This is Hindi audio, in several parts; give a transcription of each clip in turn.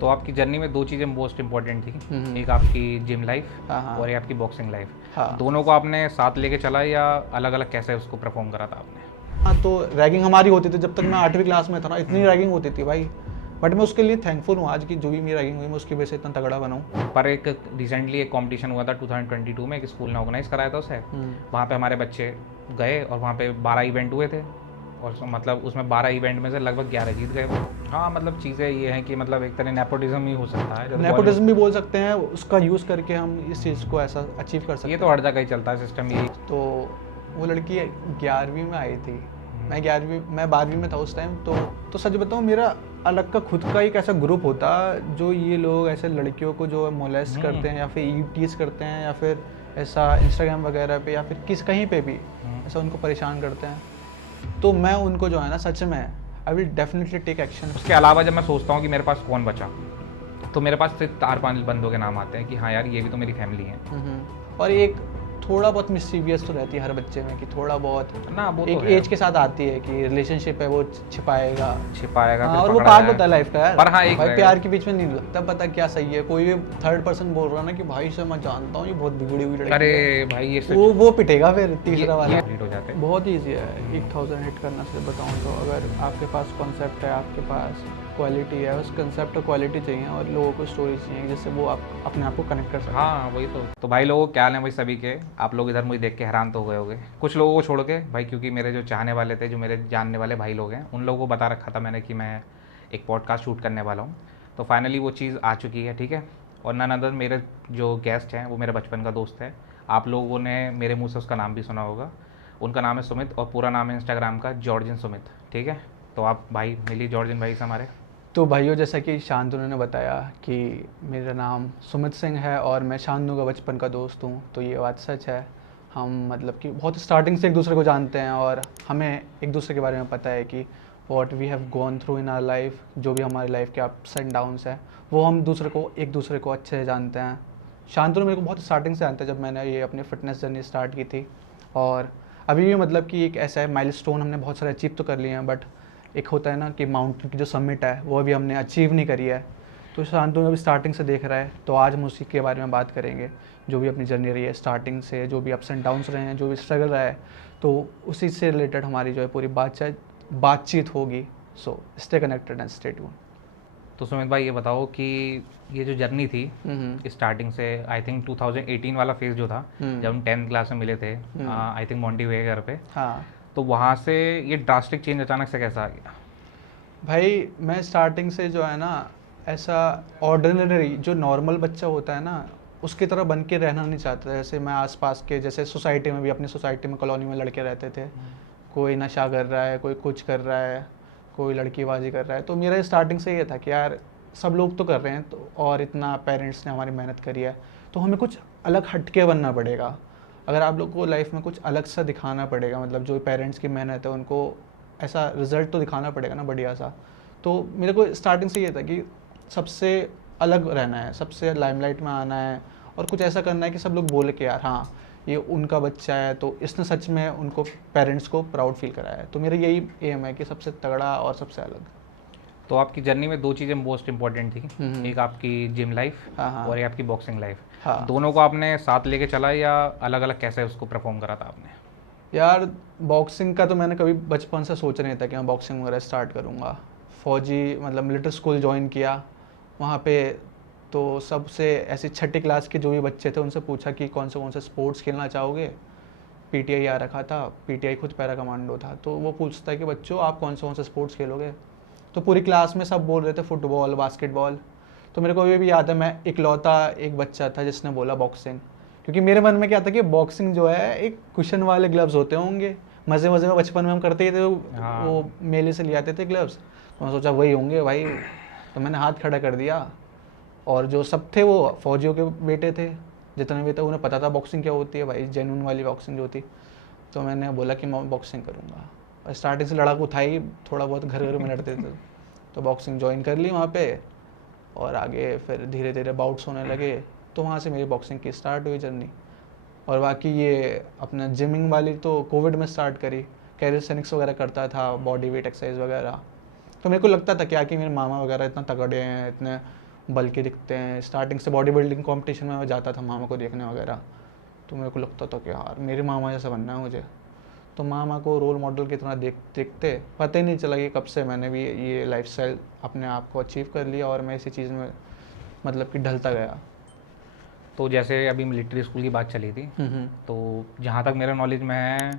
तो आपकी जर्नी में दो चीज़ें मोस्ट इंपॉर्टेंट थी, एक आपकी जिम लाइफ और एक आपकी बॉक्सिंग लाइफ। हाँ। दोनों को आपने साथ लेके चला या अलग अलग कैसे उसको परफॉर्म करा था आपने? हाँ, तो रैगिंग हमारी होती थी जब तक मैं 8वीं क्लास में था ना, इतनी रैगिंग होती थी भाई। बट मैं उसके लिए थैंकफुल हूँ आज की, जो भी मेरी रैगिंग हुई मैं उसकी वजह से इतना तगड़ा बना हूँ। पर एक रिसेंटली एक कंपटीशन हुआ था 2022 में, एक स्कूल ने ऑर्गेनाइज कराया था उसे। वहाँ पे हमारे बच्चे गए और वहाँ पे 12 इवेंट हुए थे और मतलब उसमें 12 इवेंट में से लगभग 11 जीत गए वो। हाँ, मतलब चीज़ें ये हैं कि मतलब एक तरह नेपोटिज्म ही हो सकता है। नेपोटिज्म भी बोल सकते हैं, उसका यूज़ करके हम इस चीज़ को ऐसा अचीव कर सकते ये हैं। तो हर जगह ही चलता है सिस्टम ये। तो वो लड़की 11वीं में आई थी, मैं 12वीं में था उस टाइम। तो सच बताऊँ, मेरा अलग का खुद का एक ऐसा ग्रुप होता जो ये लोग ऐसे लड़कियों को जो मोलेस्ट करते हैं या फिर टीज करते हैं या फिर ऐसा इंस्टाग्राम वगैरह पे या फिर कहीं पे भी ऐसा उनको परेशान करते हैं। तो मैं उनको जो है ना, सच में I will definitely take action. उसके अलावा जब मैं सोचता हूँ कि मेरे पास कौन बचा, तो मेरे पास सिर्फ 4-5 बंदों के नाम आते हैं कि हाँ यार ये भी तो मेरी फैमिली है। और एक थोड़ा बहुत मिस्चीवियस तो रहती है हर बच्चे में कि थोड़ा बहुत ना वो एक तो एज के साथ आती है कि रिलेशनशिप है वो छिपाएगा। छिपाएगा हाँ, फिर और वो पकड़ा पार्ट जाए। होता है लाइफ का यार। पर हाँ, एक भाई रहेगा। प्यार के बीच में नहीं लगता पता क्या सही है। कोई भी थर्ड पर्सन बोल रहा है ना कि भाई से मैं जानता हूँ ये बहुत बिगड़ी हुई लड़की अरे है, भाई ये सच वो पिटेगा फिर तीसरा वाला। हिट हो जाते हैं। बहुत ईजी है 1000 हिट करना। से बताऊँ तो अगर आपके पास कॉन्सेप्ट है, आपके पास क्वालिटी है, उस कंसेप्ट और क्वालिटी चाहिए और लोगों को स्टोरी चाहिए जिससे वो आप अपने आप को कनेक्ट कर सकें। हाँ वही तो भाई लोगों क्या हाल है भाई सभी के। आप लोग इधर मुझे देख के हैरान तो हो गए होगे कुछ लोगों को छोड़ के भाई, क्योंकि मेरे जो चाहने वाले थे, जो मेरे जानने वाले भाई लोग हैं, उन लोगों को बता रखा था मैंने कि मैं एक पॉडकास्ट शूट करने वाला हूँ। तो फाइनली वो चीज़ आ चुकी है, ठीक है। और नन अदर मेरे जो गेस्ट हैं वो मेरे बचपन का दोस्त है। आप लोगों ने मेरे मुँह से उसका नाम भी सुना होगा। उनका नाम है सुमित और पूरा नाम है इंस्टाग्राम का जॉर्जिन सुमित, ठीक है। तो आप भाई मिलिए जॉर्जिन भाई से हमारे। तो भाइयों, जैसा कि शांतनु ने बताया कि मेरा नाम सुमित सिंह है और मैं शांतनु का बचपन का दोस्त हूँ, तो ये बात सच है। हम मतलब कि बहुत स्टार्टिंग से एक दूसरे को जानते हैं और हमें एक दूसरे के बारे में पता है कि what we have gone through in our life, जो भी हमारी लाइफ के अप्स एंड डाउन्स हैं वो हम एक दूसरे को अच्छे से जानते हैं। शांतनु मेरे को बहुत स्टार्टिंग से जानता है, जब मैंने ये अपनी फिटनेस जर्नी स्टार्ट की थी। और अभी भी मतलब कि एक ऐसा है माइलस्टोन हमने बहुत सारे अचीव तो कर लिए हैं, बट एक होता है ना कि माउंटेन की जो समिट है वो अभी हमने अचीव नहीं करी है। तो शांतनु अभी स्टार्टिंग से देख रहा है, तो आज हम उसी के बारे में बात करेंगे। जो भी अपनी जर्नी रही है स्टार्टिंग से, जो भी अप्स एंड डाउन्स रहे हैं, जो भी स्ट्रगल रहा है, तो उसी से रिलेटेड हमारी जो है पूरी बातचीत होगी। So stay connected and stay tuned. तो सुमित भाई ये बताओ कि ये जो जर्नी थी स्टार्टिंग से, आई थिंक 2018 वाला फेज जो था जब हम 10th क्लास में मिले थे, आई थिंक मोंटी वे घर पे। हाँ तो वहाँ से ये ड्रास्टिक चेंज अचानक से कैसा आ गया? भाई, मैं स्टार्टिंग से जो है ना ऐसा ऑर्डिनरी जो नॉर्मल बच्चा होता है ना उसकी तरह बन के रहना नहीं चाहता। जैसे मैं आसपास के जैसे सोसाइटी में भी, अपनी सोसाइटी में कॉलोनी में लड़के रहते थे, कोई नशा कर रहा है, कोई कुछ कर रहा है, कोई लड़कीबाजी कर रहा है। तो मेरा स्टार्टिंग से ये था कि यार सब लोग तो कर रहे हैं, तो और इतना पेरेंट्स ने हमारी मेहनत करी है तो हमें कुछ अलग हटके बनना पड़ेगा। अगर आप लोग को लाइफ में कुछ अलग सा दिखाना पड़ेगा, मतलब जो पेरेंट्स की मेहनत है उनको ऐसा रिजल्ट तो दिखाना पड़ेगा ना बढ़िया सा। तो मेरे को स्टार्टिंग से ये था कि सबसे अलग रहना है, सबसे लाइमलाइट में आना है और कुछ ऐसा करना है कि सब लोग बोले कि यार हाँ ये उनका बच्चा है, तो इसने सच में उनको पेरेंट्स को प्राउड फील कराया है। तो मेरा यही एम है कि सबसे तगड़ा और सबसे अलग। तो आपकी जर्नी में दो चीज़ें मोस्ट इंपॉर्टेंट थी, एक आपकी जिम लाइफ और एक आपकी बॉक्सिंग लाइफ। दोनों को आपने साथ लेके चला या अलग अलग कैसे उसको परफॉर्म करा था आपने? यार बॉक्सिंग का तो मैंने कभी बचपन से सोचा नहीं था कि मैं बॉक्सिंग वगैरह स्टार्ट करूँगा। फौजी मतलब मिलिट्री स्कूल ज्वाइन किया, वहाँ पे तो सबसे ऐसी 6ठी क्लास के जो भी बच्चे थे उनसे पूछा कि कौन से स्पोर्ट्स खेलना चाहोगे। पीटीआई आ रखा था, पीटीआई खुद पैरा कमांडो था, तो वो पूछता है कि बच्चों आप कौन से स्पोर्ट्स खेलोगे। तो पूरी क्लास में सब बोल रहे थे फुटबॉल, बास्केटबॉल। तो मेरे को अभी भी याद है मैं इकलौता एक बच्चा था जिसने बोला बॉक्सिंग, क्योंकि मेरे मन में क्या था कि बॉक्सिंग जो है एक कुशन वाले ग्लव्स होते होंगे, मज़े मज़े में बचपन में हम करते ही थे, वो मेले से ले आते थे ग्लव्स। तो मैं सोचा वही होंगे भाई, तो मैंने हाथ खड़ा कर दिया। और जो सब थे वो फौजियों के बेटे थे, जितने भी थे उन्हें पता था बॉक्सिंग क्या होती है भाई, जेन्युइन वाली बॉक्सिंग जो होती। तो मैंने बोला कि मैं बॉक्सिंग करूँगा। और स्टार्टिंग से लड़ाकू था ही, थोड़ा बहुत घर घर में लड़ते थे। तो बॉक्सिंग ज्वाइन कर ली वहाँ पे और आगे फिर धीरे धीरे बाउट्स होने लगे। तो वहाँ से मेरी बॉक्सिंग की स्टार्ट हुई जर्नी। और बाकी ये अपना जिमिंग वाली तो कोविड में स्टार्ट करी। कैलिस्थेनिक्स वगैरह करता था, बॉडी वेट एक्सरसाइज वगैरह। तो मेरे को लगता था क्या कि मेरे मामा वगैरह इतना तगड़े हैं, इतने बल्कि दिखते हैं। स्टार्टिंग से बॉडी बिल्डिंग कॉम्पिटिशन में मैं जाता था मामा को देखने वगैरह, तो मेरे को लगता था कि यार मेरे मामा जैसा बनना है मुझे। तो मामा को रोल मॉडल की तरह देखते पता ही नहीं चला कि कब से मैंने भी ये लाइफस्टाइल अपने आप को अचीव कर लिया और मैं इसी चीज़ में मतलब कि ढलता गया। तो जैसे अभी मिलिट्री स्कूल की बात चली थी, तो जहाँ तक मेरा नॉलेज में है,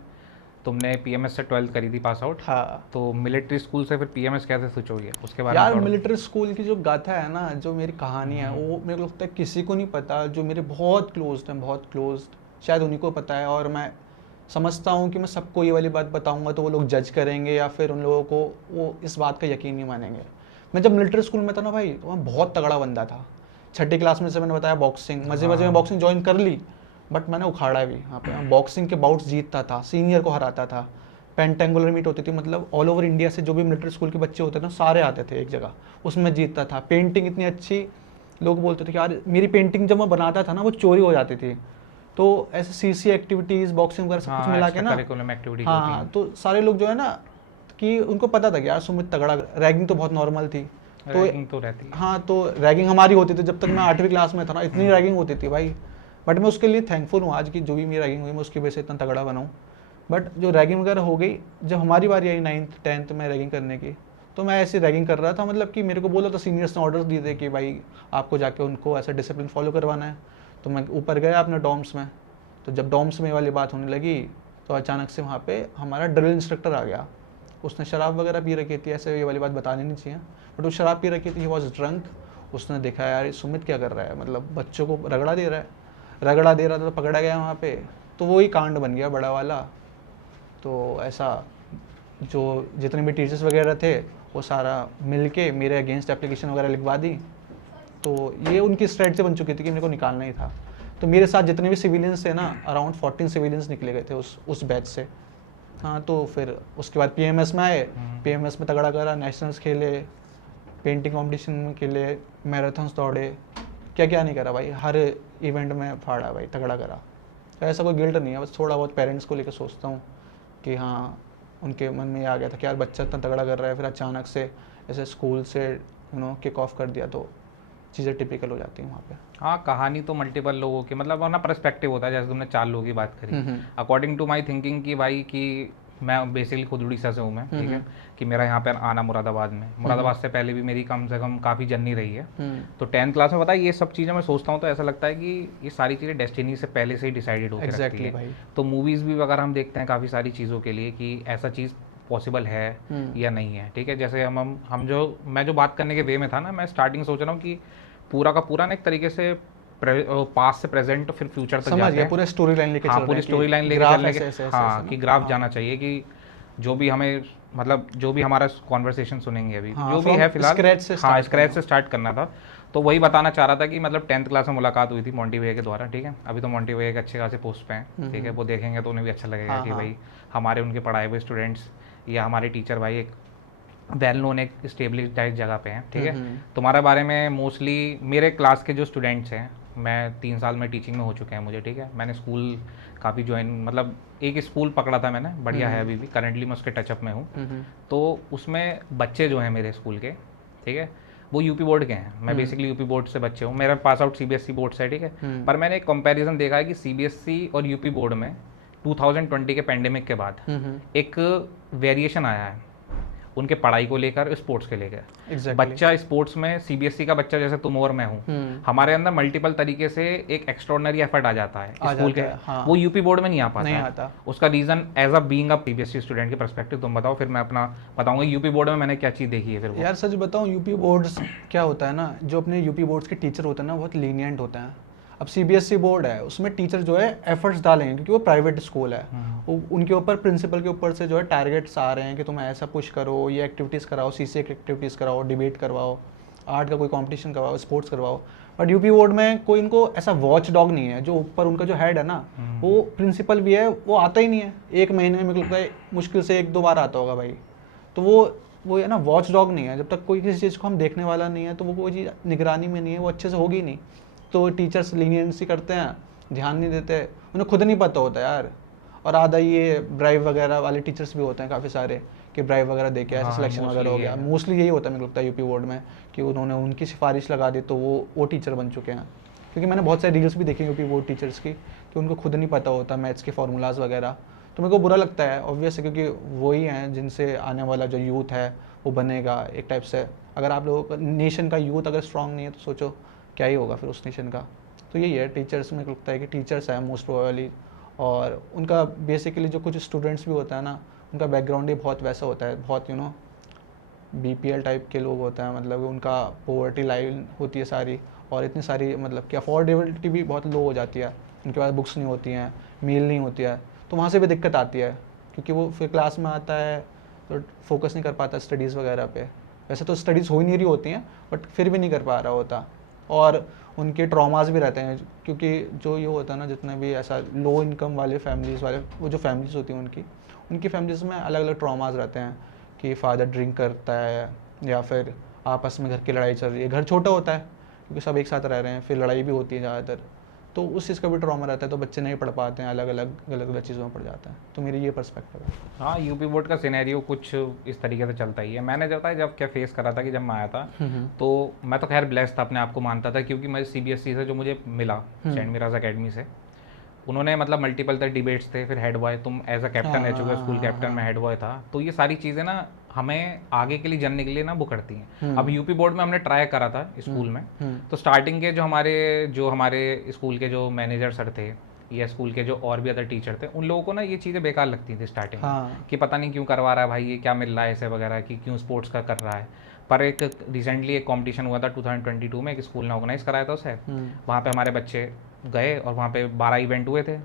तुमने पीएमएस से 12th करी थी पास आउट। हाँ तो मिलिट्री स्कूल से फिर पीएमएस कैसे स्विच हो गया, उसके बारे यार, में थोड़ा- मिलिट्री स्कूल की जो गाथा है ना, जो मेरी कहानी है, वो मेरे को लगता है किसी को नहीं पता। जो मेरे बहुत क्लोज हैं, बहुत क्लोज, शायद उन्हीं को पता है। और मैं समझता हूँ कि मैं सबको ये वाली बात बताऊंगा तो वो लोग जज करेंगे या फिर उन लोगों को वो इस बात का यकीन नहीं मानेंगे। मैं जब मिलिट्री स्कूल में था ना भाई, तो मैं बहुत तगड़ा बंदा था। 6ठी क्लास में से मैंने बताया बॉक्सिंग, मजे मजे में बॉक्सिंग ज्वाइन कर ली, बट मैंने उखाड़ा भी। वहाँ पे मैं बॉक्सिंग के बाउट्स जीतता था, सीनियर को हराता था। पेंटेंगुलर मीट होती थी, मतलब ऑल ओवर इंडिया से जो भी मिलिट्री स्कूल के बच्चे होते थे ना, सारे आते थे एक जगह, उसमें जीतता था। पेंटिंग इतनी अच्छी, लोग बोलते थे कि यार मेरी पेंटिंग जब मैं बनाता था ना वो चोरी हो जाती थी। तो ऐसे सीसी एक्टिविटीज़, बॉक्सिंग वगैरह सब कुछ मिला के ना, करिकुलम एक्टिविटी हाँ, तो सारे लोग जो है ना कि उनको पता था कि यार सुमित तगड़ा। रैगिंग तो बहुत नॉर्मल थी, तो रैगिंग तो रहती है। हाँ, तो रैगिंग हमारी होती थी जब तक मैं 8वीं क्लास में था ना, इतनी रैगिंग होती थी भाई। बट मैं उसके लिए थैंकफुल हूँ आज की, जो भी मेरी रैगिंग हुई मैं उसकी वजह से इतना तगड़ा बना हूँ। बट जो रैगिंग वगैरह हो गई, जब हमारी बारी आई 9th 10th में रैगिंग करने की, तो मैं ऐसी रैगिंग कर रहा था, मतलब कि मेरे को बोला था सीनियर्स ने, ऑर्डर्स दिए थे कि भाई आपको जाके उनको ऐसा डिसिप्लिन फॉलो करवाना है। तो मैं ऊपर गया अपने डॉम्स में, तो जब डॉम्स में ये वाली बात होने लगी तो अचानक से वहाँ पे हमारा ड्रिल इंस्ट्रक्टर आ गया। उसने शराब वगैरह पी रखी थी, ऐसे ये वाली बात बतानी नहीं चाहिए, बट वो शराब पी रखी थी, ही वॉज ड्रंक। उसने देखा यार ये सुमित क्या कर रहा है, मतलब बच्चों को रगड़ा दे रहा है, रगड़ा दे रहा था, तो पकड़ा गया वहाँ पे। तो वही कांड बन गया बड़ा वाला। तो ऐसा जो जितने भी टीचर्स वगैरह थे वो सारा मिल के मेरे अगेंस्ट एप्लीकेशन वगैरह लिखवा दी। तो ये उनकी स्ट्रेटजी बन चुकी थी कि मेरे को निकालना ही था। तो मेरे साथ जितने भी सिविलियंस थे ना, अराउंड 14 सिविलियंस निकले गए थे उस बैच से। हाँ, तो फिर उसके बाद पीएमएस में आए, पीएमएस में तगड़ा करा, नेशनल्स खेले, पेंटिंग कंपटीशन में खेले, मैराथन्स दौड़े, क्या क्या नहीं करा भाई, हर इवेंट में फाड़ा भाई, तगड़ा करा। तो ऐसा कोई गिल्ट नहीं है, बस थोड़ा बहुत पेरेंट्स को लेकर सोचता हूँ कि हाँ, उनके मन में ये आ गया था कि यार बच्चा इतना तगड़ा कर रहा है, फिर अचानक से ऐसे स्कूल से किक ऑफ कर दिया, तो चीज़ें टिपिकल हो जाती हैं वहाँ पे। हाँ, कहानी तो मल्टीपल लोगों की, मतलब अपना पर्सपेक्टिव होता है। जैसे तुमने 4 लोगों की बात करी, अकॉर्डिंग टू माई थिंकिंग कि भाई कि मैं बेसिकली खुद उड़ीसा से हूँ मैं, ठीक है, कि मेरा यहाँ पे आना मुरादाबाद में, मुरादाबाद से पहले भी मेरी कम से कम काफ़ी जर्नी रही है। तो 10th क्लास में पता है ये सब चीज़ें मैं सोचता हूँ तो ऐसा लगता है कि ये सारी चीज़ें डेस्टिनी से पहले से ही डिसाइडेड होकर रखती है भाई। तो मूवीज़ भी अगर हम देखते हैं काफ़ी सारी चीज़ों के लिए कि ऐसा चीज़ पॉसिबल है या नहीं है, ठीक है। जैसे हम जो मैं जो बात करने के वे में था ना, मैं स्टार्टिंग सोच रहा हूँ कि पूरा का पूरा ना एक तरीके से पास्ट से प्रेजेंट फिर फ्यूचर तक जाते हैं, पूरा स्टोरी लाइन लेके हाँ, चल पूरी स्टोरी लाइन लेके चलने के, हाँ, कि ग्राफ जाना चाहिए कि जो भी हमें, मतलब जो भी हमारा कॉन्वर्सेशन सुनेंगे अभी, जो भी है फिलहाल, हाँ, स्क्रैच से स्टार्ट करना था। तो वही बताना चाह रहा था कि मतलब 10th क्लास में मुलाकात हुई थी मोंटी भैया के द्वारा, ठीक है। अभी तो मोंटी भैया एक अच्छे खासे पोस्ट पे हैं, ठीक है, वो देखेंगे तो उन्हें भी अच्छा लगेगा कि भाई हमारे उनके पढ़ाए हुए स्टूडेंट्स या हमारे टीचर भाई एक वेल नोन एक स्टेबलिश जगह पे हैं, ठीक है। तुम्हारे बारे में मोस्टली मेरे क्लास के जो स्टूडेंट्स हैं, मैं 3 साल में टीचिंग में हो चुके हैं मुझे, ठीक है। मैंने स्कूल काफ़ी ज्वाइन, मतलब एक स्कूल पकड़ा था मैंने, बढ़िया है अभी भी, करंटली मैं उसके टचअप में हूँ। तो उसमें बच्चे जो हैं मेरे स्कूल के, ठीक है, वो यूपी बोर्ड के हैं। मैं बेसिकली यूपी बोर्ड से बच्चे हूँ, मेरा पास आउट सीबीएसई बोर्ड से है, ठीक है। पर मैंने एक कंपैरिजन देखा है कि सीबीएसई और यूपी बोर्ड में 2020 के पेंडेमिक के बाद एक वेरिएशन आया है उनके पढ़ाई को लेकर, स्पोर्ट्स के लेकर। बच्चा स्पोर्ट्स में, सीबीएसई का बच्चा जैसे तुम और मैं हूँ, हमारे अंदर मल्टीपल तरीके से एक एक्स्ट्रॉर्डनरी एफर्ट आ जाता है स्कूल के, वो यूपी बोर्ड में नहीं आ पाता। उसका reason as a being a CBSE student के पर्सपेक्टिव तुम बताओ, फिर मैं अपना बताऊंगा यूपी बोर्ड में मैंने क्या चीज़ देखी है। फिर यार सच बताऊं, यूपी बोर्ड्स क्या होता है ना, जो अपने यूपी बोर्ड्स के टीचर होते हैं ना, बहुत लीनियंट होते हैं। अब सीबीएसई बोर्ड है, उसमें टीचर जो है एफर्ट्स डालेंगे क्योंकि वो प्राइवेट स्कूल है, उनके ऊपर प्रिंसिपल के ऊपर से जो है टारगेट्स आ रहे हैं कि तुम ऐसा पुश करो, ये एक्टिविटीज़ कराओ, सीसी एक्टिविटीज़ कराओ, डिबेट करवाओ, आर्ट का कोई कंपटीशन करवाओ, स्पोर्ट्स करवाओ। बट यूपी बोर्ड में कोई इनको ऐसा वॉच डॉग नहीं है, जो ऊपर उनका जो हेड है ना, वो प्रिंसिपल भी है, वो आता ही नहीं है। 1 महीने में मेरे को लगता है मुश्किल से 1-2 बार आता होगा भाई। तो वो है ना, वॉच डॉग नहीं है। जब तक कोई किसी चीज़ को हम देखने वाला नहीं है तो वो कोई चीज़ निगरानी में नहीं है, वो अच्छे से होगी नहीं। तो टीचर्स लीनियंसी करते हैं, ध्यान नहीं देते, उन्हें खुद नहीं पता होता यार। और आधा ये ड्राइव वगैरह वाले टीचर्स भी होते हैं काफ़ी सारे कि ब्राइब वगैरह दे के ऐसा हाँ, सिलेक्शन mostly वगैरह हो ये गया। है। मोस्टली यही होता है मेरे को लगता है यूपी बोर्ड में, कि उन्होंने उनकी सिफारिश लगा दी तो वो टीचर बन चुके हैं। क्योंकि मैंने बहुत सारी रील्स भी देखी यूपी बोर्ड टीचर्स की कि उनको खुद नहीं पता होता मैथ्स के फार्मूलाज वगैरह। तो मेरे को बुरा लगता है ऑब्वियस है, क्योंकि वही हैं जिनसे आने वाला जो यूथ है वो बनेगा एक टाइप से। अगर आप लोगों का नेशन का यूथ अगर स्ट्रांग नहीं है तो सोचो क्या ही होगा फिर उस नेशन का। तो यही है, टीचर्स में लगता है कि टीचर्स है मोस्ट प्रोबेबली, और उनका बेसिकली जो कुछ स्टूडेंट्स भी होता है ना, उनका बैकग्राउंड ही बहुत वैसा होता है, बहुत बीपीएल टाइप के लोग होते हैं, मतलब उनका पोवर्टी लाइन होती है सारी, और इतनी सारी मतलब कि अफोर्डेबिलिटी भी बहुत लो हो जाती है, उनके पास बुक्स नहीं होती हैं, मील नहीं होती है, तो वहाँ से भी दिक्कत आती है, क्योंकि वो फिर क्लास में आता है तो फोकस नहीं कर पाता स्टडीज़ वगैरह पे। वैसे तो स्टडीज़ हो ही नहीं रही होती हैं, बट फिर भी नहीं कर पा रहा होता, और उनके ट्रॉमास भी रहते हैं, क्योंकि जो ये होता है ना, जितने भी ऐसा लो इनकम वाले फैमिलीज़ वाले, वो जो फैमिलीज़ होती हैं उनकी फैमिलीज़ में अलग अलग ट्रॉमास रहते हैं, कि फादर ड्रिंक करता है, या फिर आपस में घर की लड़ाई चल रही है, घर छोटा होता है क्योंकि सब एक साथ रह रहे हैं, फिर लड़ाई भी होती है ज़्यादातर, तो उस चीज़ का भी ट्रॉमा रहता है, तो बच्चे नहीं पढ़ पाते हैं, अलग अलग चीज़ों में पढ़ जाते हैं। तो मेरी ये पर्सपेक्टिव है। हाँ, यूपी बोर्ड का सिनेरियो कुछ इस तरीके से चलता ही है। मैंने जब क्या फेस करा था कि जब मैं आया था, तो मैं तो खैर ब्लेस्ड था, अपने आप को मानता था, क्योंकि मैं सीबीएसई से जो मुझे मिला, सेंट मीराज अकेडमी से, उन्होंने मतलब मल्टीपल तक डिबेट्स थे, फिर हेड बॉय, तुम एज अ कैप्टन रह चुके हो, स्कूल कैप्टन में हेड बॉय था, तो ये सारी चीज़ें ना हमें आगे के लिए जानने के लिए ना वो करती हैं। अब यूपी बोर्ड में हमने ट्राई करा था स्कूल में, तो स्टार्टिंग के जो हमारे स्कूल के जो मैनेजर सर थे, या स्कूल के जो और भी अदर टीचर थे, उन लोगों को ना ये चीज़ें बेकार लगती थी स्टार्टिंग में, कि पता नहीं क्यों करवा रहा है भाई, ये क्या मिल रहा है ऐसे वगैरह, कि क्यों स्पोर्ट्स का कर रहा है। पर एक रिसेंटली एक कंपटीशन हुआ था 2022 में, एक स्कूल ने ऑर्गेनाइज कराया था उसे, वहाँ पे हमारे बच्चे गए और वहाँ पे 12 इवेंट हुए थे,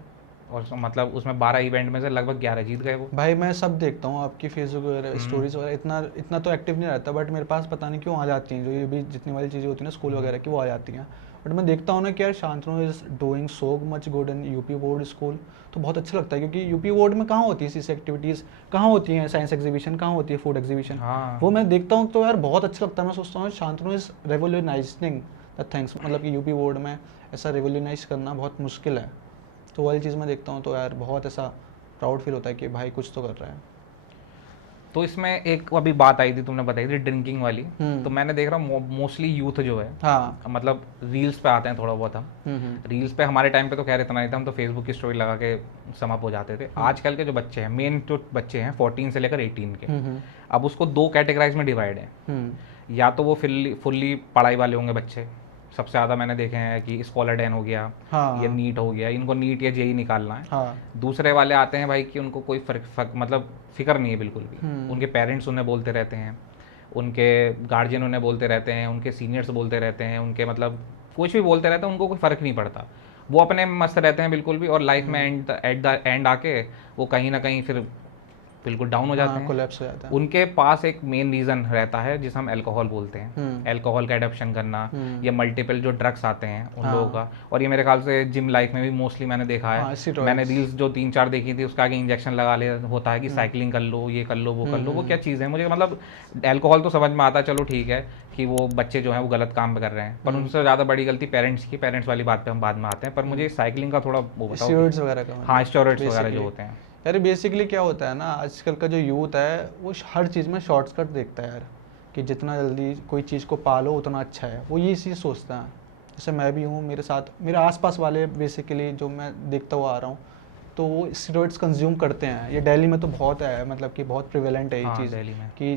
और मतलब उसमें 12 इवेंट में से लगभग 11 जीत गए वो। भाई मैं सब देखता हूँ आपकी फेसबुक वगैरह स्टोरीज वगैरह, इतना तो एक्टिव नहीं रहता, बट मेरे पास पता नहीं क्यों आ जाती हैं, जो ये भी जितनी वाली चीज़ें होती हैं ना स्कूल वगैरह की, वो आ जाती हैं। बट मैं देखता हूँ ना कि यार Shantanu is doing so much good in UP board school, तो बहुत अच्छा लगता है, क्योंकि यूपी बोर्ड में कहाँ होती है ऐसी एक्टिविटीज़, कहाँ होती हैं साइंस एग्जीबिशन, कहाँ होती है फूड एग्जीबिशन, हाँ, वो मैं देखता हूँ तो यार बहुत अच्छा लगता है। मैं सोचता हूँ शांतनु इज रेवोल्यूनाइजिंग द थिंग्स, मतलब कि यूपी बोर्ड में ऐसा रेवोल्यूनाइज करना बहुत मुश्किल है, तो वाली चीज़ मैं देखता हूँ तो यार बहुत ऐसा प्राउड फील होता है कि भाई कुछ तो कर रहे हैं। तो इसमें एक अभी बात आई थी, तुमने बताई थी ड्रिंकिंग वाली, तो मैंने देख रहा हूँ मोस्टली यूथ जो है, हाँ, मतलब रील्स पे आते हैं थोड़ा बहुत हम, रील्स पे हमारे टाइम पे तो खैर इतना नहीं था, हम तो फेसबुक की स्टोरी लगा के समअप हो जाते थे। आजकल के जो बच्चे हैं, मेन जो बच्चे हैं 14 से लेकर 18 के, अब उसको 2 कैटेगराइज में डिवाइड है। या तो वो फुल्ली पढ़ाई वाले होंगे बच्चे, सबसे ज़्यादा मैंने देखे हैं कि स्कॉलर डैन हो गया, हाँ, या नीट हो गया, इनको नीट या जेई निकालना है। हाँ, दूसरे वाले आते हैं भाई कि उनको कोई मतलब फिक्र नहीं है बिल्कुल भी, उनके पेरेंट्स उन्हें बोलते रहते हैं, उनके गार्जियन उन्हें बोलते रहते हैं, उनके सीनियर्स बोलते रहते हैं, उनके मतलब कुछ भी बोलते रहते हैं, उनको कोई फ़र्क नहीं पड़ता, वो अपने में मस्त रहते हैं बिल्कुल भी, और लाइफ में एट द एंड आके वो कहीं ना कहीं फिर बिल्कुल डाउन हो जाते हैं, कोलैप्स हो जाता है। उनके पास एक मेन रीज़न रहता है जिसे हम अल्कोहल बोलते हैं, अल्कोहल का एडप्शन करना, या मल्टीपल जो ड्रग्स आते हैं उन लोगों का। और ये मेरे ख्याल से जिम लाइफ में भी मोस्टली मैंने देखा है, मैंने रील्स जो 3-4 देखी थी, उसका आगे इंजेक्शन लगा ले होता है कि साइकिलिंग कर लो, ये कर लो, वो कर लो, वो क्या चीज़ है मुझे मतलब, अल्कोहल तो समझ में आता है, चलो ठीक है कि वो बच्चे जो हैं वो गलत काम कर रहे हैं, पर उनसे ज़्यादा बड़ी गलती पेरेंट्स की, पेरेंट्स वाली बात पे हम बाद में आते हैं, पर मुझे साइकिलिंग का थोड़ा वो बताओ। स्टेरॉइड्स वगैरह का, हाँ, स्टेरॉइड्स वगैरह जो होते हैं यार बेसिकली क्या होता है ना, आजकल का जो यूथ है वो हर चीज़ में शॉर्टकट देखता है यार, कि जितना जल्दी कोई चीज़ को पालो उतना अच्छा है, वो ये चीज़ सोचता है। जैसे मैं भी हूँ, मेरे साथ मेरे आसपास वाले बेसिकली जो मैं देखता हुआ आ रहा हूँ, तो वो स्टेरॉइड्स कंज्यूम करते हैं। ये दिल्ली में तो बहुत है, मतलब कि बहुत प्रिवेलेंट है ये चीज़, दिल्ली में कि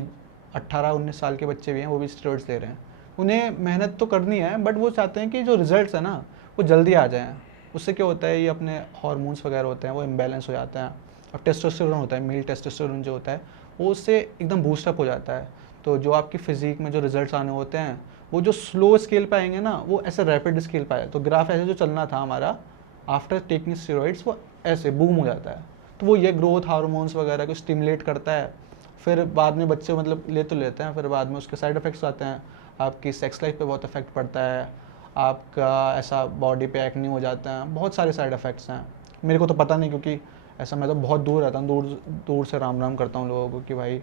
18-19 साल के बच्चे भी हैं वो भी स्टेरॉइड्स ले रहे हैं। उन्हें मेहनत तो करनी है, बट वो चाहते हैं कि जो रिजल्ट्स है ना वो जल्दी आ जाएँ। उससे क्या होता है, ये अपने हार्मोन्स वगैरह होते हैं वो इम्बैलेंस हो जाते हैं, और टेस्टोस्टेरोन होता है, मेल टेस्टोस्टेरोन जो होता है वो उससे एकदम बूस्टअप हो जाता है। तो जो आपकी फिजिक में जो रिजल्ट्स आने होते हैं वो जो स्लो स्केल पे आएंगे ना, वो ऐसे रैपिड स्केल पे आए। तो ग्राफ ऐसे जो चलना था हमारा आफ्टर टेकिंग स्टेरॉइड्स, वो ऐसे बूम हो जाता है। तो वो ये ग्रोथ हार्मोन्स वगैरह को स्टिमुलेट करता है, फिर बाद में बच्चे मतलब ले तो लेते हैं, फिर बाद में उसके साइड इफ़ेक्ट्स आते हैं। आपकी सेक्स लाइफ पे बहुत इफेक्ट पड़ता है, आपका ऐसा बॉडी पे एक्ने हो जाता है, बहुत सारे साइड इफ़ेक्ट्स हैं। मेरे को तो पता नहीं, क्योंकि ऐसा मैं तो बहुत दूर रहता हूँ, दूर से राम राम करता हूँ लोगों को कि भाई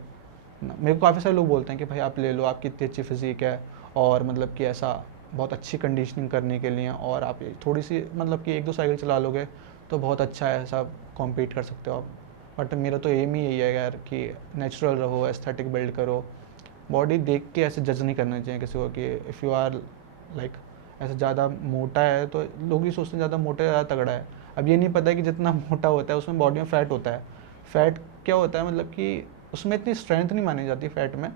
मेरे को काफ़ी सारे लोग बोलते हैं कि भाई आप ले लो, आपकी इतनी अच्छी फिजिक है, और मतलब कि ऐसा बहुत अच्छी कंडीशनिंग करने के लिए, और आप थोड़ी सी मतलब कि 1-2 साइकिल चला लोगे तो बहुत अच्छा है, ऐसा कॉम्पीट कर सकते हो आप। बट मेरा तो एम ही यही है यार कि नेचुरल रहो, एस्थेटिक बिल्ड करो। बॉडी देख के ऐसे जज नहीं करना चाहिए किसी को कि इफ़ यू आर लाइक ऐसे ज़्यादा मोटा है तो लोग ये सोचते हैं ज़्यादा मोटा है ज़्यादा तगड़ा है। अब ये नहीं पता है कि जितना मोटा होता है उसमें बॉडी में फैट होता है। फैट क्या होता है, मतलब कि उसमें इतनी स्ट्रेंथ नहीं मानी जाती फैट में,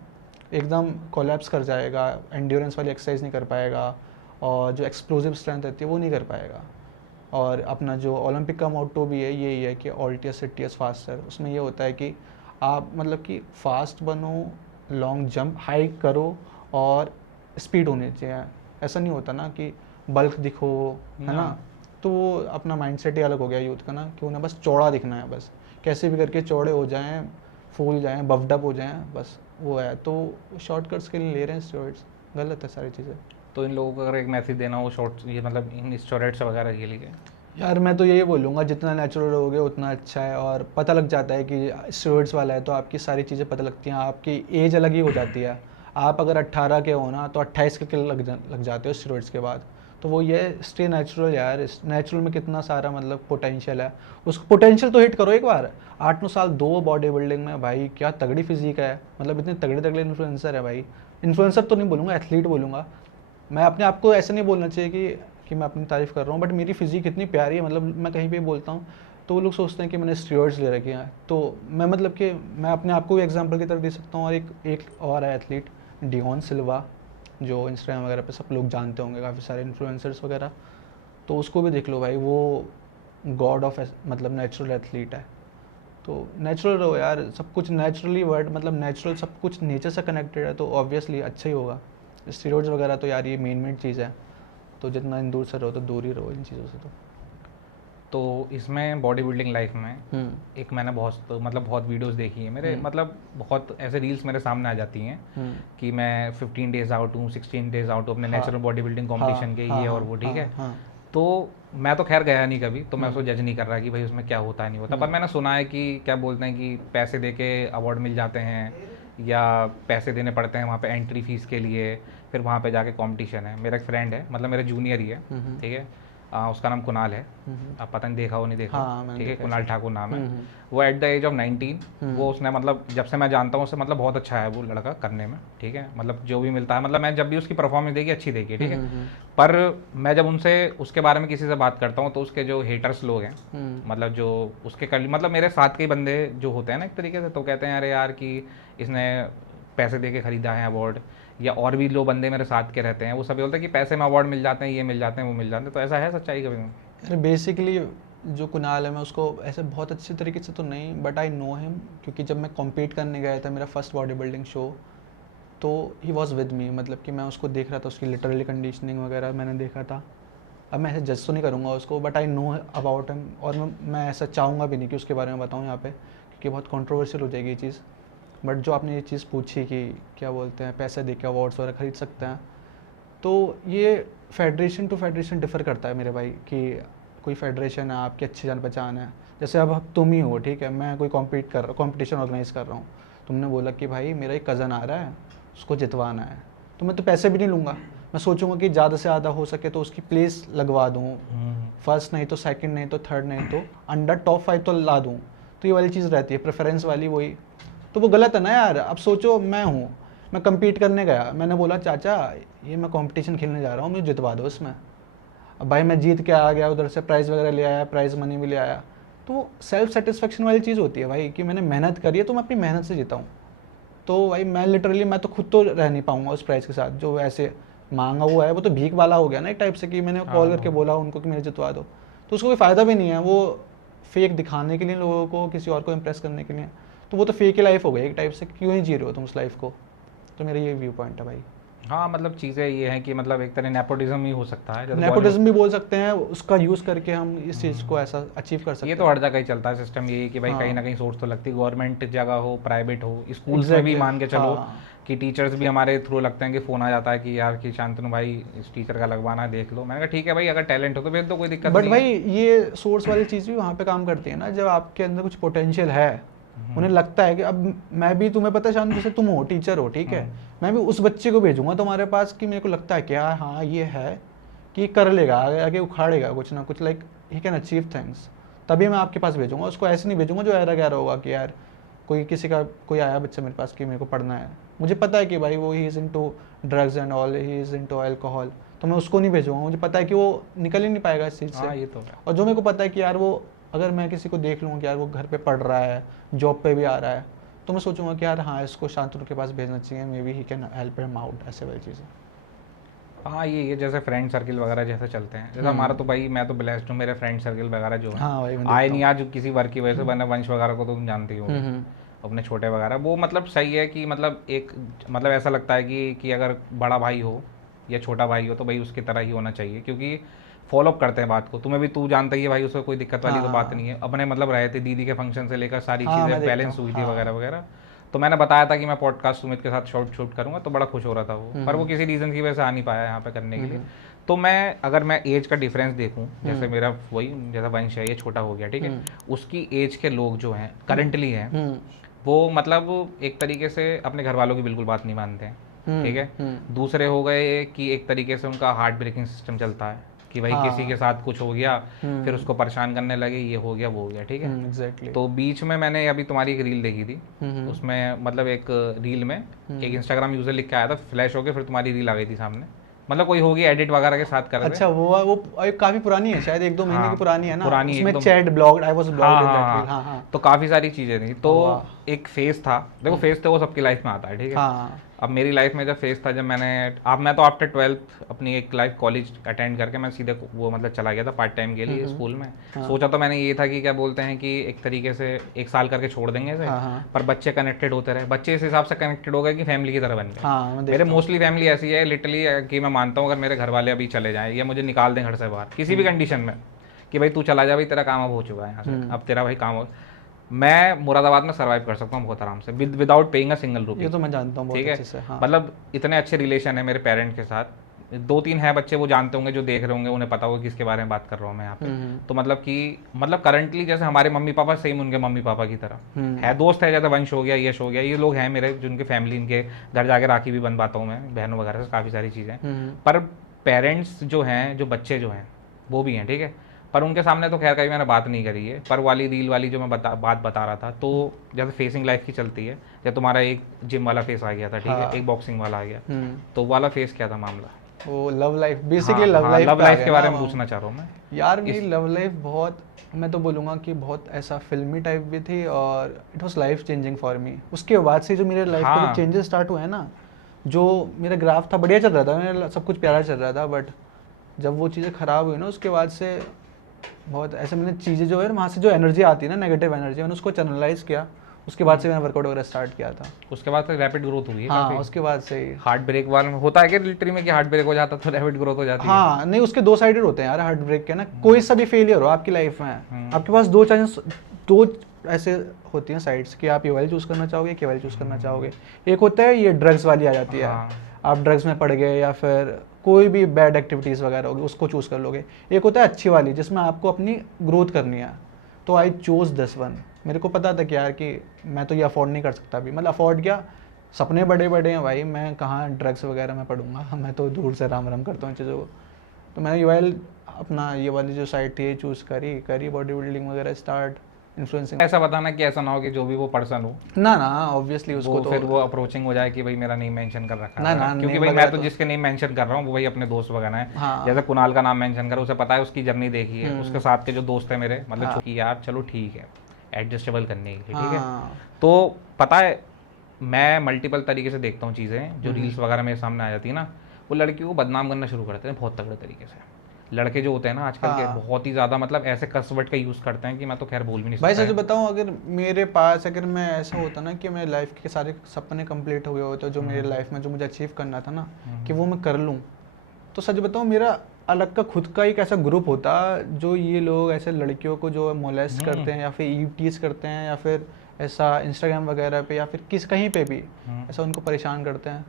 एकदम कोलैप्स कर जाएगा, एंड्योरेंस वाली एक्सरसाइज नहीं कर पाएगा, और जो एक्सप्लोजिव स्ट्रेंथ रहती है वो नहीं कर पाएगा। और अपना जो ओलंपिक का मोटो भी है यही है कि ऑल्टियस सिटियस फास्टर, उसमें ये होता है कि आप मतलब कि फास्ट बनो, लॉन्ग जंप हाइक करो और स्पीड होनी चाहिए। ऐसा नहीं होता ना कि बल्क दिखो, है ना। तो वो अपना माइंडसेट ही अलग हो गया यूथ का ना, कि उन्हें बस चौड़ा दिखना है, बस कैसे भी करके चौड़े हो जाएं, फूल जाएं, बफ्ड अप हो जाएं, बस वो है। तो शॉर्टकट्स के लिए ले रहे हैं स्टेरॉइड्स, गलत है सारी चीज़ें। तो इन लोगों को अगर एक मैसेज देना हो शॉर्ट, ये मतलब इन स्टोरेट्स वगैरह के लिए? यार मैं तो यही बोलूँगा, जितना नेचुरल रहोगे उतना अच्छा है। और पता लग जाता है कि स्टेरॉइड्स वाला है तो आपकी सारी चीज़ें पता लगती हैं, आपकी एज अलग ही हो जाती है। आप अगर 18 के हो ना तो 28 के लग जाते हो स्टेरॉइड्स के बाद। तो वो ये स्टे नेचुरल यार, इस नेचुरल में कितना सारा मतलब पोटेंशियल है, उस पोटेंशियल तो हिट करो एक बार। 8-9 साल दो बॉडी बिल्डिंग में, भाई क्या तगड़ी फिजिक है, मतलब इतने तगड़े तगड़े इन्फ्लुएंसर है भाई। इन्फ्लुएंसर तो नहीं बोलूँगा, एथलीट बोलूँगा मैं। अपने आप को ऐसा नहीं बोलना चाहिए कि मैं अपनी तारीफ़ कर रहा हूँ, बट मेरी फिजिक इतनी प्यारी है, मतलब मैं कहीं पे बोलता हूँ तो वो लोग सोचते हैं कि मैंने स्टेरॉइड्स ले रखे हैं। तो मैं मतलब कि मैं अपने आप को भी एग्जांपल की तरफ दे सकता हूँ। और एक और है एथलीट, डियोन सिल्वा, जो इंस्टाग्राम वगैरह पे सब लोग जानते होंगे, काफ़ी सारे इन्फ्लुएंसर्स वगैरह। तो उसको भी देख लो भाई, वो गॉड ऑफ मतलब नेचुरल एथलीट है। तो नेचुरल रहो यार, सब कुछ नेचुरली वर्ड मतलब नेचुरल, सब कुछ नेचर से कनेक्टेड है तो ऑब्वियसली अच्छा ही होगा। स्टेरॉइड्स वगैरह तो यार ये मेन चीज़ है, तो जितना इन दूर से रहो तो दूर ही रहो इन चीज़ों से। तो इसमें बॉडी बिल्डिंग लाइफ में एक मैंने बहुत वीडियोस देखी है मेरे, मतलब बहुत ऐसे रील्स मेरे सामने आ जाती हैं कि मैं 15 डेज आउट हूँ, 16 डेज आउट हूँ अपने नेचुरल बॉडी बिल्डिंग कॉम्पिटिशन के, ये और वो, ठीक है। तो मैं तो खैर गया नहीं कभी, तो मैं उसको जज नहीं कर रहा कि भाई उसमें क्या होता है नहीं होता, पर मैंने सुना है कि क्या बोलते हैं कि पैसे दे के अवार्ड मिल जाते हैं या पैसे देने पड़ते हैं वहाँ पे एंट्री फीस के लिए, फिर वहाँ पे जाके कंपटीशन है। मेरा एक फ्रेंड है, मतलब मेरे जूनियर ही है, ठीक है, उसका नाम कुणाल है, आप पता नहीं देखा हो नहीं देखा, ठीक है, कुणाल ठाकुर नाम है। वो एट द एज ऑफ 19 वो उसने मतलब जब से मैं जानता हूँ उससे मतलब बहुत अच्छा है वो लड़का करने में, ठीक है, मतलब जो भी मिलता है, मतलब मैं जब भी उसकी परफॉर्मेंस देखी अच्छी देखी, ठीक है। पर मैं जब उनसे उसके बारे में किसी से बात करता हूँ तो उसके जो हेटर्स लोग हैं, मतलब जो उसके मतलब मेरे साथ के बंदे जो होते हैं ना एक तरीके से, तो कहते हैं अरे यार कि इसने पैसे दे के खरीदा है अवार्ड, या और भी लोग बंदे मेरे साथ के रहते हैं वो सभी बोलते हैं कि पैसे में अवार्ड मिल जाते हैं, ये मिल जाते हैं, वो मिल जाते हैं। तो ऐसा है सच्चाई कभी? अरे बेसिकली जो कुणाल है, मैं उसको ऐसे बहुत अच्छे तरीके से तो नहीं, बट आई नो हिम, क्योंकि जब मैं कॉम्पीट करने गया था मेरा फर्स्ट बॉडी बिल्डिंग शो, तो ही वॉज विद मी, मतलब कि मैं उसको देख रहा था, उसकी लिटरली कंडीशनिंग वगैरह मैंने देखा था। अब मैं ऐसे जज तो नहीं करूँगा उसको, but I know about him, और मैं ऐसा चाहूँगा भी नहीं कि उसके बारे में बताऊँ यहाँ पे, क्योंकि बहुत कंट्रोवर्शियल हो जाएगी ये चीज़। बट जो आपने ये चीज़ पूछी कि क्या बोलते हैं पैसे दे के अवार्ड्स वगैरह खरीद सकते हैं, तो ये फेडरेशन टू फेडरेशन डिफ़र करता है मेरे भाई, कि कोई फेडरेशन है आपकी अच्छी जान पहचान है, जैसे अब तुम ही हो, ठीक है, मैं कोई कॉम्पिटिशन ऑर्गेनाइज़ कर रहा हूँ, तुमने बोला कि भाई मेरा एक कज़न आ रहा है उसको जितवाना है, तो मैं तो पैसे भी नहीं लूँगा, मैं सोचूंगा कि ज़्यादा से ज़्यादा हो सके तो उसकी प्लेस लगवा दूँ, फर्स्ट नहीं तो सेकंड नहीं तो थर्ड नहीं तो अंडर टॉप 5 तो ला दूँ। तो ये वाली चीज़ रहती है प्रेफरेंस वाली, वही तो वो गलत है ना यार। अब सोचो मैं कम्पीट करने गया, मैंने बोला चाचा ये मैं कंपटीशन खेलने जा रहा हूँ, मुझे जितवा दो इसमें। अब भाई मैं जीत के आ गया, उधर से प्राइज़ वगैरह ले आया, प्राइज़ मनी भी ले आया, तो सेल्फ सेटिस्फेक्शन वाली चीज़ होती है भाई, कि मैंने मेहनत करी है तो मैं अपनी मेहनत से जीता हूँ। तो भाई मैं तो खुद तो रह नहीं पाऊँगा उस प्राइज़ के साथ, जो ऐसे मांगा हुआ है वो तो भीख वाला हो गया ना एक टाइप से, कि मैंने कॉल करके बोला उनको कि मेरे जितवा दो, तो उसको कोई फ़ायदा भी नहीं है, वो फेक दिखाने के लिए लोगों को, किसी और को इम्प्रेस करने के लिए, तो वो तो फेक ही लाइफ हो गई एक टाइप से, क्यों ही जी रहे हो तुम उस लाइफ को। तो मेरा ये व्यू पॉइंट है भाई। हाँ, मतलब चीज़ें ये हैं कि मतलब एक तरह नेपोटिज्म ही हो सकता है, नेपोटिज्म भी बोल सकते हैं, उसका यूज़ करके हम इस चीज़ को ऐसा अचीव कर सकते हैं। ये तो हर जगह ही चलता है सिस्टम, यही कि भाई कहीं ना कहीं सोर्स तो लगती है, गवर्नमेंट जगह हो प्राइवेट हो, स्कूल्स में भी मान के चलो कि टीचर्स भी हमारे थ्रू लगते हैं कि फ़ोन आ जाता है कि यार कि शांतनु भाई इस टीचर का लगवाना है, देख लो। मैंने कहा ठीक है भाई, अगर टैलेंट हो तो भेज दो, कोई दिक्कत नहीं। बट भाई ये सोर्स वाली चीज़ भी वहाँ पे काम करती है ना, जब आपके अंदर कुछ पोटेंशियल है, उन्हें लगता है कि अब मैं भी, तुम्हें पता है शांत, जैसे तुम हो टीचर हो, ठीक है, मैं भी उस बच्चे को भेजूंगा तुम्हारे पास कि मेरे को लगता है क्या हाँ ये है कि कर लेगा, आगे आगे उखाड़ेगा कुछ ना कुछ, like he can achieve things. तभी मैं आपके पास भेजूंगा, उसको ऐसे नहीं भेजूंगा जो ऐरा गैरा होगा कि यार कोई आया बच्चा मेरे पास कि मेरे को पढ़ना है, मुझे पता है कि भाई वो he is into drugs and all, he is into alcohol, तो मैं उसको नहीं भेजूंगा, मुझे पता है कि वो निकल ही नहीं पाएगा इस चीज़ से। हाँ ये तो है। और जो मेरे को पता है कि यार वो, अगर मैं किसी को देख लूँगा कि यार वो घर पे पढ़ रहा है, जॉब पे भी आ रहा है, तो मैं सोचूंगा कि यार हाँ इसको शांतनु के पास भेजना चाहिए, may be he can help him out, ऐसे वाली चीज़ें। हाँ ये जैसे फ्रेंड सर्किल वगैरह जैसे चलते हैं, जैसे हमारा तो भाई मैं तो ब्लेस्ड हूँ, मेरे फ्रेंड सर्किल वगैरह जो है हाँ भाई, मैं आए देखता नहीं आज किसी वर्क की वजह से, वरना वंश वगैरह को तो तुम जानते हो हूँ। अपने छोटे वगैरह, वो मतलब सही है कि मतलब एक मतलब ऐसा लगता है कि अगर बड़ा भाई हो या छोटा भाई हो तो भाई उसकी तरह ही होना चाहिए, क्योंकि फॉलो अप करते हैं बात को, तुम्हें भी तू जानता ही है भाई, उसमें कोई दिक्कत वाली तो बात नहीं है। अपने मतलब रहे थे दीदी के फंक्शन से लेकर सारी हाँ, मैं चीज़ें देखता बैलेंस हूँ, हुई थी हाँ। वगैरह वगैरह, तो मैंने बताया था कि मैं पॉडकास्ट सुमित के साथ शूट करूंगा, तो बड़ा खुश हो रहा था वो, पर वो किसी रीज़न की वजह से आ नहीं पाया यहाँ पे करने के लिए। तो मैं अगर मैं एज का डिफरेंस देखूं, जैसे मेरा वही जैसा वंश है ये छोटा हो गया, ठीक है, उसकी एज के लोग जो हैं करंटली हैं वो मतलब एक तरीके से अपने घर वालों की बिल्कुल बात नहीं मानते हैं, ठीक है। दूसरे हो गए कि एक तरीके से उनका हार्ट ब्रेकिंग सिस्टम चलता है कि भाई किसी के साथ कुछ हो गया फिर उसको परेशान करने लगे, ये हो गया वो हो गया, ठीक है। एग्जैक्टली। तो बीच में मैंने अभी तुम्हारी एक रील देखी थी, उसमें मतलब एक रील में एक इंस्टाग्राम यूजर लिख के आया था, फ्लैश हो गया, फिर तुम्हारी रील आ गई थी सामने, मतलब कोई होगी एडिट वगैरह के साथ कर रहे। अच्छा वो काफी पुरानी है, शायद 1-2 महीने हाँ, की पुरानी है ना, पुरानी उसमें एकदम। Chat blogged, I was blogged in that हाँ रील। हाँ। तो काफ़ी सारी चीज़ें थी, तो एक फेस था, देखो फेस तो वो सबकी लाइफ में आता है, ठीक है। हाँ। अब मेरी लाइफ में जब फेस था, जब मैं तो आफ्टर 12th अपनी एक लाइफ कॉलेज अटेंड करके मैं सीधे वो मतलब चला गया था पार्ट टाइम के लिए स्कूल में। सोचा तो मैंने ये था कि क्या बोलते हैं कि एक तरीके से 1 साल करके छोड़ देंगे इसे, पर बच्चे कनेक्टेड होते रहे, बच्चे इस हिसाब से कनेक्टेड हो गए कि फैमिली की तरह बन गए। मेरे मोस्टली फैमिली ऐसी है लिटरली कि मैं मानता हूँ अगर मेरे घर वाले अभी चले जाएं या मुझे निकाल दें घर से बाहर किसी भी कंडीशन में कि भाई तू चला जा, भाई तेरा काम अब हो चुका है यहाँ से, अब तेरा भाई काम हो, मैं मुरादाबाद में सर्वाइव कर सकता हूँ बहुत आराम से without paying a single rupee. ये तो मैं जानता हूँ बहुत अच्छे से। हाँ। मतलब इतने अच्छे रिलेशन है मेरे पेरेंट के साथ, 2-3 है बच्चे वो जानते होंगे, जो देख रहे होंगे उन्हें पता होगा किसके बारे में बात कर रहा हूँ मैं यहाँ पे। तो मतलब करंटली जैसे हमारे मम्मी पापा सेम उनके मम्मी पापा की तरह है, दोस्त है जैसे वंश हो गया, यश हो गया, ये लोग हैं मेरे जिनके फैमिली, इनके घर जाके राखी भी बनवाता हूँ मैं बहनों वगैरह से, काफ़ी सारी चीज़ें। पर पेरेंट्स जो हैं, जो बच्चे जो हैं वो भी हैं, ठीक है, पर उनके सामने तो खैर कभी मैंने बात नहीं करी है। पर वाली रील वाली जो मैं बात बता रहा था, तो जैसे फेसिंग लाइफ की चलती है, जब तुम्हारा एक जिम वाला फेस आ गया था, ठीक है, एक बॉक्सिंग वाला आ गया, तो वाला फेस क्या था मामला? वो love life, basically love life के बारे में पूछना चाह रहा हूँ मैं यार। मेरी लव लाइफ बहुत, मैं तो बोलूँगा कि बहुत ऐसा फिल्मी टाइप भी थी, और it was life changing for me. उसके बाद से जो मेरे लाइफ में चेंजेस स्टार्ट हुए हैं ना, जो मेरा ग्राफ था बढ़िया चल रहा था, मेरा सब कुछ प्यारा चल रहा था, बट जब वो चीज़ें ख़राब हुई ना, उसके बाद से बहुत ऐसे मैंने चीज़ें जो है वहाँ से जो एनर्जी आती है ना, नेगेटिव एनर्जी, मैंने उसको चैनलाइज किया। उसके बाद से मैंने वर्कआउट वगैरह स्टार्ट किया था। उसके बाद से रैपिड ग्रोथ हुई है। हाँ, उसके बाद से हार्ट ब्रेक वाला होता है कि लिटरली में कि हार्ट ब्रेक हो जाता तो रैपिड ग्रोथ हो जाती है? हाँ, नहीं, उसके 2 साइडेड होते हैं यार हार्ट ब्रेक के ना। कोई सा भी फेलियर हो आपकी लाइफ में, आपके पास 2 चांसेस, 2 ऐसे होती हैं साइड्स कि आप ये वाली चूज़ करना चाहोगे, ये वाली चूज़ करना चाहोगे। एक होता है ये ड्रग्स वाली आ जाती है, आप ड्रग्स में पड़ गए या फिर कोई भी बैड एक्टिविटीज़ वगैरह होगी, उसको चूज़ कर लोगे। एक होता है अच्छी वाली, जिसमें आपको अपनी ग्रोथ करनी है। तो आई चूज़ दिस वन। मेरे को पता था कि यार कि मैं तो ये अफोर्ड नहीं कर सकता अभी, मतलब अफोर्ड क्या, सपने बड़े बड़े हैं भाई, मैं कहाँ ड्रग्स वगैरह में पढ़ूंगा, मैं तो दूर से राम राम करता हूँ चीज़ों को। तो मैंने ये वाली जो साइड थी चूज़ करी बॉडी बिल्डिंग वगैरह स्टार्ट, इन्फ्लुएंसिंग। ऐसा बताना कि ऐसा ना हो कि जो भी वो पर्सन हो ना ऑब्वियसली उसको तो फिर वो अप्रोचिंग हो जाए कि भाई मेरा नेम मेंशन कर रखा है, ना, क्योंकि भाई मैं तो जिसके नेम मेंशन कर रहा हूँ वो भाई अपने दोस्त वगैरह हैं। हाँ। जैसे कुणाल का नाम मेंशन करा, उसे पता है, उसकी जर्नी देखी है, उसके साथ के जो दोस्त है मेरे, मतलब कि यार चलो ठीक है एडजस्टेबल करने के लिए, ठीक है। तो पता है मैं मल्टीपल तरीके से देखता हूँ चीज़ें, जो रील्स वगैरह मेरे सामने आ जाती है ना, वो लड़कियों को बदनाम करना शुरू करते हैं बहुत तगड़े तरीके से। लड़के जो होते हैं ना आजकल के बहुत ही ज़्यादा मतलब ऐसे कसवर्ड का यूज़ करते हैं कि मैं तो खैर बोल भी नहीं सकता। भाई सच बताऊं, अगर मेरे पास अगर मैं ऐसा होता ना कि मेरे लाइफ के सारे सपने कंप्लीट हुए होते, जो मेरे लाइफ में जो मुझे अचीव करना था ना, कि वो मैं कर लूं, तो सच बताऊं मेरा अलग का खुद का एक ऐसा ग्रुप होता जो ये लोग ऐसे लड़कियों को जो मोलेस्ट करते हैं या फिर ईटीज करते हैं या फिर ऐसा इंस्टाग्राम वगैरह पे या फिर कहीं पे भी ऐसा उनको परेशान करते हैं,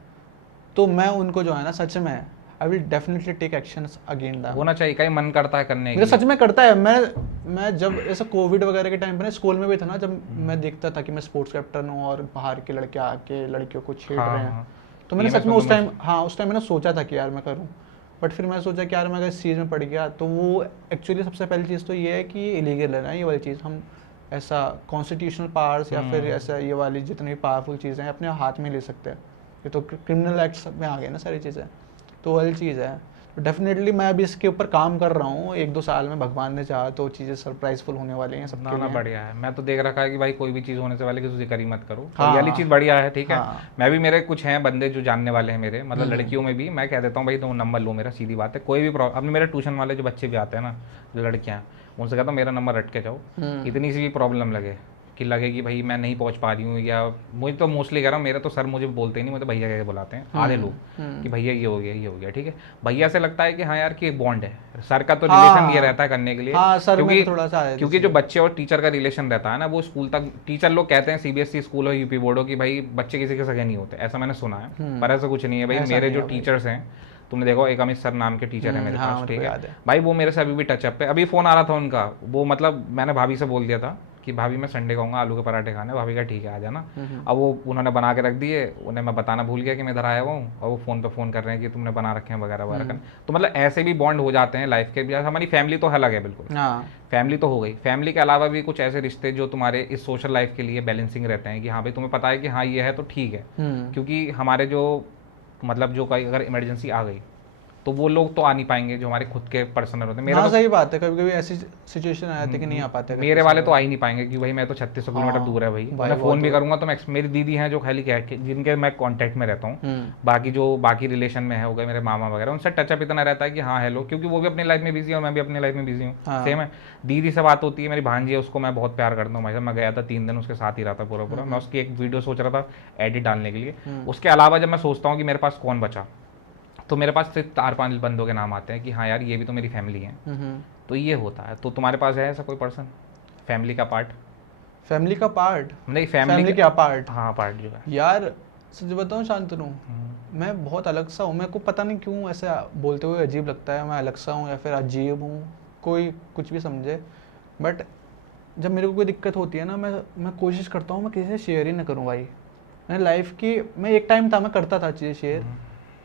तो मैं उनको जो है ना सच में I will definitely take actions again them. होना चाहिए, कहीं मन करता है करने मेरा सच में करता है। मैं जब ऐसा कोविड वगैरह के टाइम पे ना स्कूल में भी था ना, जब मैं देखता था कि मैं स्पोर्ट्स कैप्टन हूँ और बाहर के लड़के आके लड़कियों को छेड़ रहे हैं, तो मैंने सच में उस टाइम मैंने सोचा था कि यार मैं करूँ, बट फिर मैं सोचा कि यार मैं अगर इस चीज़ में पड़ गया तो वो एक्चुअली सबसे पहली चीज़ तो ये है कि ये इलीगल है ना, ये वाली चीज़। हम ऐसा कॉन्स्टिट्यूशनल पावर्स या फिर ऐसा ये वाली जितनी भी पावरफुल चीज़ें हैं अपने हाथ में ले सकते हैं। ये तो क्रिमिनल एक्ट्स में आ गए ना सारी चीज़ें, तो वाली चीज़ है। तो डेफिनेटली मैं अभी इसके ऊपर काम कर रहा हूँ, 1-2 साल में भगवान ने चाहा तो चीज़ें सरप्राइजफुल होने वाली हैं सबके ना लिए। बढ़िया है। मैं तो देख रखा है कि भाई कोई भी चीज़ होने से पहले किसी जिक्र ही मत करो। हाँ, ये वाली चीज़ बढ़िया है, ठीक है। हाँ। मैं भी, मेरे कुछ हैं बंदे जो जानने वाले हैं मेरे, मतलब लड़कियों में भी मैं कह देता हूँ भाई तुम नंबर लो मेरा, सीधी बात है। कोई भी प्रॉब्लम, अपने मेरे ट्यूशन वाले जो बच्चे भी आते हैं ना, जो लड़कियाँ, उनसे कहता हूँ मेरा नंबर रट के जाओ। इतनी सी भी प्रॉब्लम लगे कि लगे कि भाई मैं नहीं पहुंच पा रही हूँ, या मुझे तो मोस्टली कह रहा हूँ, मेरे तो सर मुझे बोलते ही नहीं, मुझे तो भैया कह के बुलाते हैं आधे लोग कि भैया ये हो गया, ये हो गया, ठीक है। भैया से लगता है कि हाँ यार कि बॉन्ड है, सर का तो रिलेशन ये रहता है करने के लिए। हाँ, सर में क्योंकि तो थोड़ा सा है क्योंकि जो बच्चे और टीचर का रिलेशन रहता है ना, वो स्कूल तक, टीचर लोग कहते हैं सीबीएसई स्कूल हो, यूपी बोर्ड हो, कि भाई बच्चे किसी के सगे नहीं होते, ऐसा मैंने सुना है, पर ऐसा कुछ नहीं है भाई। मेरे जो टीचर्स हैं, तुमने देखो एक अमित सर नाम के टीचर है मेरे पास, ठीक है भाई, वो मेरे से अभी भी टचअप पे। अभी फोन आ रहा था उनका, वो मतलब मैंने भाभी से बोल दिया था कि भाभी मैं संडे को आऊँगा आलू के पराठे खाने, भाभी का ठीक है आ जाना। अब वो उन्होंने बना के रख दिए, उन्हें मैं बताना भूल गया कि मैं इधर आया हुआ हूँ, और वो फ़ोन पे फ़ोन कर रहे हैं कि तुमने बना रखे हैं वगैरह वगैरह। तो मतलब ऐसे भी बॉन्ड हो जाते हैं लाइफ के भी। हमारी फैमिली तो अलग है बिल्कुल, फैमिली तो हो गई। फैमिली के अलावा भी कुछ ऐसे रिश्ते जो तुम्हारे इस सोशल लाइफ के लिए बैलेंसिंग रहते हैं, कि हाँ भाई तुम्हें पता है कि हाँ ये है तो ठीक है, क्योंकि हमारे जो मतलब जो कहीं अगर इमरजेंसी आ गई तो वो लोग तो आ नहीं पाएंगे जो हमारे खुद के पर्सनल होते हैं। मेरा तो सही बात है, कभी कभी ऐसी सिचुएशन आ जाती है कि नहीं आ पाते। मेरे वाले तो आ ही नहीं पाएंगे कि भाई मैं तो 3600 किलोमीटर दूर है भाई, मैं फ़ोन भी करूंगा तो मैं, मेरी दीदी हैं जो खाली कह के जिनके मैं कांटेक्ट में रहता हूँ, बाकी जो बाकी रिलेशन में है हो गए मेरे मामा वगैरह, उनसे टचअप इतना रहता है कि हाँ हेलो, क्योंकि वो भी अपनी लाइफ में बिजी है और मैं भी अपनी लाइफ में बिजी हूँ, सेम है। दीदी से बात होती है, मेरी भांजी है, उसको मैं बहुत प्यार करता हूँ भाई। मैं गया था 3 दिन उसके साथ ही रहा था पूरा, मैं उसकी एक वीडियो सोच रहा था एडिट डालने के लिए। उसके अलावा जब मैं सोचता हूँ कि मेरे पास कौन बचा, तो मेरे पास सिर्फ 4-5 बंदों के नाम आते हैं कि हाँ यार ये भी तो मेरी फैमिली है। तो ये होता है। तो तुम्हारे पास है ऐसा कोई पर्सन, फैमिली का पार्ट? फैमिली का पार्ट नहीं, फैमिली क्या पार्ट? हाँ पार्ट जो है यार, सच बताऊँ शांतनु, मैं बहुत अलग सा हूँ। मेरे को पता नहीं क्यों ऐसा बोलते हुए अजीब लगता है, मैं अलग सा हूँ या फिर अजीब हूँ, कोई कुछ भी समझे। बट जब मेरे को कोई दिक्कत होती है ना, मैं कोशिश करता हूँ मैं किसी से शेयर ही ना करूँ भाई। मैंने लाइफ की, मैं एक टाइम था मैं करता था चीज़ें शेयर,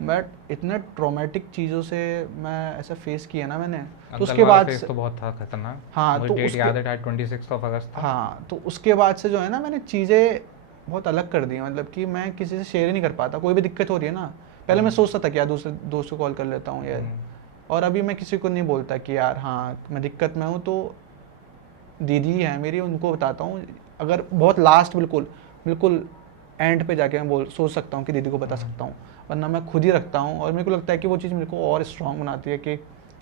बट इतने ट्रॉमेटिक चीज़ों से मैं ऐसा फेस किया ना मैंने, तो उसके बाद से तो बहुत था खतरनाक। हाँ, मुझे तो डेट याद है 26 अगस्त था। हाँ, तो उसके बाद से जो है ना, मैंने चीज़ें बहुत अलग कर दी। मतलब कि मैं किसी से शेयर ही नहीं कर पाता, कोई भी दिक्कत हो रही है ना, पहले मैं सोचता था कि यार दूसरे दोस्त को कॉल कर लेता हूँ यार, और अभी मैं किसी को नहीं बोलता कि यार हाँ मैं दिक्कत में हूँ, तो दीदी है मेरी, उनको बताता हूँ। अगर बहुत लास्ट बिल्कुल एंड पे जाके मैं सोच सकता हूँ कि दीदी को बता सकता हूँ, वरना मैं खुद ही रखता हूँ। और मेरे को लगता है कि वो चीज़ मेरे को और स्ट्रॉन्ग बनाती है, कि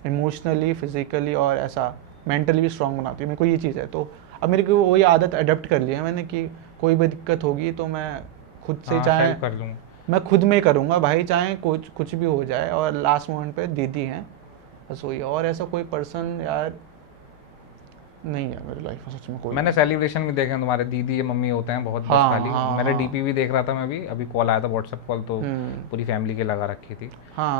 इमोशनली, फिजिकली और ऐसा मेंटली भी स्ट्रॉन्ग बनाती है। मेरे को ये चीज़ है, तो अब मेरे को वही आदत अडॉप्ट कर ली है मैंने कि कोई भी दिक्कत होगी तो मैं खुद से चाहे कर लूँ, मैं खुद में ही करूँगा भाई, चाहे कुछ भी हो जाए। और लास्ट मोमेंट पे दीदी हैं, बस वही। और ऐसा कोई पर्सन यार नहीं है मेरी लाइफ में सच में कोई। मैंने सेलिब्रेशन भी देखे हैं तुम्हारे, दीदी या मम्मी होते हैं बहुत, बस खाली। मैंने डीपी भी देख रहा था, मैं अभी कॉल आया था व्हाट्सएप कॉल, तो पूरी फैमिली के लगा रखी थी।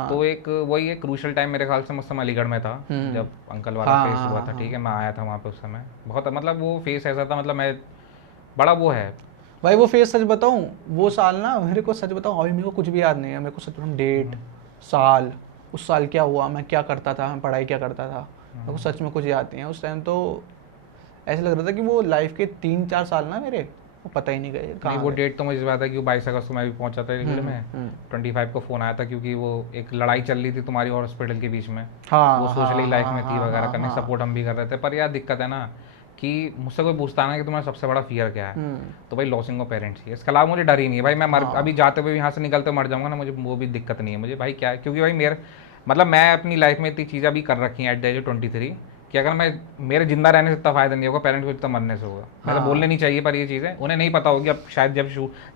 तो एक वही एक क्रूशल टाइम मेरे ख्याल से मस्त अलीगढ़ में था, जब अंकल वाला फेस हुआ था, ठीक है। मैं आया था वहाँ पे उस समय, बहुत मतलब वो फेस ऐसा था, मतलब मैं बड़ा वो है भाई वो फेस। सच बताऊँ, वो साल ना, मेरे को सच बताऊँ अभी मेरे को कुछ भी याद नहीं है। मेरे को सच बताऊँ डेट, साल, उस साल क्या हुआ, मैं क्या करता था, मैं पढ़ाई क्या करता था, मेरे को सच में कुछ याद नहीं है। उस टाइम तो ऐसा लग रहा था कि वो लाइफ के 3-4 साल ना मेरे वो पता ही नहीं गए कहाँ। वो डेट तो मुझे याद है कि 22 अगस्त को मैं भी पहुंचा था दिल्ली में। 25 को फ़ोन आया था, क्योंकि वो एक लड़ाई चल रही थी तुम्हारी और हॉस्पिटल के बीच में। वो सोशली लाइफ में थी वगैरह करने, सपोर्ट हम भी कर रहे थे। पर यार दिक्कत है ना कि मुझसे कोई पूछता ना कि तुम्हारा सबसे बड़ा फियर क्या है, तो भाई लॉसिंग ऑफ पेरेंट्स ही है। इसके अलावा मुझे डर ही नहीं है भाई। मैं अभी जाते हुए यहाँ से निकलते मर जाऊँगा ना, मुझे वो भी दिक्कत नहीं है मुझे भाई। क्या है, क्योंकि भाई मेरे मतलब मैं अपनी लाइफ में इतनी चीज़ें अभी कर रखी हैं एट द एज ऑफ 23 कि अगर मैं मेरे जिंदा रहने से इतना फायदा नहीं होगा, पेरेंट्स को इतना मरने से होगा। मैं तो बोलने नहीं चाहिए, पर ये चीज़ है उन्हें नहीं पता होगी। अब शायद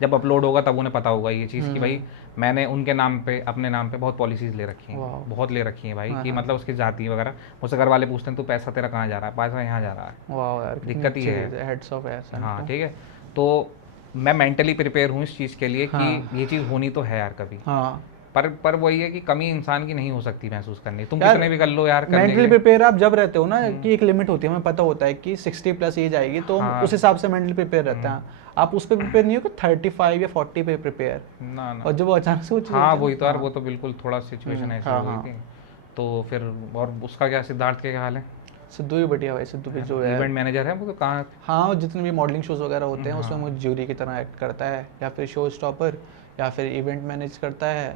जब अपलोड होगा तब उन्हें पता होगा ये चीज़ कि भाई मैंने उनके नाम पे, अपने नाम पे बहुत पॉलिसीज ले रखी हैं, बहुत ले रखी हैं भाई, कि मतलब उसकी जाति वगैरह। मुझसे घर वाले पूछते हैं तो पैसा तेरा कहाँ जा रहा है, पैसा यहाँ जा रहा है, दिक्कत ही है। हाँ ठीक है, तो मैं मेंटली प्रिपेयर हूँ इस चीज़ के लिए कि ये चीज़ होनी तो है यार कभी। पर वही है कि कमी इंसान की नहीं हो सकती महसूस करनी, तुम कितने भी कर लो यार। मेंटली प्रिपेयर आप जब रहते हो ना, कि एक लिमिट होती है, हमें पता होता है कि 60+ एज आएगी, तो उस हिसाब से मेंटली प्रिपेयर रहते हैं। आप उस पे प्रिपेयर नहीं हो कि 35 या 40 पे प्रिपेयर ना। और जब वो अचानक से वो हाँ वही तो यार, वो तो बिल्कुल थोड़ा सिचुएशन ऐसी हो गई थी। तो फिर और उसका क्या, सिद्धार्थ के क्या हाल है? सिद्धू भी बढ़िया भाई, सिद्धू भी जो है इवेंट मैनेजर है वो, तो कहाँ? हाँ, जितने भी मॉडलिंग शोज़ वगैरह होते हैं हाँ। उसमें मुझे ज्यूरी की तरह एक्ट करता है, या फिर शो स्टॉपर, या फिर इवेंट मैनेज करता है।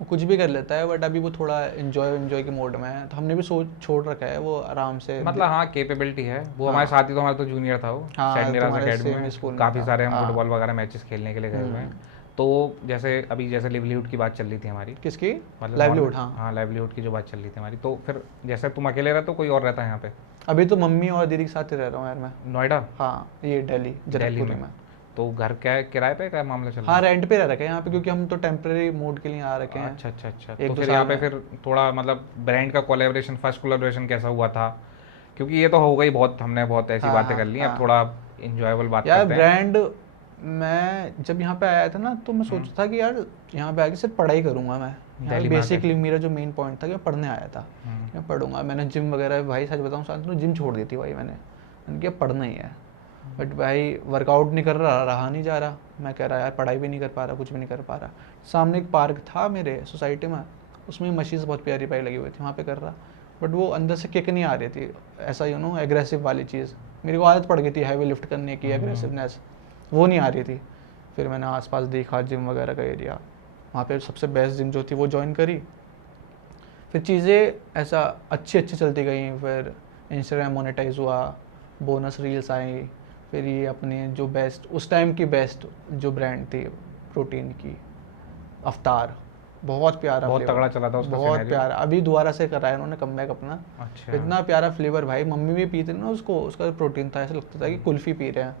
वो कुछ भी कर लेता है, बट अभी वो थोड़ा एंजॉय के मोड में है, तो हमने भी सोच छोड़ रखा है वो आराम से। मतलब हाँ, कैपेबिलिटी है वो। हाँ। हमारे साथ ही तो, हमारा तो जूनियर था वो, हाँ, सेंट मीराज तुम्हारे अकेडमी सेम में। स्कूल में काफ़ी था। सारे हम हाँ। फुटबॉल वगैरह मैचेस खेलने के लिए गए हुए हैं। तो जैसे अभी जैसे लिवलीहुड की बात चल रही थी हमारी, किसकी? मतलब लाइवलीहुड। normal- हाँ, हाँ, लाइवलीहुड की जो बात चल रही थी हमारी, तो फिर जैसे तुम अकेले रहते हो, कोई और रहता है यहाँ पे? अभी तो मम्मी और दीदी के साथ ही रह रहा हूँ यार मैं। नोएडा? हाँ, ये दिल्ली दिल्ली जनकपुरी में? में। तो घर क्या है, किराए पे क्या मामला चल रहा हाँ, है? रेंट पे रह रखे हैं यहाँ पे, क्योंकि हम तो टेम्परेरी मोड के लिए आ रखे हैं। अच्छा अच्छा अच्छा। एक तो दो फिर साल यहाँ पे में। फिर थोड़ा मतलब ब्रांड का कोलैबोरेशन, फर्स्ट कोलैबोरेशन कैसा हुआ था? क्योंकि ये तो हो गई बहुत, हमने बहुत ऐसी हाँ बातें हाँ कर ली, अब हाँ। थोड़ा इंजॉयबल बात यार करते हैं। ब्रांड, मैं जब यहाँ पे आया था ना, तो मैं सोचा था कि यार यहाँ पे आके सिर्फ पढ़ाई करूँगा मैं। यहाँ दिल्ली में आके? बेसिकली मेरा जो मेन पॉइंट था कि मैं पढ़ने आया था, हम्म। मैं पढ़ूंगा। मैंने जिम वगैरह, भाई सच बताऊँ साथ में जिम छोड़ दी थी भाई मैंने कहा पढ़ना ही है। बट भाई वर्कआउट नहीं कर रहा नहीं जा रहा। मैं कह रहा यार पढ़ाई भी नहीं कर पा रहा, कुछ भी नहीं कर पा रहा। सामने एक पार्क था मेरे सोसाइटी में, उसमें मशीन्स बहुत प्यारी प्यारी लगी हुई थी, वहाँ पे कर रहा। बट वो अंदर से किक नहीं आ रही थी, ऐसा एग्रेसिव वाली चीज़। मेरी को आदत पड़ गई थी हैवी लिफ्ट करने की, एग्रेसिवनेस वो नहीं आ रही थी। फिर मैंने आसपास देखा जिम वगैरह का एरिया, वहाँ पे सबसे बेस्ट जिम जो थी वो ज्वाइन करी। फिर चीज़ें ऐसा अच्छी चलती गई। फिर इंस्टाग्राम मोनेटाइज हुआ, बोनस रील्स आई। फिर ये अपने जो बेस्ट उस टाइम की बेस्ट जो ब्रांड थी प्रोटीन की, अवतार, बहुत प्यारा बहुत फ्लेवर, तगड़ा चला था उसका बहुत scenario। प्यारा। अभी दोबारा से करा है उन्होंने कमबैक अपना। अच्छा। इतना प्यारा फ्लेवर भाई, मम्मी भी पीते ना उसको, उसका प्रोटीन था, ऐसा लगता था कि कुल्फी पी रहे हैं।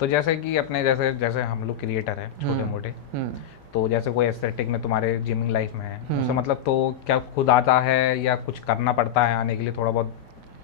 तो जैसे कि अपने जैसे जैसे हम लोग क्रिएटर हैं छोटे मोटे, हम्म। तो जैसे कोई एस्थेटिक में तुम्हारे जिमिंग लाइफ में है, हम्म। उससे मतलब तो क्या खुद आता है या कुछ करना पड़ता है आने के लिए थोड़ा बहुत,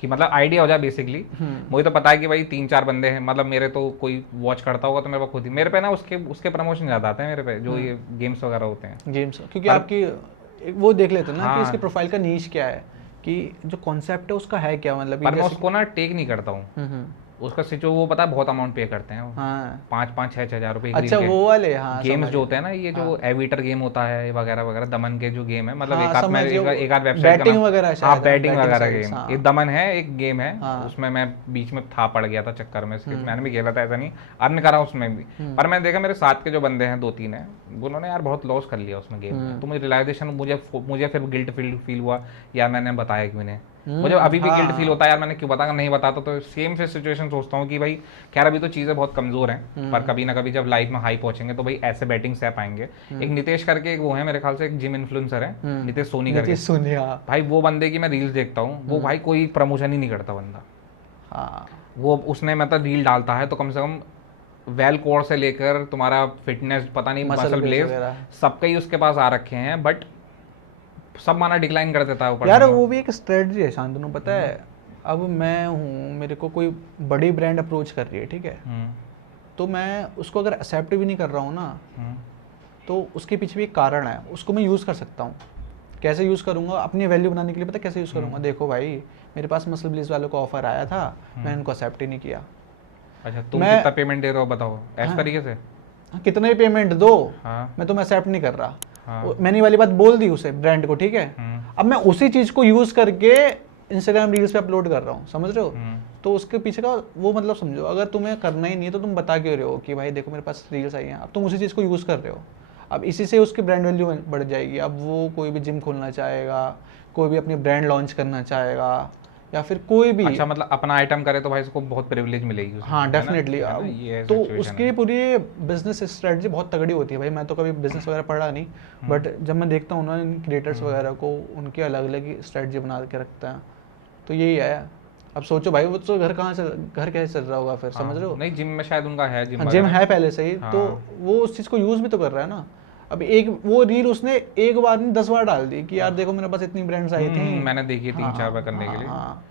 कि मतलब आइडिया हो जाए बेसिकली? मुझे तो पता है कि भाई 3-4 बंदे हैं, मतलब मेरे तो कोई वॉच करता होगा तो मेरे को खुद ही, मेरे पे ना उसके उसके प्रमोशन ज़्यादा आते हैं मेरे पे, जो ये गेम्स वगैरह होते हैं। गेम्स, क्योंकि पर- आपकी वो देख लेते हैं ना कि हाँ। इसके प्रोफाइल का नीश क्या है, कि जो कॉन्सेप्ट है उसका है क्या, मतलब पर मैं उसको ना टेक नहीं करता हूँ। हम्म। उसका सिचो वो पता है, बहुत अमाउंट पे करते हैं वो, हाँ, 5-5, 6-6 हज़ार रुपये। अच्छा वो वाले, हाँ गेम्स समझ जो होते हैं ना, ये जो एविटर गेम होता है वगैरह वगैरह, दमन के जो गेम है, मतलब हाँ, एक आध मैं समझ गया, एक आध वेबसाइट का बैटिंग नाम, वगैरह हाँ शायद, बैटिंग बैटिंग वगैरह साइट्स, गेम, हाँ। ये दमन है एक गेम है, हाँ। उसमें मैं बीच में था पड़ गया था चक्कर में इसके, मैंने भी खेला था, ऐसा नहीं अर्न करा उसमें भी। पर मैंने देखा मेरे साथ के जो बंदे हैं 2-3 हैं, उन्होंने यार बहुत लॉस कर लिया उसमें गेम में। तो मुझे रियलाइजेशन, मुझे फिर गिल्ट फील हुआ यार, मैंने बताया क्यों नहीं। मुझे अभी भी गिल्ट फील होता है यार, मैंने क्यों बताया, नहीं बताता तो सेम फिर सिचुएशन सोचता हूँ कि भाई खैर अभी तो चीज़ें बहुत कमज़ोर हैं, पर कभी ना कभी जब लाइफ में हाई पहुंचेंगे तो भाई ऐसे बैटिंग से पाएंगे। एक नितेश करके एक वो है मेरे ख्याल से, एक जिम इन्फ्लुएंसर है, नितेश सोनी करके, नीतीश सोनिया। भाई वो बंदे की मैं रील्स देखता हूँ, वो भाई कोई प्रमोशन ही नहीं करता बंदा। हाँ, वो उसने मतलब रील डालता है तो कम से कम वेल कोर से लेकर तुम्हारा फिटनेस, पता नहीं मसल मसल बेस ब्लेज, वगैरह। सबके ही उसके पास आ रखे हैं, बट सब माना डिक्लाइन कर देता है ऊपर यार से। वो भी एक स्ट्रेटजी है शांतनु, पता है। अब मैं हूँ, मेरे को कोई बड़ी ब्रांड अप्रोच कर रही है, ठीक है, तो मैं उसको अगर एक्सेप्ट भी नहीं कर रहा हूँ ना, तो उसके पीछे भी एक कारण है, उसको मैं यूज़ कर सकता हूँ। कैसे यूज़ करूँगा? अपनी वैल्यू बनाने के लिए, पता कैसे यूज़ करूँगा? देखो भाई, मेरे पास मसल ब्लेज वालों का ऑफर आया था, मैंने उनको एक्सेप्ट ही नहीं किया। अच्छा, तुम मैं- कितना पेमेंट दे रहे हो बताओ, इस तरीके से? हाँ, कितना भी पेमेंट दो, हाँ मैं तुम्हें एक्सेप्ट नहीं कर रहा। हाँ। मैंने ये वाली बात बोल दी उसे, ब्रांड को, ठीक है। अब मैं उसी चीज़ को यूज़ करके इंस्टाग्राम रील्स पे अपलोड कर रहा हूँ, समझ रहे हो? तो उसके पीछे का वो मतलब समझो, अगर तुम्हें करना ही नहीं है तो तुम बता क्यों रहे हो कि भाई देखो मेरे पास रील्स आई हैं। अब तुम उसी चीज़ को यूज़ कर रहे हो, अब इसी से उसकी ब्रांड वैल्यू बढ़ जाएगी। अब वो कोई भी जिम खोलना चाहेगा, कोई भी अपनी ब्रांड लॉन्च करना चाहेगा, या फिर कोई भी, अच्छा, मतलब अपना आइटम करे तो भाई उसको बहुत प्रिविलेज मिलेगी उसमें, हाँ है ना? डेफिनेटली। है ना? ये तो situation उसकी है। पूरी बिजनेस स्ट्रेटजी बहुत तगड़ी होती है भाई। मैं तो कभी बिजनेस वगैरह पढ़ा नहीं, बट जब मैं देखता हूँ ना इन क्रिएटर्स वगैरह को, उनकी अलग अलग ही स्ट्रेटजी बना के रखते हैं। तो यही है। अब सोचो भाई, वो तो घर कैसे चल रहा होगा फिर, समझ रहे हो? नहीं, जिम में शायद उनका है, जिम जिम वगैरह। है पहले से ही, तो वो उस चीज़ को यूज़ भी तो कर रहा है ना। अब एक वो रील उसने एक बार नहीं 10 बार डाल दी कि यार देखो मेरे पास इतनी ब्रांड्स आई थी। मैंने देखी 3-4 बार करने के लिए। हाँ,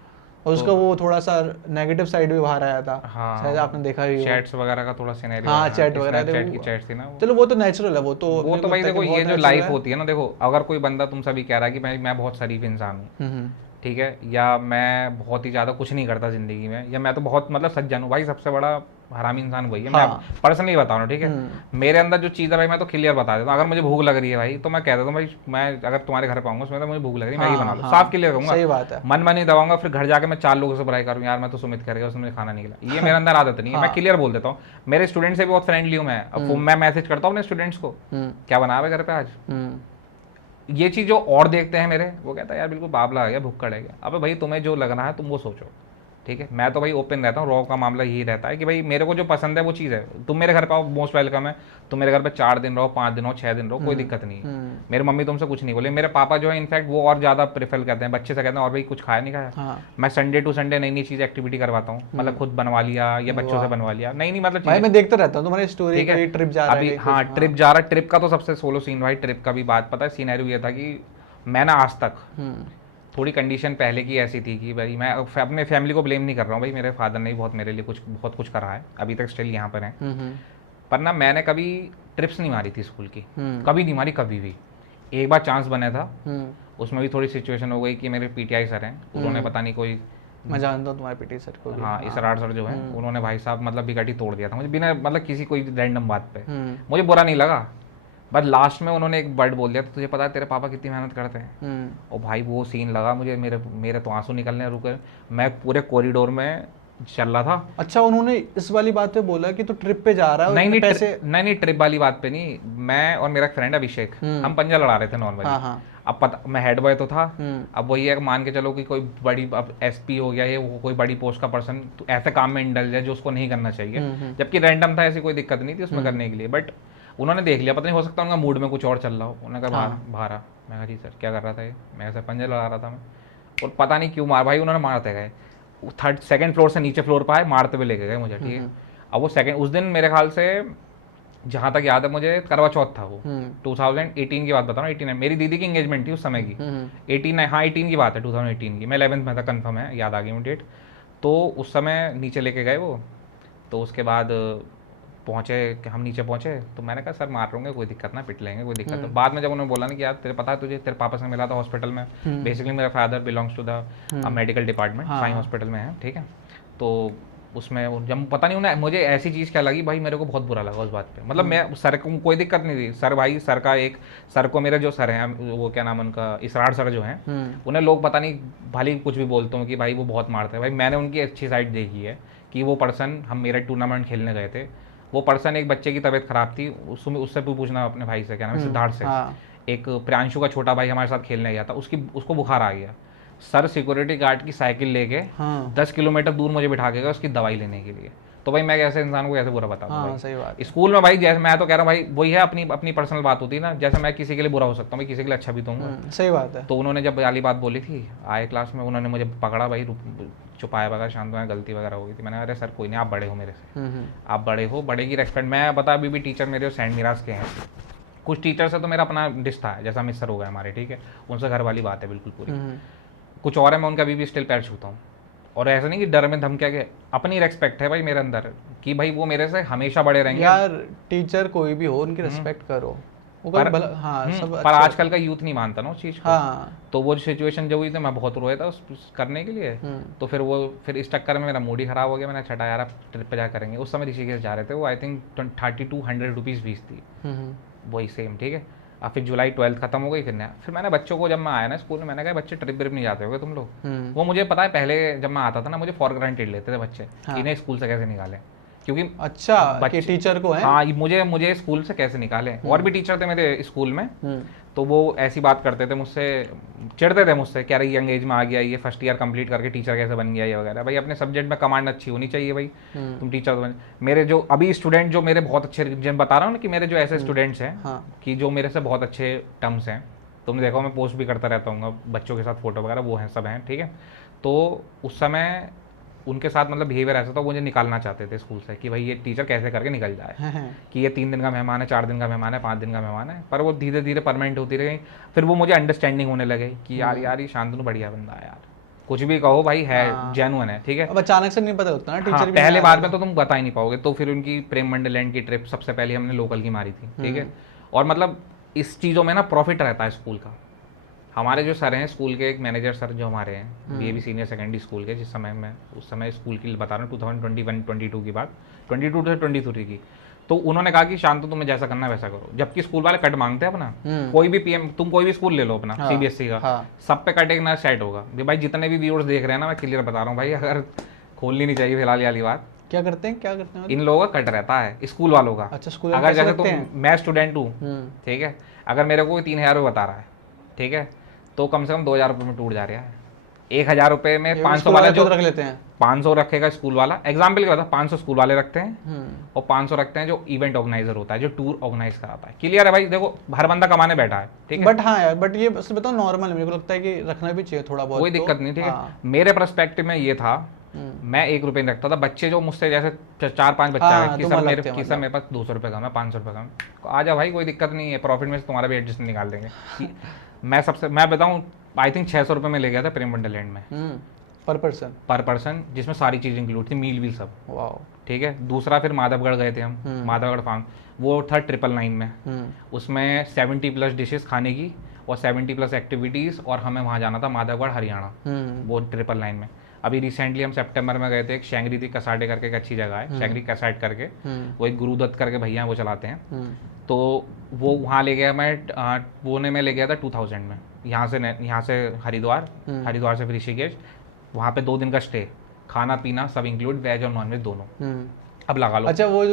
और उसका वो थोड़ा सा नेगेटिव साइड भी बाहर आया था, हाँ, शायद आपने देखा ही हो। चैट्स वगैरह का थोड़ा सिनेरियो, हाँ, चैट वगैरह थे, चैट की चैट्स थी ना वो। चलो वो तो नेचुरल है, वो तो वो मेरे तो को भाई लगता है देखो, कि ये बहुत जो natural लाइफ है। होती है ना, देखो अगर कोई बंदा तुमसे भी कह रहा है कि मैं बहुत शरीफ इंसान हूँ, ठीक है, या मैं बहुत ही ज़्यादा कुछ नहीं करता ज़िंदगी में, या मैं तो बहुत मतलब सज्जन हूँ, भाई सबसे बड़ा हरामी इंसान वही है। हाँ। मैं पर्सनली बता रहा हूँ, ठीक है। मेरे अंदर जो चीज़ है भाई मैं तो क्लियर बता देता हूँ। अगर मुझे भूख लग रही है भाई तो मैं कह देता हूँ भाई मैं अगर तुम्हारे घर पे आऊंगा उसमें तो मुझे भूख लग रही है, मैगी बना लो, साफ क्लियर कहूंगा। सही बात है। मन नहीं दबाऊंगा, फिर घर जाके मैं 4 लोगों से बुराई करूँ, यार मैं तो सुमित करेगा उसने मुझे खाना नहीं खिलाया। ये मेरे अंदर आदत नहीं है, मैं क्लियर बोल देता हूँ। मेरे स्टूडेंट से भी बहुत फ्रेंडली हूँ मैं। अब मैं मैसेज करता हूँ अपने स्टूडेंट्स को, क्या बना है घर पे आज। ये चीज़ जो और देखते हैं मेरे, वो कहता है यार बिल्कुल बाबला आ गया, भुक्कड़ है। अबे भाई तुम्हें जो लगना है तुम वो सोचो, ठीक है। मैं तो भाई ओपन रहता हूँ, रॉ का मामला यही रहता है कि भाई मेरे को जो पसंद है वो चीज़ है। तुम मेरे घर पे आओ, मोस्ट वेलकम है। तुम मेरे घर पे 4 दिन रहो, 5 दिन रहो, 6 दिन रहो, कोई दिक्कत नहीं है। मेरी मम्मी तुमसे कुछ नहीं बोले। मेरे पापा जो है इनफैक्ट वो और ज़्यादा प्रेफर करते हैं, बच्चे से कहते हैं और भाई कुछ खाया नहीं खाया। मैं संडे टू संडे नई नई चीज़ एक्टिविटी करवाता हूँ, मतलब खुद बनवा लिया या बच्चों से बनवा लिया, नई नई मतलब भाई मैं देखता रहता हूँ तुम्हारी स्टोरी, कोई ट्रिप जा रहा है अभी। हाँ, ट्रिप जा रहा है। ट्रिप का तो सबसे सोलो सीन भाई, ट्रिप का भी बात पता है। सीनैरियो ये था कि मैं ना आज तक थोड़ी कंडीशन पहले की ऐसी थी कि भाई मैं अपने फैमिली को ब्लेम नहीं कर रहा हूँ भाई, मेरे फादर ने बहुत मेरे लिए बहुत कुछ करा है, अभी तक स्टिल यहाँ पर है। पर ना मैंने कभी ट्रिप्स नहीं मारी थी स्कूल की, कभी नहीं मारी, कभी भी। एक बार चांस बना था, उसमें भी थोड़ी सिचुएशन हो गई कि मेरे पीटीआई सर हैं, उन्होंने पता नहीं कोई, मैं जानता हूँ तुम्हारे पीटी सर को भी। हाँ, इसरार सर जो है, उन्होंने भाई साहब मतलब बिगट ही तोड़ दिया था मुझे, बिना मतलब किसी कोई रैंडम बात पे। मुझे बुरा नहीं लगा, बट लास्ट में उन्होंने एक वर्ड बोल दिया तो तुझे पता है तेरे पापा कितनी मेहनत करते हैं। और भाई वो सीन लगा मुझे, मेरे तो आंसू निकलने रुके। मैं पूरे कॉरिडोर में चल रहा था। अच्छा, उन्होंने इस वाली बात पे बोला कि तू ट्रिप पे जा रहा है? नहीं पैसे नहीं, ट्रिप वाली बात पे नहीं। मैं और मेरा फ्रेंड अभिषेक, हम पंजा लड़ा रहे थे नॉर्मली। अब पता, मैं हेड बॉय तो था। अब वही है, मान के चलो कि कोई बड़ी, अब एसपी हो गया ये, कोई बड़ी पोस्ट का पर्सन तो ऐसे काम में इंडल्ज है जो उसको नहीं करना चाहिए, जबकि रैंडम था, ऐसी कोई दिक्कत नहीं थी उसमें करने के लिए। बट उन्होंने देख लिया, पता नहीं हो सकता उनका मूड में कुछ और चल रहा हो। उन्होंने कहा बाहर आ। मैं कहा जी सर क्या कर रहा था ये? मैं ऐसे पंजे लड़ा रहा था मैं। और पता नहीं क्यों मार, भाई उन्होंने मारते गए, सेकंड फ्लोर से नीचे फ्लोर पर आए, मारते हुए लेके गए मुझे, ठीक है। अब वो सेकंड, उस दिन मेरे ख्याल से जहाँ तक याद है मुझे करवा चौथ था वो, 2018 की बात बता रहा हूँ। 18 मेरी दीदी की एंगेजमेंट थी उस समय की। 18, हाँ 18 की बात है, 2018 की। मैं 11th में था, कन्फर्म है, याद आ गई मुझे डेट। तो उस समय नीचे लेके गए वो। तो उसके बाद पहुँचे, हम नीचे पहुँचे तो मैंने कहा सर मार होंगे, कोई दिक्कत ना, पिट लेंगे, कोई दिक्कत नहीं। बाद में जब उन्होंने बोला ना कि यार तेरे पता है तुझे तेरे पापा से मिला था हॉस्पिटल में, बेसिकली मेरा father belongs to the medical department, Sai hospital में है, ठीक है। तो उसमें जब पता नहीं उन्हें, मुझे ऐसी चीज़ क्या लगी भाई, मेरे को बहुत बुरा लगा उस बात पे। मतलब मैं सर को कोई दिक्कत नहीं थी, सर भाई सर का एक, सर को मेरे जो सर हैं वो क्या नाम उनका, इसरार सर जो हैं, उन्हें लोग पता नहीं भले कुछ भी बोलते हैं कि भाई वो बहुत मारते हैं। भाई मैंने उनकी अच्छी साइड देखी है कि वो पर्सन, हम मेरे टूर्नामेंट खेलने गए थे, वो पर्सन, एक बच्चे की तबीयत खराब थी, उससे पूछना अपने भाई से, क्या नाम है, सिद्धार्थ से। एक प्रियांशु का छोटा भाई हमारे साथ खेलने गया था, उसको बुखार आ गया। सर सिक्योरिटी गार्ड की साइकिल लेके 10 किलोमीटर दूर मुझे बिठा के गए उसकी दवाई लेने के लिए। तो भाई मैं ऐसे इंसान को कैसे बुरा बताऊं? सही बात। स्कूल में भाई जैसे मैं तो कह रहा हूँ भाई, वही है अपनी पर्सनल बात होती है ना, जैसे मैं किसी के लिए बुरा हो सकता हूँ, मैं किसी के लिए अच्छा भी तो हूँ। सही बात है। तो उन्होंने जब वाली बात बोली थी, आए क्लास में, उन्होंने मुझे पकड़ा भाई, छुपाया वगैरह, शांत में गलती वगैरह हो गई थी। मैंने अरे सर कोई नहीं, आप बड़े हो मेरे से, आप बड़े हो, बड़े की रेस्पेक्ट। मैं बता, अभी भी टीचर मेरे सेंट मिराज के हैं, कुछ टीचर से तो मेरा अपना डिश था, जैसा मिस्टर हो गया हमारे, ठीक है, उनसे घर वाली बात है बिल्कुल पूरी। कुछ और है, मैं उनका अभी भी स्टिल पैर छूता हूँ। और ऐसा नहीं कि डर में धमकिया के, अपनी रेस्पेक्ट है भाई मेरे अंदर कि भाई वो मेरे से हमेशा बड़े रहेंगे। यार टीचर कोई भी हो, उनकी रेस्पेक्ट करो। पर आजकल का यूथ नहीं मानता ना उस चीज को। तो वो सिचुएशन जो हुई थी, मैं बहुत रोया था उस करने के लिए। तो फिर इस चक्कर में मेरा मूड ही खराब हो गया। मैंने छठा यार ट्रिप पे जा करेंगे। उस समय ऋषिकेश जा रहे थे, वो आई थिंक 3200 रुपीज़ फीस थी, वही सेम, ठीक है। और फिर जुलाई 12th खत्म हो गई। फिर मैंने बच्चों को, जब मैं आया ना स्कूल में, मैंने कहा बच्चे ट्रिप व्रिप नहीं जाते होगे तुम लोग? वो मुझे पता है, पहले जब मैं आता था ना, मुझे फॉर ग्रांटेड लेते थे बच्चे, इन्हें स्कूल से कैसे निकाले, क्योंकि अच्छा कि टीचर को है। हाँ, मुझे स्कूल से कैसे निकाले। और भी टीचर थे मेरे स्कूल में, तो वो ऐसी बात करते थे मुझसे, चिढ़ते थे मुझसे, क्या रही यंग एज में आ गया, ये फर्स्ट ईयर कंप्लीट करके टीचर कैसे बन गया, ये वगैरह। भाई अपने सब्जेक्ट में कमांड अच्छी होनी चाहिए भाई, तुम टीचर बन। मेरे जो अभी स्टूडेंट जो मेरे बहुत अच्छे, जिन बता रहा हूँ ना कि मेरे जो ऐसे स्टूडेंट्स हैं कि जो मेरे से बहुत अच्छे टर्म्स हैं, तुमने देखो मैं पोस्ट भी करता रहता हूँ बच्चों के साथ फोटो वगैरह, वो हैं, सब हैं, ठीक है। तो उस समय उनके साथ मतलब बिहेवियर ऐसा था, मुझे निकालना चाहते थे स्कूल से कि भाई ये टीचर कैसे करके निकल जाए, कि ये 3 दिन का मेहमान है, 4 दिन का मेहमान है, 5 दिन का मेहमान है। पर वो धीरे धीरे परमानेंट होती रही। फिर वो मुझे अंडरस्टैंडिंग होने लगे कि यार ये शांतनु बढ़िया बंदा है यार, कुछ भी कहो भाई है, जेन्युइन है, ठीक है। अब अचानक से नहीं पता लगता ना टीचर, पहले बाद में तो तुम बता ही नहीं पाओगे। तो फिर उनकी प्रेम मंडलैंड की ट्रिप सबसे पहले हमने लोकल की मारी थी, ठीक है। और मतलब इस चीज़ों में ना प्रॉफिट रहता है स्कूल का, हमारे जो सर हैं स्कूल के, एक मैनेजर सर जो हमारे हैं बीएवी सीनियर सेकेंडरी स्कूल के, जिस समय मैं उस समय स्कूल की बता रहा हूँ 2021-22 की बात, 22 से 23 की, तो उन्होंने कहा कि शांत तुम्हें जैसा करना है वैसा करो। जबकि स्कूल वाले कट मांगते हैं अपना, कोई भी पीएम, तुम कोई भी स्कूल ले लो अपना, हाँ, सीबीएसई का, हाँ, सब पे कट एक ना सेट होगा। भाई जितने भी व्यूअर्स देख रहे हैं ना, मैं क्लियर बता रहा हूँ भाई, अगर खोलनी नहीं चाहिए फिलहाल ये वाली बात, क्या करते हैं इन लोगों का कट रहता है स्कूल वालों का। अच्छा, स्कूल अगर जैसे तुम, मैं स्टूडेंट हूँ, ठीक है, अगर मेरे को 3,000 रुपये बता रहा है, ठीक है, तो कम से कम 2,000 रुपये में टूट जा रहा है। 1,000 रुपये में 500 वाला जो रख लेते हैं, 500 रखेगा स्कूल वाला, एग्जाम्पल के बता, 500 स्कूल वाले रखते हैं और 500 रखते हैं जो इवेंट ऑर्गेनाइजर होता है, जो टूर ऑर्गेनाइज कराता है। क्लियर है भाई? देखो हर बंदा कमाने बैठा है, ठीक है, बट हाँ यार, बट ये बस बताओ नॉर्मल, मेरे को लगता है कि रखना भी चाहिए थोड़ा बहुत, कोई दिक्कत नहीं, ठीक है। मेरे पर्सपेक्टिव में ये था, मैं 1 रुपये नहीं रखता था। बच्चे जो मुझसे जैसे 4-5 बच्चा है कि सर मेरे पास 200 रुपये कम है, 500 रुपये कम, आ जाओ भाई, कोई दिक्कत नहीं है, प्रॉफिट में से तुम्हारा भी एडजस्ट निकाल देंगे। मैं बताऊँ, आई थिंक 600 रुपये में ले गया था प्रेम वंडरलैंड में, पर पर्सन, जिसमें सारी चीज़ इंक्लूड थी, मील भी सब, वाओ, ठीक है। दूसरा फिर माधवगढ़ गए थे हम, माधवगढ़ फार्म, वो था 999 में, उसमें 70+ डिशेस खाने की और 70+ एक्टिविटीज़, और हमें वहाँ जाना था माधवगढ़ हरियाणा, वो 999 में। अभी रिसेंटली हम सितंबर में गए थे, एक शेंगरी थी कसाटे करके, एक अच्छी जगह है शेंगरी कसाट करके, वो एक गुरुदत्त करके भैया वो चलाते हैं, तो वो वहाँ ले गया मैं, पुणे में ले गया था 2000 में, यहाँ से हरिद्वार से फिर ऋषिकेश, वहाँ पे 2 दिन का स्टे, खाना पीना सब इंक्लूड, वेज और नॉन वेज दोनों। अब लगा लो। अच्छा, वो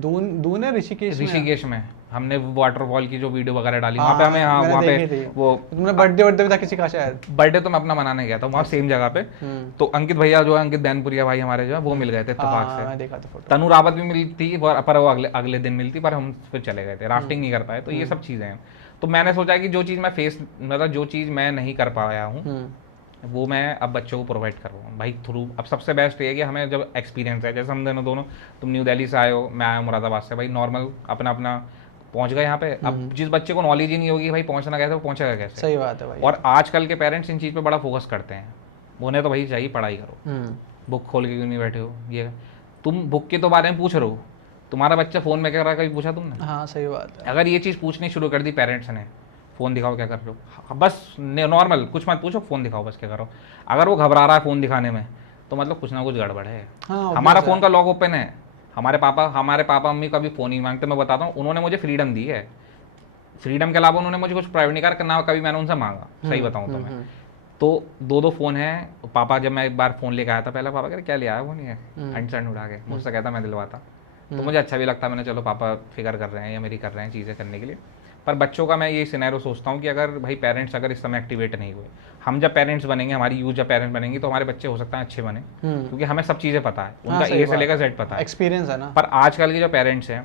दून है ऋषिकेश में हमने वाटरफॉल की जो वीडियो वगैरह डाली, वहाँ पे हमें, हाँ वहाँ पे वो तुमने बर्थडे था किसी का शायद, बर्थडे तो मैं अपना मनाने गया था वहाँ सेम जगह पे, तो अंकित भैया जो है, अंकित बैनपुरिया भाई हमारे जो है, वो मिल गए थे इत्तेफाक से, देखा था फोटो। तनु रावत भी मिली थी, पर वो अगले दिन मिलती, पर हम फिर चले गए थे, राफ्टिंग नहीं कर पाए। तो ये सब चीज़ें हैं। तो मैंने सोचा कि जो चीज़ मतलब जो चीज़ मैं नहीं कर पाया हूँ, वो मैं अब बच्चों को प्रोवाइड कर रहा हूँ भाई थ्रू। अब सबसे बेस्ट ये है कि हमें जब एक्सपीरियंस है, जैसे हम दोनों, तुम न्यू दिल्ली से आए हो, मैं आया मुरादाबाद से, भाई नॉर्मल अपना पहुंच गए यहाँ पे। अब जिस बच्चे को नॉलेज ही नहीं होगी भाई पहुंचना कैसे, वो पहुंचेगा कैसे? सही बात है भाई। और आजकल के पेरेंट्स इन चीज़ पे बड़ा फोकस करते हैं, उन्हें तो भाई चाहिए पढ़ाई करो, बुक खोल के क्यों नहीं बैठे हो, ये तुम बुक के तो बारे में पूछ रहे हो, तुम्हारा बच्चा फ़ोन में क्या कर रहा है कभी पूछा तुमने? हाँ सही बात है। अगर ये चीज़ पूछनी शुरू कर दी पेरेंट्स ने, फ़ोन दिखाओ क्या कर रहे हो, बस नॉर्मल कुछ मत पूछो, फ़ोन दिखाओ बस क्या करो। अगर वो घबरा रहा है फ़ोन दिखाने में, तो मतलब कुछ ना कुछ गड़बड़ है। हाँ, हमारा फ़ोन का लॉक ओपन है, हमारे पापा मम्मी कभी फ़ोन नहीं मांगते। मैं बताता हूँ, उन्होंने मुझे फ्रीडम दी है, फ्रीडम के अलावा उन्होंने मुझे कुछ प्राइवेट नहीं कहा, ना कभी मैंने उनसे मांगा, सही बताऊँ तो मैं। तो 2 फ़ोन हैं। पापा जब मैं एक बार फ़ोन लेके आया था, पहले पापा कह रहे क्या ले आया, वो नहीं है, अंट उड़ा के मुझसे कहता मैं दिलवाता, तो मुझे अच्छा भी लगता, मैंने चलो पापा फिक्र कर रहे हैं या मेरी कर रहे हैं चीज़ें करने के लिए। पर बच्चों का मैं ये सिनेरियो सोचता हूँ कि अगर भाई पेरेंट्स अगर इस समय एक्टिवेट नहीं हुए, हम जब पेरेंट्स बनेंगे, हमारी यूथ जब पेरेंट्स बनेंगी, तो हमारे बच्चे हो सकता है अच्छे बने, क्योंकि हमें सब चीज़ें पता है, उनका ए से लेकर जेड पता है, एक्सपीरियंस है ना। पर आजकल के जो पेरेंट्स हैं,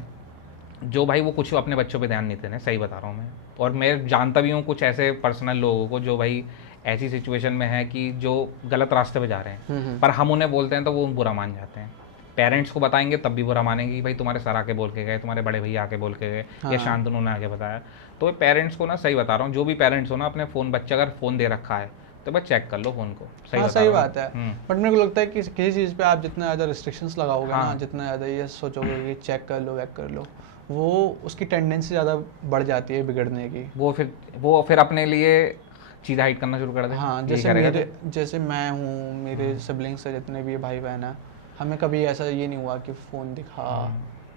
जो भाई वो कुछ अपने बच्चों पे ध्यान नहीं देते, सही बता रहा हूँ मैं। और मैं जानता भी हूँ कुछ ऐसे पर्सनल लोगों को जो भाई ऐसी सिचुएशन में है कि जो गलत रास्ते पे जा रहे हैं, पर हम उन्हें बोलते हैं तो वो बुरा मान जाते हैं। पेरेंट्स को बताएंगे तब भी बुरा मानेंगे, भाई तुम्हारे सर आके बोल के गए, तुम्हारे बड़े भैया आके बोल के गए, या शांतनु ने आके बताया। तो पेरेंट्स को ना, सही बता रहा हूँ, जो भी पेरेंट्स हो ना, अपने फ़ोन, बच्चा अगर फ़ोन दे रखा है तो बस चेक कर लो फ़ोन को। सही बात है। बट मेरे को लगता है कि किसी चीज़ पे आप जितना ज़्यादा रिस्ट्रिक्शंस लगाओगे ना, जितना ज़्यादा ये सोचोगे कि चेक कर लो, वैक कर लो, वो उसकी टेंडेंसी ज़्यादा बढ़ जाती है बिगड़ने की। वो फिर अपने लिए चीज़ हाइड करना शुरू कर दे। हाँ, जैसे मैं हूँ, मेरे सिबलिंग्स से जितने भी भाई बहन हैं, हमें कभी ऐसा ये नहीं हुआ कि फ़ोन दिखा,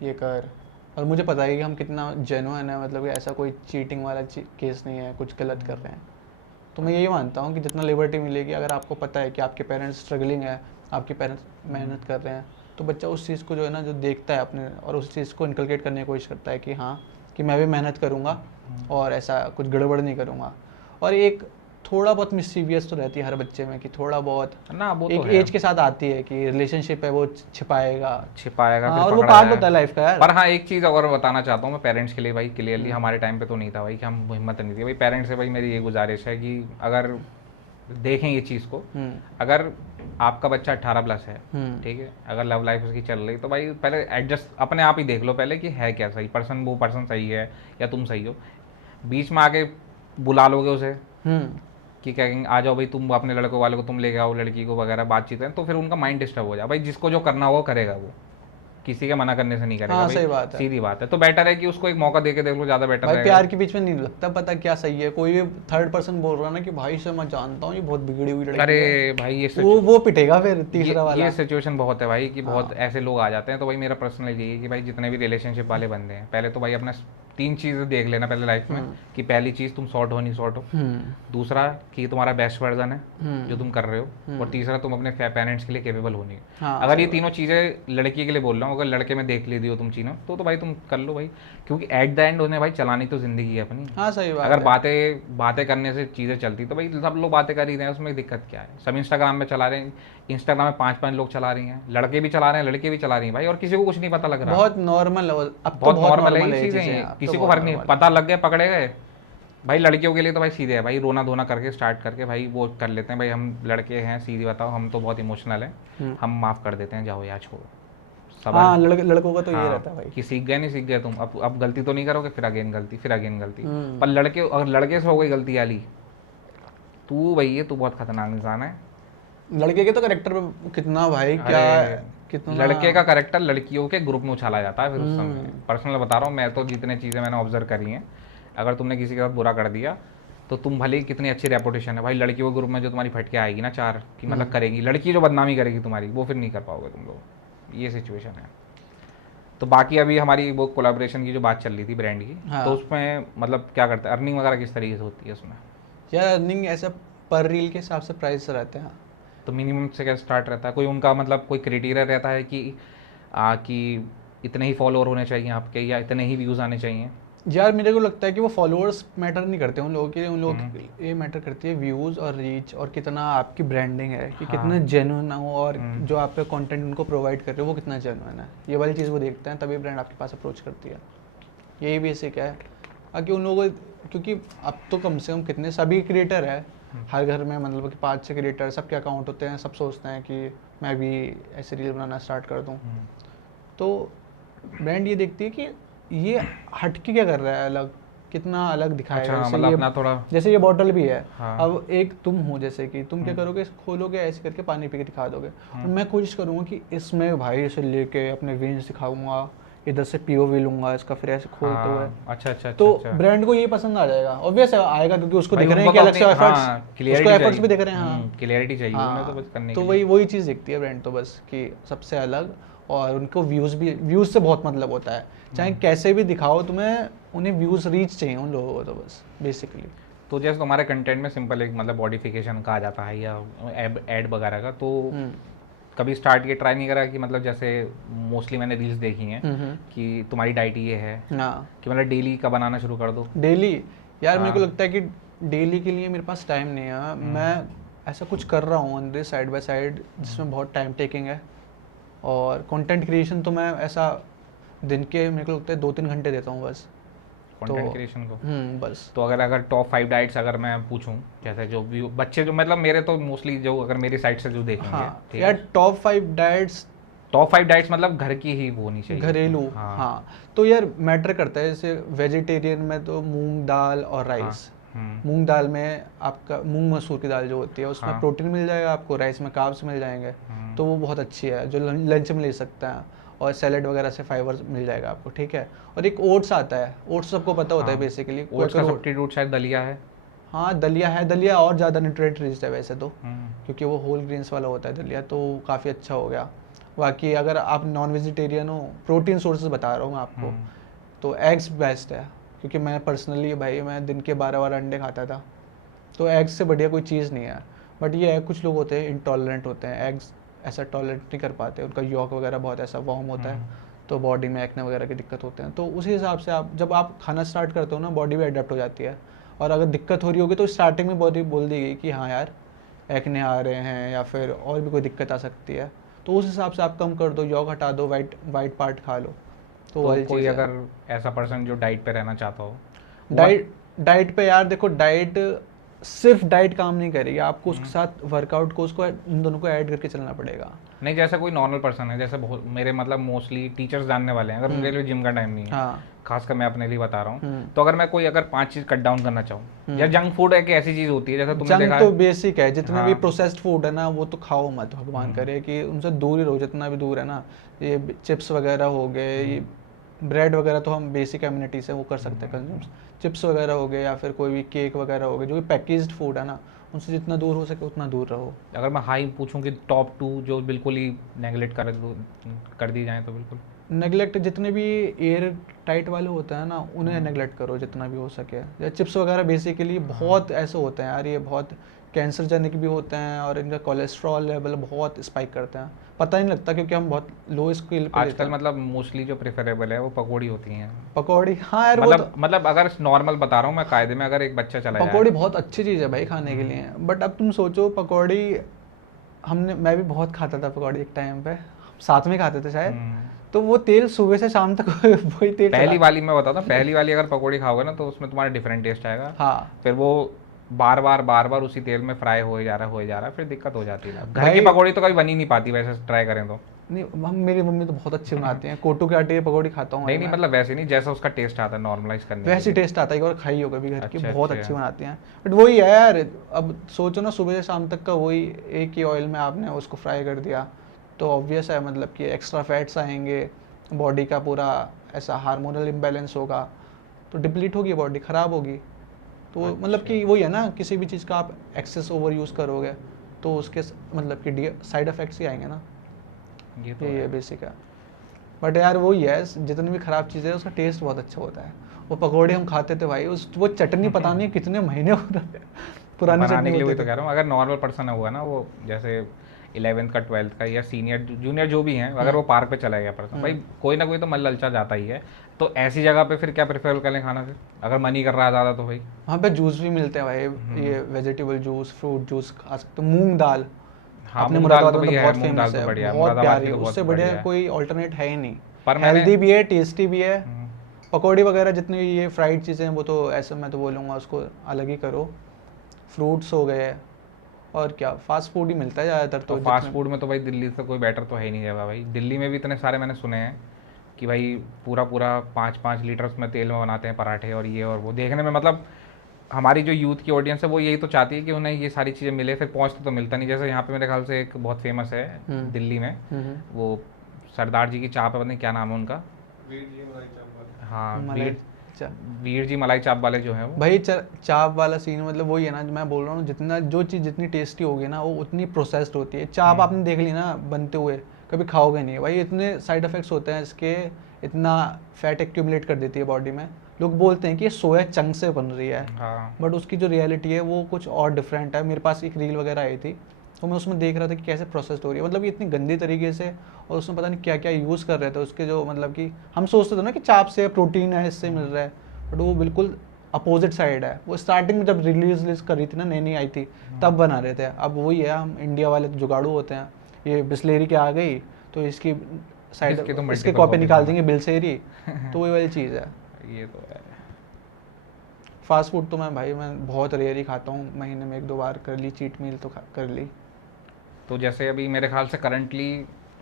ये कर। और मुझे पता है कि हम कितना जेन्युइन है, मतलब कि ऐसा कोई चीटिंग वाला केस नहीं है, कुछ गलत कर रहे हैं। तो मैं यही मानता हूँ कि जितना लिबर्टी मिलेगी, अगर आपको पता है कि आपके पेरेंट्स स्ट्रगलिंग है, आपके पेरेंट्स मेहनत कर रहे हैं, तो बच्चा उस चीज़ को जो है ना, जो देखता है अपने, और उस चीज़ को इनकलकेट करने की कोशिश करता है कि हाँ, कि मैं भी मेहनत करूँगा और ऐसा कुछ गड़बड़ नहीं करूँगा। और एक थोड़ा बहुत मिसचीवियस तो रहती है हर बच्चे में, कि थोड़ा बहुत ना, वो एक तो एज के साथ आती है कि रिलेशनशिप है वो छिपाएगा। हाँ, और वो पार्ट होता है लाइफ का यार। पर हाँ, एक चीज़ और बताना चाहता हूँ मैं पेरेंट्स के लिए भाई, क्लियरली हमारे टाइम पे तो नहीं था भाई कि हम हिम्मत नहीं थी भाई। पेरेंट्स से भाई मेरी ये गुजारिश है कि अगर देखें ये चीज़ को, अगर आपका बच्चा 18+ है, ठीक है, अगर लव लाइफ उसकी चल रही, तो भाई पहले एडजस्ट अपने आप ही देख लो पहले कि है क्या सही पर्सन, वो पर्सन सही है या तुम सही हो। बीच में आके बुला लोगे उसे कि कहेंगे आ जाओ भाई तुम अपने लड़कों वाले को तुम लेके आओ, लड़की को वगैरह, बातचीत है, तो फिर उनका माइंड डिस्टर्ब हो जाए। भाई जिसको जो करना होगा करेगा वो, किसी के मना करने से नहीं करेगा हाँ भाई, सही बात है सीधी बात है। तो बेटर है कि उसको एक मौका दे के देख लो, ज़्यादा बेटर भाई। रहेगा। प्यार के बीच में नहीं लगता पता क्या सही है, कोई भी थर्ड पर्सन बोल रहा ना कि भाई से मैं जानता हूँ ये बहुत बिगड़ी हुई लड़की अरे है, भाई ये वो पिटेगा फिर तीसरा वाला। ये सिचुएशन बहुत है भाई कि बहुत हाँ। ऐसे लोग आ जाते हैं। तो भाई मेरा पर्सनल यही है कि भाई जितने भी रिलेशनशिप वाले बंदे हैं, पहले तो भाई अपना 3 चीज़ें देख लेना पहले लाइफ में, कि पहली चीज़ तुम सॉर्ट हो नहीं सॉर्ट हो, दूसरा कि तुम्हारा बेस्ट वर्जन है जो तुम कर रहे हो, और तीसरा तुम अपने पेरेंट्स के लिए केपेबल होनी है। हाँ, अगर ये तीनों चीज़ें लड़की के लिए बोल रहा हूँ, अगर लड़के में देख लेती हो तुम चीज़ों तो भाई तुम कर लो भाई, क्योंकि एट द एंड उन्हें भाई चलानी तो ज़िंदगी है अपनी। हाँ सही बात अगर है। बातें करने से चीज़ें चलती तो भाई सब लोग बातें कर ही रहे हैं, उसमें दिक्कत क्या है। सब इंस्टाग्राम में चला रहे हैं, इंस्टाग्राम में 5-5 लोग चला रही हैं, लड़के भी चला रहे हैं लड़के भी चला रही हैं भाई, और किसी को कुछ नहीं पता लग रहा। बहुत नॉर्मल है अब तो, बहुत नॉर्मल है normal ये ये चीज़ें, चीज़ें, अब तो किसी को बहुत फर्क नहीं, normal पता लग गए पकड़े गए भाई। लड़कियों के लिए तो भाई सीधे है भाई, रोना धोना करके स्टार्ट करके भाई वो कर लेते हैं भाई, हम लड़के हैं सीधी बताओ, हम तो बहुत इमोशनल हैं, हम माफ़ कर देते हैं, जाओ यार छोड़ो सब। हाँ लड़कों का तो ये हाँ, रहता है भाई कि सीख गए नहीं सीख गए तुम, अब गलती तो नहीं करोगे, फिर अगेन गलती, फिर अगेन गलती। पर लड़के, अगर लड़के से हो गई गलती आली, तू भैया तू बहुत खतरनाक इंसान है। लड़के के तो करेक्टर पे कितना भाई क्या अरे, कितना लड़के का करेक्टर लड़कियों के ग्रुप में उछाला जाता है फिर उस समय। पर्सनल बता रहा हूँ मैं, तो जितने चीज़ें मैंने ऑब्जर्व करी हैं, अगर तुमने किसी के साथ बुरा कर दिया तो तुम भले ही कितनी अच्छी रेपुटेशन है भाई, लड़कियों के ग्रुप में जो तुम्हारी फटके आएगी ना 4 कि मतलब करेगी लड़की, जो बदनामी करेगी तुम्हारी, वो फिर नहीं कर पाओगे तुम लोग। ये सिचुएशन है। तो बाकी अभी हमारी वो कोलैबोरेशन की जो बात चल रही थी ब्रांड की, हाँ। तो उसमें मतलब क्या करते हैं, अर्निंग वगैरह किस तरीके से होती है उसमें? यार अर्निंग ऐसा पर रील के हिसाब से प्राइस रहते हैं। तो मिनिमम से क्या स्टार्ट रहता है, कोई उनका मतलब कोई क्राइटेरिया रहता है कि इतने ही फॉलोअर होने चाहिए आपके, या इतने ही व्यूज़ आने चाहिए? यार मेरे को लगता है कि वो फॉलोअर्स मैटर नहीं करते उन लोगों के लिए, उन लोगों के लिए ये मैटर करती है व्यूज़ और रीच, और कितना आपकी ब्रांडिंग है कि कितना जेन्युइन हो, और जो आप पे कंटेंट उनको प्रोवाइड कर रहे हो वो कितना जेन्युइन है। ये वाली चीज़ वो देखते हैं, तभी ब्रांड आपके पास अप्रोच करती है। यही बेसिक है। बाकी उन लोगों को, क्योंकि अब तो कम से कम कितने सभी क्रिएटर है हर घर में, मतलब कि 5-6 क्रिएटर, सबके अकाउंट होते हैं, सब सोचते हैं कि मैं भी ऐसे रील बनाना स्टार्ट कर दूँ। तो ब्रांड ये देखती है कि ये हटके क्या कर रहा है, अलग कितना अलग दिखाएगा। अच्छा, जैसे मतलब ये अपना थोड़ा, जैसे ये बॉटल भी है। हाँ। अब एक तुम हो, जैसे कि तुम क्या करोगे, खोलोगे ऐसे करके पानी पी के दिखा दोगे, और मैं कोशिश करूंगा कि इसमें भाई इसे लेके अपने वेन्स दिखाऊंगा, इधर से पीओवी लूंगा इसका, फिर ऐसे खोलते हुए। अच्छा अच्छा तो अच्छा। ब्रांड को ये पसंद आ जाएगा, ऑब्वियस आएगा, क्योंकि उसको भाई दिख रहे हैं उनको कि तो अलग से अपनी- एफर्ट्स, हाँ, उसको clarity एफर्ट्स चाहिए। भी दिख रहे हैं। हाँ क्लियरिटी चाहिए उन्हें तो हाँ, बस करने तो के वही लिए। वही चीज़ देखती है ब्रांड तो बस, कि सबसे अलग, और उनको व्यूज़ से बहुत मतलब होता है, चाहे कैसे भी दिखाओ, तुम्हें उन्हें व्यूज़ रीच चाहिए उन लोगों को, तो बस बेसिकली। तो जैसे तुम्हारे कंटेंट में सिंपल एक मतलब मॉडिफिकेशन का आ जाता है, या एड वगैरह का, तो कभी स्टार्ट किया, ट्राई नहीं करा कि मतलब जैसे मोस्टली मैंने रील्स देखी हैं कि तुम्हारी डाइट ये है ना कि मतलब डेली का बनाना शुरू कर दो? डेली यार मेरे को हाँ। लगता है कि डेली के लिए मेरे पास टाइम नहीं है। मैं ऐसा कुछ कर रहा हूँ अंदर साइड बाय साइड, जिसमें बहुत टाइम टेकिंग है, और कंटेंट क्रिएशन तो मैं ऐसा दिन के मेरे को लगता है 2-3 घंटे देता हूँ बस कंटेंट क्रिएशन को। बस। तो अगर टॉप 5 डाइट्स अगर मैं पूछूं, जैसे जो भी बच्चे जो मतलब मेरे तो मोस्टली जो अगर मेरी साइड से जो देखेंगे, हाँ ठीक यार है, टॉप 5 डाइट्स, टॉप 5 डाइट्स मतलब घर की ही वो होनी चाहिए, घरेलू। हाँ। हाँ तो यार मैटर करता है, जैसे वेजिटेरियन में तो मूंग दाल और राइस। मूंग दाल में आपका मूंग मसूर की दाल जो होती है, उसमें प्रोटीन मिल जाएगा आपको, राइस में कार्ब्स मिल जाएंगे, तो वो बहुत अच्छी है, जो लंच में ले सकते हैं, और सैलेड वगैरह से फाइबर मिल जाएगा आपको, ठीक है। और एक ओट्स आता है, ओट्स सबको पता होता है बेसिकली। ओट्स का सब्स्टिट्यूट शायद दलिया है। हाँ दलिया है, दलिया और ज़्यादा न्यूट्रिएंट रिच है वैसे तो, क्योंकि वो होल ग्रेन्स वाला होता है दलिया, तो काफ़ी अच्छा हो गया। बाकी अगर आप नॉन वेजिटेरियन हो, प्रोटीन सोर्सेज बता रहा हूँ मैं आपको, तो एग्स बेस्ट है, क्योंकि मैं पर्सनली भाई मैं दिन के 12 अंडे खाता था, तो एग्स से बढ़िया कोई चीज़ नहीं है। बट ये है, कुछ लोग होते हैं इंटॉलरेंट होते हैं, एग्स ऐसा टॉलरेट नहीं कर पाते, उनका यॉक वगैरह बहुत ऐसा वार्म होता है, तो बॉडी में एक्ने वगैरह की दिक्कत होते हैं। तो उसी हिसाब से आप जब आप खाना स्टार्ट करते हो ना, बॉडी भी अडेप्ट हो जाती है। और अगर दिक्कत हो रही होगी तो स्टार्टिंग में बॉडी बोल देगी कि हाँ यार एक्ने आ रहे हैं, या फिर और भी कोई दिक्कत आ सकती है, तो उस हिसाब से आप कम कर दो, यॉक हटा दो, वाइट पार्ट खा लो। तो कोई अगर ऐसा पर्सन जो डाइट पे रहना चाहता हो, डाइट पे यार देखो, डाइट सिर्फ डाइट काम नहीं करेगी, आपको उसके साथ वर्कआउट को उसको इन दोनों को ऐड करके चलना पड़ेगा। नहीं जैसा कोई नॉर्मल पर्सन है, जैसे बहुत मेरे मतलब मोस्टली टीचर्स जानने वाले हैं, अगर उनके लिए जिम का टाइम नहीं है, हाँ खासकर मैं अपने लिए बता रहा हूँ, तो अगर मैं कोई अगर 5 चीज़ कट डाउन करना चाहूँ, या जंक फूड एक ऐसी चीज़ होती है जैसा तुमने जंक देखा तो है। बेसिक है, जितने भी हाँ। प्रोसेस्ड फूड है ना वो तो खाओ मत, भगवान करे कि उनसे दूर ही रहो, जितना भी दूर है ना। ये चिप्स वगैरह हो गए, ये ब्रेड वगैरह तो हम बेसिक कम्युनिटी से वो कर सकते हैं कंज्यूम। चिप्स वगैरह हो गए या फिर कोई भी केक वगैरह हो गए, जो भी पैकेज्ड फूड है ना, उनसे जितना दूर हो सके उतना दूर रहो। अगर मैं हाई पूछूं कि टॉप 2 जो बिल्कुल ही नेगलेक्ट कर दी जाए तो बिल्कुल नेगलेक्ट जितने भी एयर टाइट वाले होते हैं ना उन्हें नेगलेक्ट करो जितना भी हो सके। या चिप्स वगैरह बेसिकली बहुत ऐसे होते हैं यार, ये बहुत कैंसरजनिक भी होते हैं और इनका कोलेस्ट्रॉल लेवल बहुत स्पाइक करते हैं, पता ही नहीं लगता क्योंकि हम बहुत लो स्केल पे लेते आजकल हैं। मतलब मोस्टली जो प्रेफरेबल है वो पकौड़ी होती हैं। पकौड़ी, हाँ यार वो मतलब अगर नॉर्मल बता रहा हूँ मैं, कायदे में अगर एक बच्चा चला जाए, पकौड़ी बहुत अच्छी चीज़ है भाई खाने के लिए, बट अब तुम सोचो पकौड़ी, मैं भी बहुत खाता था पकौड़ी एक टाइम पे, साथ में खाते थे शायद, तो वो तेल सुबह से शाम तक वही तेल पहली वाली मैं बताता हूँ, पहली वाली अगर पकौड़ी खाओगे ना तो उसमें तुम्हारा डिफरेंट टेस्ट आएगा। हाँ फिर वो बार बार उसी तेल में फ्राई हो जा रहा है, फिर दिक्कत हो जाती है। घर की पकौड़ी तो कभी बनी नहीं पाती वैसे ट्राई करें तो। नहीं, मेरी मम्मी तो बहुत अच्छी बनाती हैं, कोटू के आटे की पकौड़ी खाता हूँ नहीं मतलब वैसे नहीं, जैसा उसका टेस्ट आता है नॉर्मलाइज करने के वैसे लिए। टेस्ट आता है, एक बार खाई हो कभी घर की, अच्छा, बहुत अच्छा। अच्छी बनाती हैं। बट वही है यार, अब सोचो ना सुबह से शाम तक का वही एक ही ऑयल में आपने उसको फ्राई कर दिया, तो ऑब्वियस है मतलब कि एक्स्ट्रा फैट्स आएंगे, बॉडी का पूरा ऐसा हार्मोनल इम्बैलेंस होगा, तो डिप्लीट होगी बॉडी, ख़राब होगी। तो मतलब कि वही है ना, किसी भी चीज़ का आप एक्सेस ओवर यूज़ करोगे तो उसके मतलब कि साइड इफ़ेक्ट्स ही आएंगे ना, ये तो ये बेसिक है। बट यार वही है, जितनी भी ख़राब चीज़ें हैं उसका टेस्ट बहुत अच्छा होता है। वो पकौड़े हम खाते थे भाई, उस वो चटनी पता नहीं कितने महीने पुरानी बनाने चटनी के लिए, वही होती तो थी। कह रहा हूँ। अगर नॉर्मल पर्सन हुआ ना, वो जैसे 11th का 12th का या सीनियर जूनियर जो भी हैं, अगर वो पार्क पे चला गया पर्सन, भाई कोई ना कोई तो मन ललचा जाता ही है। तो ऐसी जगह पे फिर क्या प्रेफर करें खाना, फिर अगर मन ही कर रहा है ज़्यादा तो भाई वहाँ पे जूस भी मिलते हैं भाई, ये वेजिटेबल जूस, फ्रूट जूस खा सकते हो। मूंग दाल हाँ, अपने मूंग दाल मुरादाबाद तो में तो भैया है, बहुत मूंग दाल फेमस तो है, बढ़िया है, बहुत मुरादाबाद प्यारी की है, तो बहुत उससे बढ़िया बढ़िया है। कोई ऑल्टरनेट है ही नहीं। पर मैंने हेल्दी भी है, टेस्टी भी है। पकौड़ी वगैरह जितनी ये फ्राइड चीज़ें हैं वो तो ऐसे मैं तो बोलूँगा उसको अलग ही करो। फ्रूट्स हो गए, और क्या फास्ट फूड ही मिलता है ज़्यादातर तो फास्ट फूड में तो भाई दिल्ली से कोई बेटर तो है ही नहीं जगह भाई। दिल्ली में भी इतने सारे मैंने सुने हैं कि भाई पूरा 5-5 लीटर उसमें तेल में बनाते हैं पराठे और ये और वो। देखने में मतलब हमारी जो यूथ की ऑडियंस है वो यही तो चाहती है कि उन्हें ये सारी चीज़ें मिले, फिर पहुँचते तो मिलता नहीं। जैसे यहाँ पे मेरे ख्याल से एक बहुत फेमस है दिल्ली में, वो सरदार जी की चाप है, पता नहीं क्या नाम है उनका। हाँ, मलाई वीर जी मलाई चाप वाले जो हैं वो। भाई चाप वाला सीन मतलब वही है ना, जो मैं बोल रहा हूँ, जितना जो चीज़ जितनी टेस्टी होगी ना वो उतनी प्रोसेस्ड होती है। चाप आपने देख ली ना बनते हुए, कभी खाओगे नहीं भाई, इतने साइड इफेक्ट्स होते हैं इसके, इतना फैट एक्यूमुलेट कर देती है बॉडी में। लोग बोलते हैं कि ये सोया चंक से बन रही है, हाँ, बट उसकी जो रियलिटी है वो कुछ और डिफरेंट है। मेरे पास एक रील वगैरह आई थी तो मैं उसमें देख रहा था कि कैसे प्रोसेस्ड हो रही है, मतलब कि इतनी गंदी तरीके से, और उसमें पता नहीं क्या क्या यूज़ कर रहे थे उसके, जो मतलब कि हम सोचते थे ना कि चाप से प्रोटीन है, इससे मिल रहा है, बट वो बिल्कुल अपोजिट साइड है। वो स्टार्टिंग में जब रिलीज कर रही थी ना, नई नई आई थी, तब बना रहे थे। अब वही है, हम इंडिया वाले तो जुगाड़ू होते हैं, ये बिस्लेरी के आ गई तो इसकी साइड इसकी तो इसके multiple कॉपी copy निकाल बना। देंगे बिलसेरी, तो वही वाली चीज़ है। ये तो है। फास्ट फूड तो मैं बहुत रेयर ही खाता हूँ, महीने में 1-2 बार कर ली चीट मील तो कर ली। तो जैसे अभी मेरे ख्याल से करंटली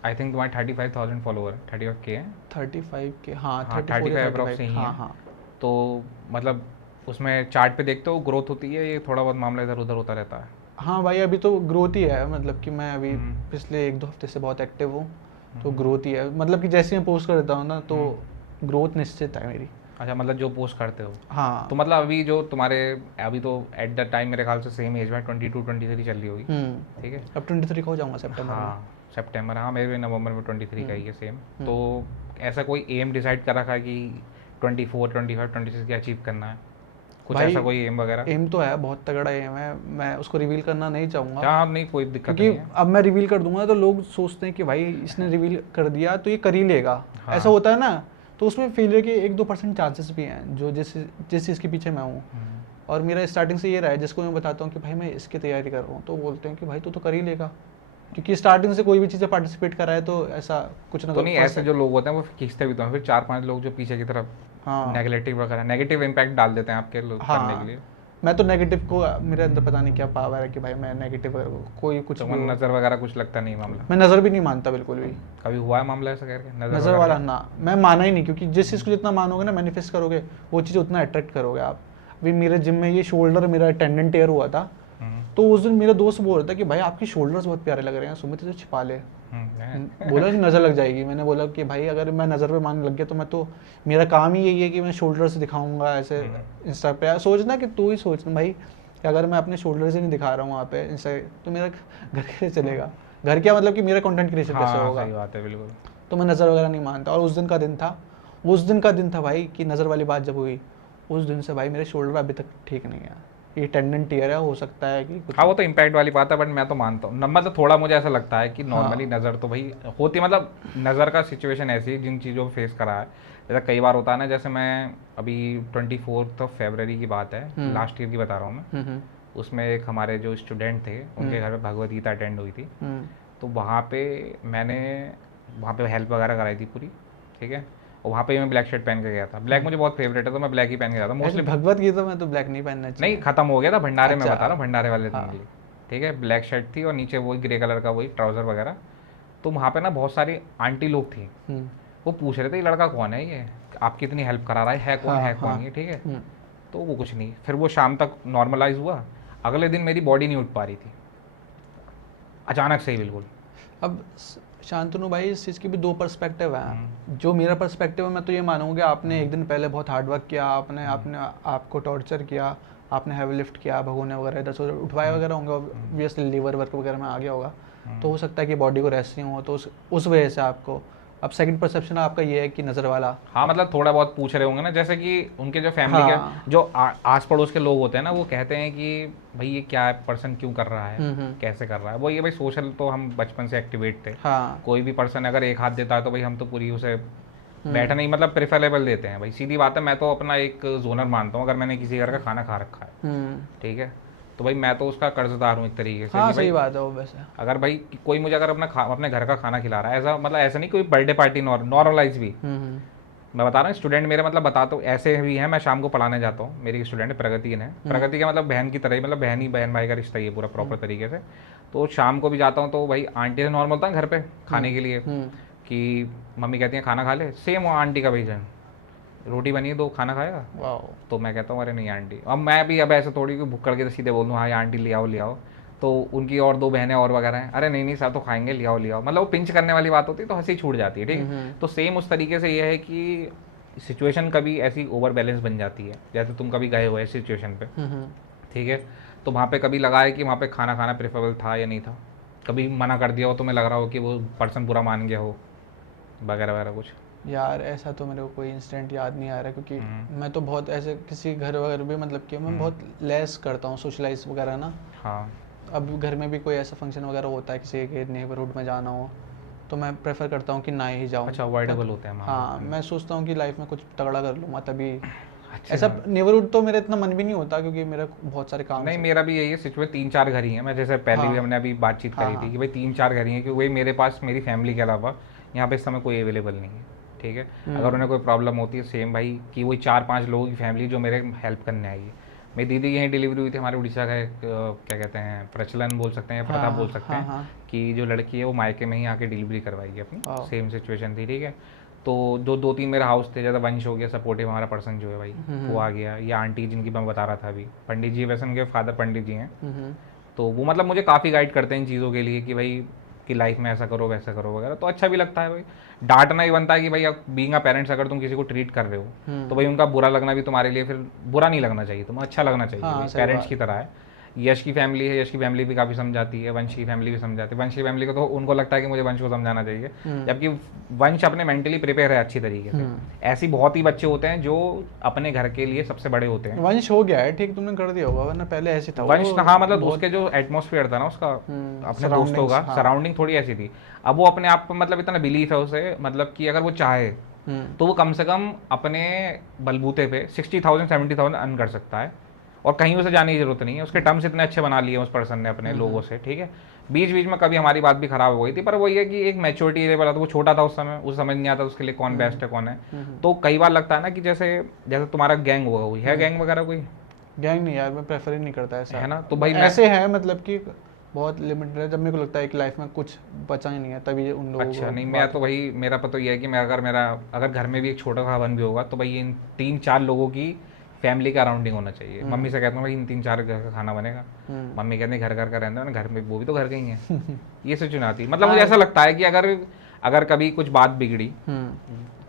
आई थिंक तुम्हारे 35,000 फॉलोअर, 35K हैं। 35 के, हाँ 35 अप्रॉक्स ही हाँ हैं। हाँ। तो मतलब उसमें चार्ट पे देखते हो ग्रोथ होती है, ये थोड़ा बहुत मामला इधर उधर होता रहता है? हाँ भाई अभी तो ग्रोथ ही है, मतलब कि मैं अभी पिछले 1-2 हफ्ते से बहुत एक्टिव हूँ, तो ग्रोथ ही है। मतलब कि जैसे मैं पोस्ट कर देता हूँ ना तो ग्रोथ निश्चित है मेरी। अच्छा, मतलब जो पोस्ट करते हो। हाँ तो मतलब अभी जो तुम्हारे, अभी तो एट द टाइम मेरे ख्याल से सेम एज में 22-23 चल रही होगी, ठीक है? अब 23 का हो जाऊंगा सितंबर में। हाँ सितंबर, हाँ मेरे भी नवंबर में 23 का ही है सेम। तो ऐसा कोई एम डिसाइड कर रखा है कि 24, 25, 26 की अचीव करना है कुछ भाई ऐसा कोई एम वगैरह? एम तो है, बहुत तगड़ा एम है, मैं उसको रिवील करना नहीं चाहूँगा, हाँ नहीं कोई दिक्कत क्योंकि नहीं है। अब मैं रिवील कर दूंगा तो लोग सोचते हैं कि भाई इसने रिवील कर दिया तो ये कर ही लेगा, हाँ। ऐसा होता है ना। तो उसमें फेलियर के 1-2% चांसेस भी हैं, जो जिस चीज़ के पीछे मैं हूँ। और मेरा स्टार्टिंग से ये रहा है, जिसको मैं बताता हूँ कि भाई मैं इसकी तैयारी कर रहा हूँ, तो बोलते हैं कि भाई तू तो कर ही लेगा, क्योंकि स्टार्टिंग से कोई भी चीज़ें पार्टिसिपेट करा है तो ऐसा कुछ ना तो कुछ नहीं, ऐसे जो लोग होते हैं वो खींचते भी तो हैं, फिर 4-5 लोग जो पीछे की तरफ हाँ नेगेटिव वगैरह नेगेटिव इम्पैक्ट डाल देते हैं आपके लोग करने के हाँ। लिए। मैं तो नेगेटिव को, मेरे अंदर पता नहीं क्या पावर है कि भाई मैं नेगेटिव कोई कुछ तो भी हो। नज़र वगैरह कुछ लगता नहीं मामला? मैं नज़र भी नहीं मानता बिल्कुल भी। कभी हुआ है मामला ऐसा करके नज़र नज़र वगैरह वाला का? ना, मैं माना ही नहीं, क्योंकि जिस चीज़ को जितना मानोगे ना, मैनिफेस्ट करोगे, वो चीज़ उतना अट्रैक्ट करोगे आप। अभी मेरे जिम में ये शोल्डर मेरा टेंडन टेयर हुआ था, हम्म, तो उस दिन मेरा दोस्त बोल रहा था कि भाई आपके शोल्डर्स बहुत प्यारे लग रहे हैं, सुमित इसे छिपा ले। बोला कि नज़र लग जाएगी। मैंने बोला कि भाई अगर मैं नज़र पे मानने लग गया तो मैं तो, मेरा काम ही यही है कि मैं शोल्डर्स दिखाऊंगा ऐसे इंस्टा पे। सोचना कि तू ही सोचना भाई कि अगर मैं अपने शोल्डर्स ही नहीं दिखा रहा हूँ वहाँ पे इंस्टा, तो मेरा घर कैसे चलेगा? घर क्या मतलब कि मेरा कंटेंट क्रिएशन कैसे हाँ होगा? सही बात है बिल्कुल। तो मैं नज़र वगैरह नहीं मानता। और उस दिन का दिन था, उस दिन का दिन था भाई कि नज़र वाली बात जब हुई, उस दिन से भाई मेरे शोल्डर अभी तक ठीक नहीं है। ये टेंडन टियर है, हो सकता है कि कुछ। हाँ वो तो इम्पैक्ट वाली बात है, बट मैं तो मानता हूँ मतलब थोड़ा मुझे ऐसा लगता है कि नॉर्मली नज़र तो भाई होती, मतलब नज़र का सिचुएशन ऐसी है जिन चीज़ों को फेस करा है। जैसे कई बार होता है ना, जैसे मैं अभी 24 फरवरी की बात है, लास्ट ईयर की बता रहा हूँ मैं। उसमें एक हमारे जो स्टूडेंट थे उनके घर में भगवद गीता अटेंड हुई थी, तो वहाँ पे मैंने वहाँ पे हेल्प वगैरह कराई थी पूरी, ठीक है। और वहाँ पे मैं ब्लैक शर्ट पहन के गया था, ब्लैक मुझे बहुत फेवरेट है तो मैं ब्लैक ही पहन के गया था मोस्टली। भगवत गीता में तो ब्लैक नहीं पहनना चाहिए। नहीं खत्म हो गया था भंडारे में, अच्छा, बता रहा हूँ भंडारे वाले दिन हाँ। के लिए, ठीक है। ब्लैक शर्ट थी और नीचे वही ग्रे कलर का वही ट्राउज़र वगैरह। तो वहाँ पे ना बहुत सारी आंटी लोग थी, वो पूछ रहे थे ये लड़का कौन है, ये आपकी इतनी हेल्प करा रहा है कौन, है कौन ये, ठीक है। तो वो कुछ नहीं, फिर वो शाम तक नॉर्मलाइज हुआ। अगले दिन मेरी बॉडी नहीं उठ पा रही थी, अचानक से ही बिल्कुल। अब शांतनु भाई, इस चीज़ की भी दो पर्सपेक्टिव हैं। जो मेरा पर्सपेक्टिव है, मैं तो ये मानूंगा आप,ने एक दिन पहले बहुत हार्ड वर्क किया, आपने आपने आपको टॉर्चर किया, आपने हैवी लिफ्ट किया, भगोने वगैरह इधर से उठवाए वगैरह होंगे, ऑब्वियसली लीवर वर्क वगैरह में आ गया होगा, तो हो सकता है कि बॉडी को रेस्ट नहीं हो, तो उस वजह से आपको। अब सेकंड परसेप्शन आपका ये है कि नज़र वाला, हाँ मतलब थोड़ा बहुत पूछ रहे होंगे ना, जैसे कि उनके जो फैमिली के जो आस पड़ोस के लोग होते हैं ना, वो कहते हैं कि भाई ये क्या पर्सन क्यों कर रहा है, कैसे कर रहा है। वो ये भाई सोशल तो हम बचपन से एक्टिवेट थे, कोई भी पर्सन अगर एक हाथ देता है तो भाई हम तो पूरी उसे बैठना ही मतलब प्रेफरेबल देते हैं भाई, सीधी बात है। मैं तो अपना एक जोनर मानता हूँ, अगर मैंने किसी घर का खाना खा रखा है, ठीक है, तो भाई मैं तो उसका कर्जदार हूँ एक तरीके से। हाँ, कि भाई सही बात है वो वैसे। अगर भाई कोई मुझे अगर अपने घर का खाना खिला रहा है, ऐसा मतलब ऐसा नहीं कोई बर्थडे पार्टी, नॉर्मलाइज भी मैं बता रहा हूँ। स्टूडेंट मेरे मतलब बताता हूँ ऐसे भी हैं, मैं शाम को पढ़ाने जाता हूँ, मेरी स्टूडेंट प्रगति है, प्रगति का मतलब बहन की तरह ही, मतलब बहन ही बहन भाई का रिश्ता ही है पूरा प्रॉपर तरीके से। तो शाम को भी जाता हूँ तो भाई आंटी से नॉर्मल था घर पे खाने के लिए, कि मम्मी कहती हैं खाना खा ले, सेम वो आंटी का भाई रोटी बनी है दो, खाना खाएगा? तो मैं कहता हूँ अरे नहीं आंटी। अब मैं भी अब ऐसे थोड़ी भुक्कड़ के तो सीधे बोल दूँ हाँ आंटी ले आओ। तो उनकी और दो बहनें और वगैरह हैं, अरे नहीं सब तो खाएंगे, ले आओ। मतलब वो पिंच करने वाली बात होती है तो हंसी छूट जाती है, ठीक है। तो सेम उस तरीके से ये है कि सिचुएशन कभी ऐसी ओवर बैलेंस बन जाती है, जैसे तुम कभी गए हो ऐसी सिचुएशन पे, ठीक है, तो वहाँ पे कभी लगा है कि वहाँ पे खाना खाना प्रेफरेबल था या नहीं था, कभी मना कर दिया हो, तुम्हें लग रहा हो कि वो पर्सन पूरा मान गया हो वगैरह वगैरह कुछ? यार ऐसा तो मेरे को कोई इंसिडेंट याद नहीं आ रहा, क्योंकि मैं तो बहुत ऐसे किसी घर वगैरह भी मतलब कि मैं बहुत लेस करता हूँ सोशलाइज वगैरह ना। हाँ। अब घर में भी कोई ऐसा फंक्शन वगैरह होता है, किसी के नेबरहुड में जाना हो, तो मैं प्रेफर करता हूँ कि ना ही जाऊँ। अच्छा, अवॉइडेबल होते हैं। हाँ, मैं सोचता हूँ कि लाइफ में कुछ तगड़ा कर लूँगा तभी। ऐसा नेबरहुड तो मेरा इतना मन भी नहीं होता, क्योंकि मेरा बहुत सारे काम। नहीं मेरा भी यही है सिचुएशन, 3-4 घर ही हैं। मैं जैसे पहले भी हमने अभी बातचीत करी थी कि भाई 3-4 घर ही हैं, क्योंकि वही मेरे पास मेरी फैमिली के अलावा यहाँ पे इस समय कोई अवेलेबल नहीं है, ठीक है। अगर उन्हें कोई प्रॉब्लम होती है सेम भाई कि वही 4-5 लोगों की फैमिली जो मेरे हेल्प करने आएगी। मेरी दीदी की यहीं डिलीवरी हुई थी हमारे उड़ीसा का, एक क्या कहते हैं प्रचलन बोल सकते हैं या प्रथा बोल सकते हैं, कि जो लड़की है वो मायके में ही आके डिलीवरी करवाएगी अपनी, सेम सिचुएशन थी, ठीक है। तो जो 2-3 मेरे हाउस थे, जैसे वंश हो गया सपोर्टिव हमारा पर्सन जो है भाई, वो आ गया। या आंटी जिनकी मैं बता रहा था अभी, पंडित जी, वैसे उनके फादर पंडित जी हैं, तो वो मतलब मुझे काफ़ी गाइड करते हैं इन चीज़ों के लिए कि भाई कि लाइफ में ऐसा करो वैसा करो वगैरह। तो अच्छा भी लगता है भाई, डांटना ही बनता है कि भाई अब बीइंग अ पेरेंट्स अगर तुम किसी को ट्रीट कर रहे हो तो भाई उनका बुरा लगना भी तुम्हारे लिए फिर बुरा नहीं लगना चाहिए, तुम्हें अच्छा लगना चाहिए, पेरेंट्स की तरह है। यश की फैमिली है, यश की फैमिली भी काफ़ी समझाती है, वंश की फैमिली भी समझाती है। वंश की फैमिली को तो उनको लगता है कि मुझे वंश को समझाना चाहिए, जबकि वंश अपने मेंटली प्रिपेयर है अच्छी तरीके से। ऐसी बहुत ही बच्चे होते हैं जो अपने घर के लिए सबसे बड़े होते हैं। वंश हो गया है ठीक, तुमने कर दिया होगा, वरना पहले ऐसे था वंश। हाँ मतलब उसके जो एटमोसफियर था ना उसका, अपने दोस्तों का सराउंडिंग थोड़ी ऐसी थी। अब वो अपने आप पर मतलब इतना बिलीफ है उसे, मतलब कि अगर वो चाहे तो वो कम से कम अपने बलबूते पे 60,000-70,000 अर्न कर सकता है, और कहीं उसे जाने की जरूरत नहीं है। उसके टर्म्स इतने अच्छे बना लिए उस पर्सन ने अपने लोगों से, ठीक है। बीच बीच में कभी हमारी बात भी खराब हो गई थी, पर वही है कि एक मैच्योरिटी लेवल था, वो छोटा था उस समय, उसे समझ नहीं आता उसके लिए कौन बेस्ट है कौन है। तो कई बार लगता है ना कि जैसे तुम्हारा गैंग हुआ, हुई है गैंग वगैरह कोई? गैंग नहीं यार, मैं प्रेफर ही नहीं करता ऐसा, है ना। तो भाई मैं ऐसे है मतलब कि बहुत लिमिटेड है, जब मेरे को लगता है कि लाइफ में कुछ बचा ही नहीं है तभी उन लोगों अच्छा को नहीं, मैं बात तो भाई मेरा पता ये है कि मैं अगर घर में भी एक छोटा सा हवन भी होगा तो भाई इन 3-4 लोगों की फैमिली का अराउंडिंग होना चाहिए। मम्मी से कहता हूँ भाई इन 3-4 घर का खाना बनेगा, मम्मी कहते हैं घर घर का रहता है ना, घर में वो भी तो घर के ही हैं। ये से चुनाती मतलब मुझे ऐसा लगता है कि अगर अगर कभी कुछ बात बिगड़ी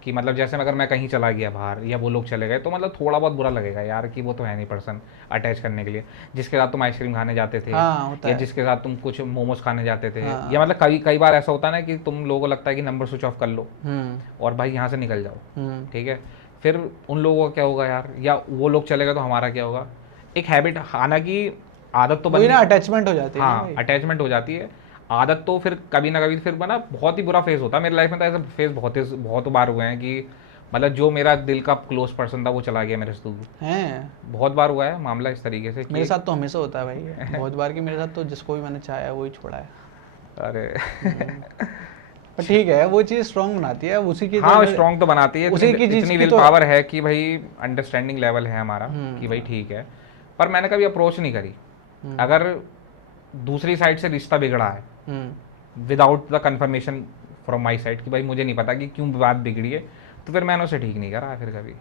कि मतलब जैसे अगर मैं कहीं चला गया बाहर या वो लोग चले गए तो मतलब थोड़ा बहुत बुरा लगेगा यार कि वो तो है नहीं पर्सन अटैच करने के लिए, जिसके साथ तुम आइसक्रीम खाने जाते थे हाँ होता या है। जिसके साथ तुम कुछ मोमोज खाने जाते थे, हाँ। या मतलब कई कई बार ऐसा होता है ना कि तुम लोगों को लगता है कि नंबर स्विच ऑफ कर लो और भाई यहाँ से निकल जाओ, ठीक है। फिर उन लोगों का क्या होगा यार, या वो लोग चले गए तो हमारा क्या होगा। एक हैबिट, हालांकि आदत तो वही बननी, ना, अटैचमेंट हो जाती है ना हाँ भाई। अटैचमेंट हो जाती है। आदत तो फिर कभी ना कभी फिर बना बहुत ही बुरा फेज होता है मेरी लाइफ में। तो ऐसे फेज बहुत बार हुए हैं कि मतलब जो मेरा दिल का क्लोज पर्सन था वो चला गया मेरे से दूर। हैं, बहुत बार हुआ है मामला इस तरीके से मेरे कि साथ तो हमेशा होता है भाई ये, बहुत बार कि मेरे साथ तो जिसको भी मैंने चाहा है वही छोड़ा है। अरे पर ठीक है, वो चीज़ स्ट्रांग बनाती है, उसी की हाँ स्ट्रॉन्ग तो बनाती है, उसी की चीज़ इतनी की विल तो पावर है कि भाई अंडरस्टैंडिंग लेवल है हमारा कि भाई ठीक है। पर मैंने कभी अप्रोच नहीं करी। अगर दूसरी साइड से रिश्ता बिगड़ा है without the confirmation from my side कि भाई मुझे नहीं पता कि क्यों बात बिगड़ी है, तो फिर मैंने उसे ठीक नहीं करा फिर कभी।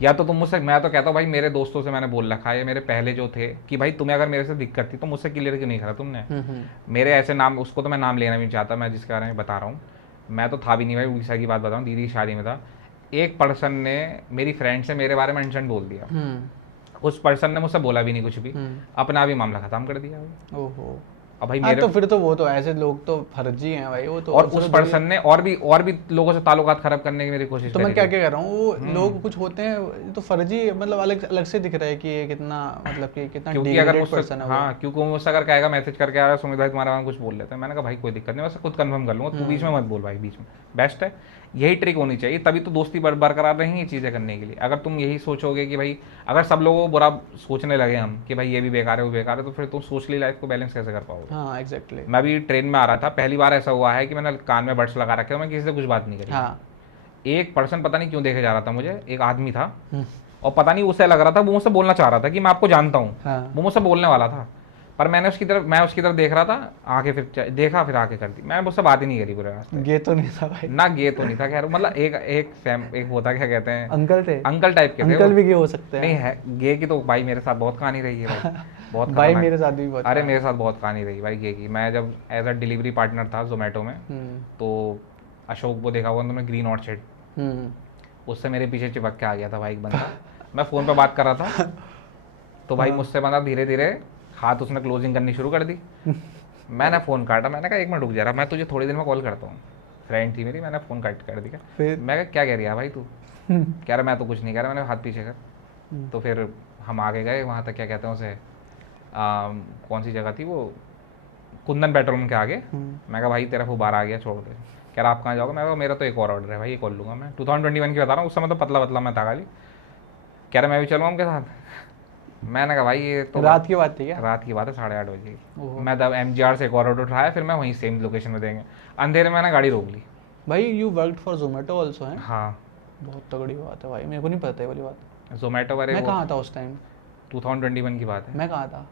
या तो तुम मुझसे, मैं तो कहता हूँ भाई मेरे दोस्तों से मैंने बोल रखा है, मेरे पहले जो थे कि भाई तुम्हें अगर मेरे से दिक्कत थी तो मुझसे क्लियर क्यों नहीं करा तुमने। मेरे ऐसे नाम, उसको तो मैं नाम लेना भी नहीं चाहता, मैं जिसके बारे में बता रहा हूँ, मैं तो था भी नहीं भाई, उड़ीसा की बात बताऊँ, दीदी की शादी में था, एक पर्सन ने मेरी फ्रेंड से मेरे बारे में मेंशन बोल दिया, उस पर्सन ने मुझसे बोला भी नहीं कुछ भी, अपना भी मामला खत्म कर दिया भाई। ओहो। अब भाई हाँ मेरे तो फिर तो वो तो ऐसे लोग तो फर्जी हैं भाई, वो तो और उनसे उस तो पर्सन ने और भी लोगों से ताल्लुकात खराब करने की मेरी कोशिश तो करी मैं क्या थी। क्या कर रहा हूँ, वो लोग कुछ होते हैं ये तो फर्जी, मतलब अलग अलग से दिख रहा है कि ये कितना, मतलब कि कितना क्योंकि अगर डिग्रेडेड मुझसे, पर्सन है वो। हाँ क्योंकि वो मुझसे अगर कहेगा मैसेज करके आ रहा है सुमित भाई तुम्हारे बारे में कुछ बोल लेते हैं, मैंने कहा भाई कोई दिक्कत नहीं, वैसे खुद कंफर्म कर लूंगा, तू बीच में मत बोल भाई, बीच में बेस्ट है। यही ट्रिक होनी चाहिए, तभी तो दोस्ती बरकरार रहेंगी ये चीज़ें करने के लिए। अगर तुम यही सोचोगे कि भाई, अगर सब लोगों को बुरा सोचने लगे हम कि भाई ये भी बेकार है वो बेकार है, तो फिर तुम सोशली लाइफ को बैलेंस कैसे कर पाओगे। हाँ एग्जैक्टली। मैं भी ट्रेन में आ रहा था, पहली बार ऐसा हुआ है कि मैंने कान में बड्स लगा रखे, मैं किसी से कुछ बात नहीं करी। हाँ। एक पर्सन पता नहीं क्यों देखे जा रहा था मुझे, एक आदमी था, और पता नहीं उसे लग रहा था वो मुझसे बोलना चाह रहा था कि मैं आपको जानता हूँ। हाँ। वो मुझसे बोलने वाला था, पर मैं उसकी तरफ देख रहा था, आके फिर देखा, फिर आके कर दी। मैंने मुझसे बात ही नहीं करी पूरे रास्ते। ये तो नहीं था भाई। ना गे तो नहीं था, खैर मतलब एक वो था, क्या कहते हैं, अंकल थे, अंकल टाइप के थे अंकल वो। भी ये हो सकते हैं। नहीं है गे की तो भाई मेरे साथ बहुत कहानी रही है भाई, बहुत भाई खतरनाक। मेरे साथ भी बहुत अरे था। मेरे साथ बहुत कहानी रही भाई गे की। मैं जब एज अ डिलीवरी पार्टनर था जोमेटो में, तो अशोक वो देखा हुआ तुमने, ग्रीन ऑर्चिड, उससे मेरे पीछे चिपक के आ गया था भाई एक बंदा। मैं फ़ोन पे बात कर रहा था तो भाई मुझसे बंदा धीरे धीरे हाथ उसने क्लोजिंग करनी शुरू कर दी। मैंने फ़ोन काटा, मैंने कहा एक मिनट रुक जा रहा, मैं तुझे थोड़ी देर में कॉल करता हूँ। फ्रेंड थी मेरी, मैंने फ़ोन कट कर दिया। फिर मैं कहा क्या कह रही है भाई तू, कह रहा मैं तो कुछ नहीं कह रहा, मैंने हाथ पीछे कर। तो फिर हम आगे गए वहाँ तक, क्या कहते हैं उसे, कौन सी जगह थी वो, कुंदन पेट्रोल के आगे। मैं कहा भाई तेरा फुबार आ गया, छोड़ दे। कह रहा आप कहाँ जाओगे, मैं कहा मेरा तो एक और ऑर्डर है भाई, ये कॉल लूँगा मैं। 2021 की बता रहा हूँ, उस समय तो पतला पतला मैं था खाली। कह रहा मैं भी चलूँ उनके साथ। मैंने कहा भाई ये तो रात की बात थी क्या? रात की बात है, 8:30 बजे की। ओहो। मैं तब MGR से एक और ऑर्डर उठाया, फिर मैं वहीं सेम लोकेशन में देंगे, अंधेरे में मैंने गाड़ी रोक ली। भाई you worked for Zomato also है? हाँ बहुत तगड़ी बात है भाई, मेरे को नहीं पता है वाली बात। जोमेटो वाले मैं वो कहाँ था उस टाइम? 2021 की बात है मैं कहाँ था?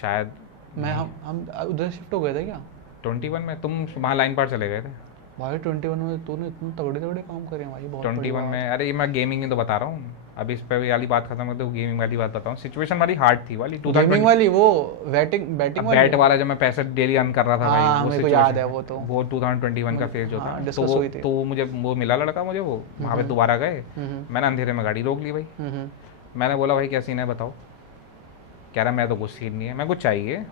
शायद। मैं हम उधर शिफ्ट हो गए थे क्या? 21 में तुम वहाँ लाइन पार चले गए थे। भाई 21 में तूने इतने तगड़े तगड़े काम करे हैं भाई, बहुत बड़ी 21 बात। में, अरे ये मैं गेमिंग ही तो बता रहा हूँ। अभी इस पे वाली बात खत्म करते, गेमिंग वाली बात बताऊँ। सिचुएशन वाली हार्ड थी वाली, गेमिंग 2020 वाली, वो बैटिंग वाली। बैट वाला जब मैं पैसे डेली अर्न कर रहा था भाई, हाँ वो मेरे को situation- याद है वो तो। वो 2021 का फेज जो हाँ, था। तो discuss वो हुई थी। तो मुझे वो मिला लड़का मुझे, वो वहाँ पे दोबारा गए, मैंने अंधेरे में गाड़ी रोक ली भाई। मैंने बोला भाई क्या सीन है बताओ। कह रहा मैं तो कुछ सीन नहीं है, मैं कुछ चाहिए।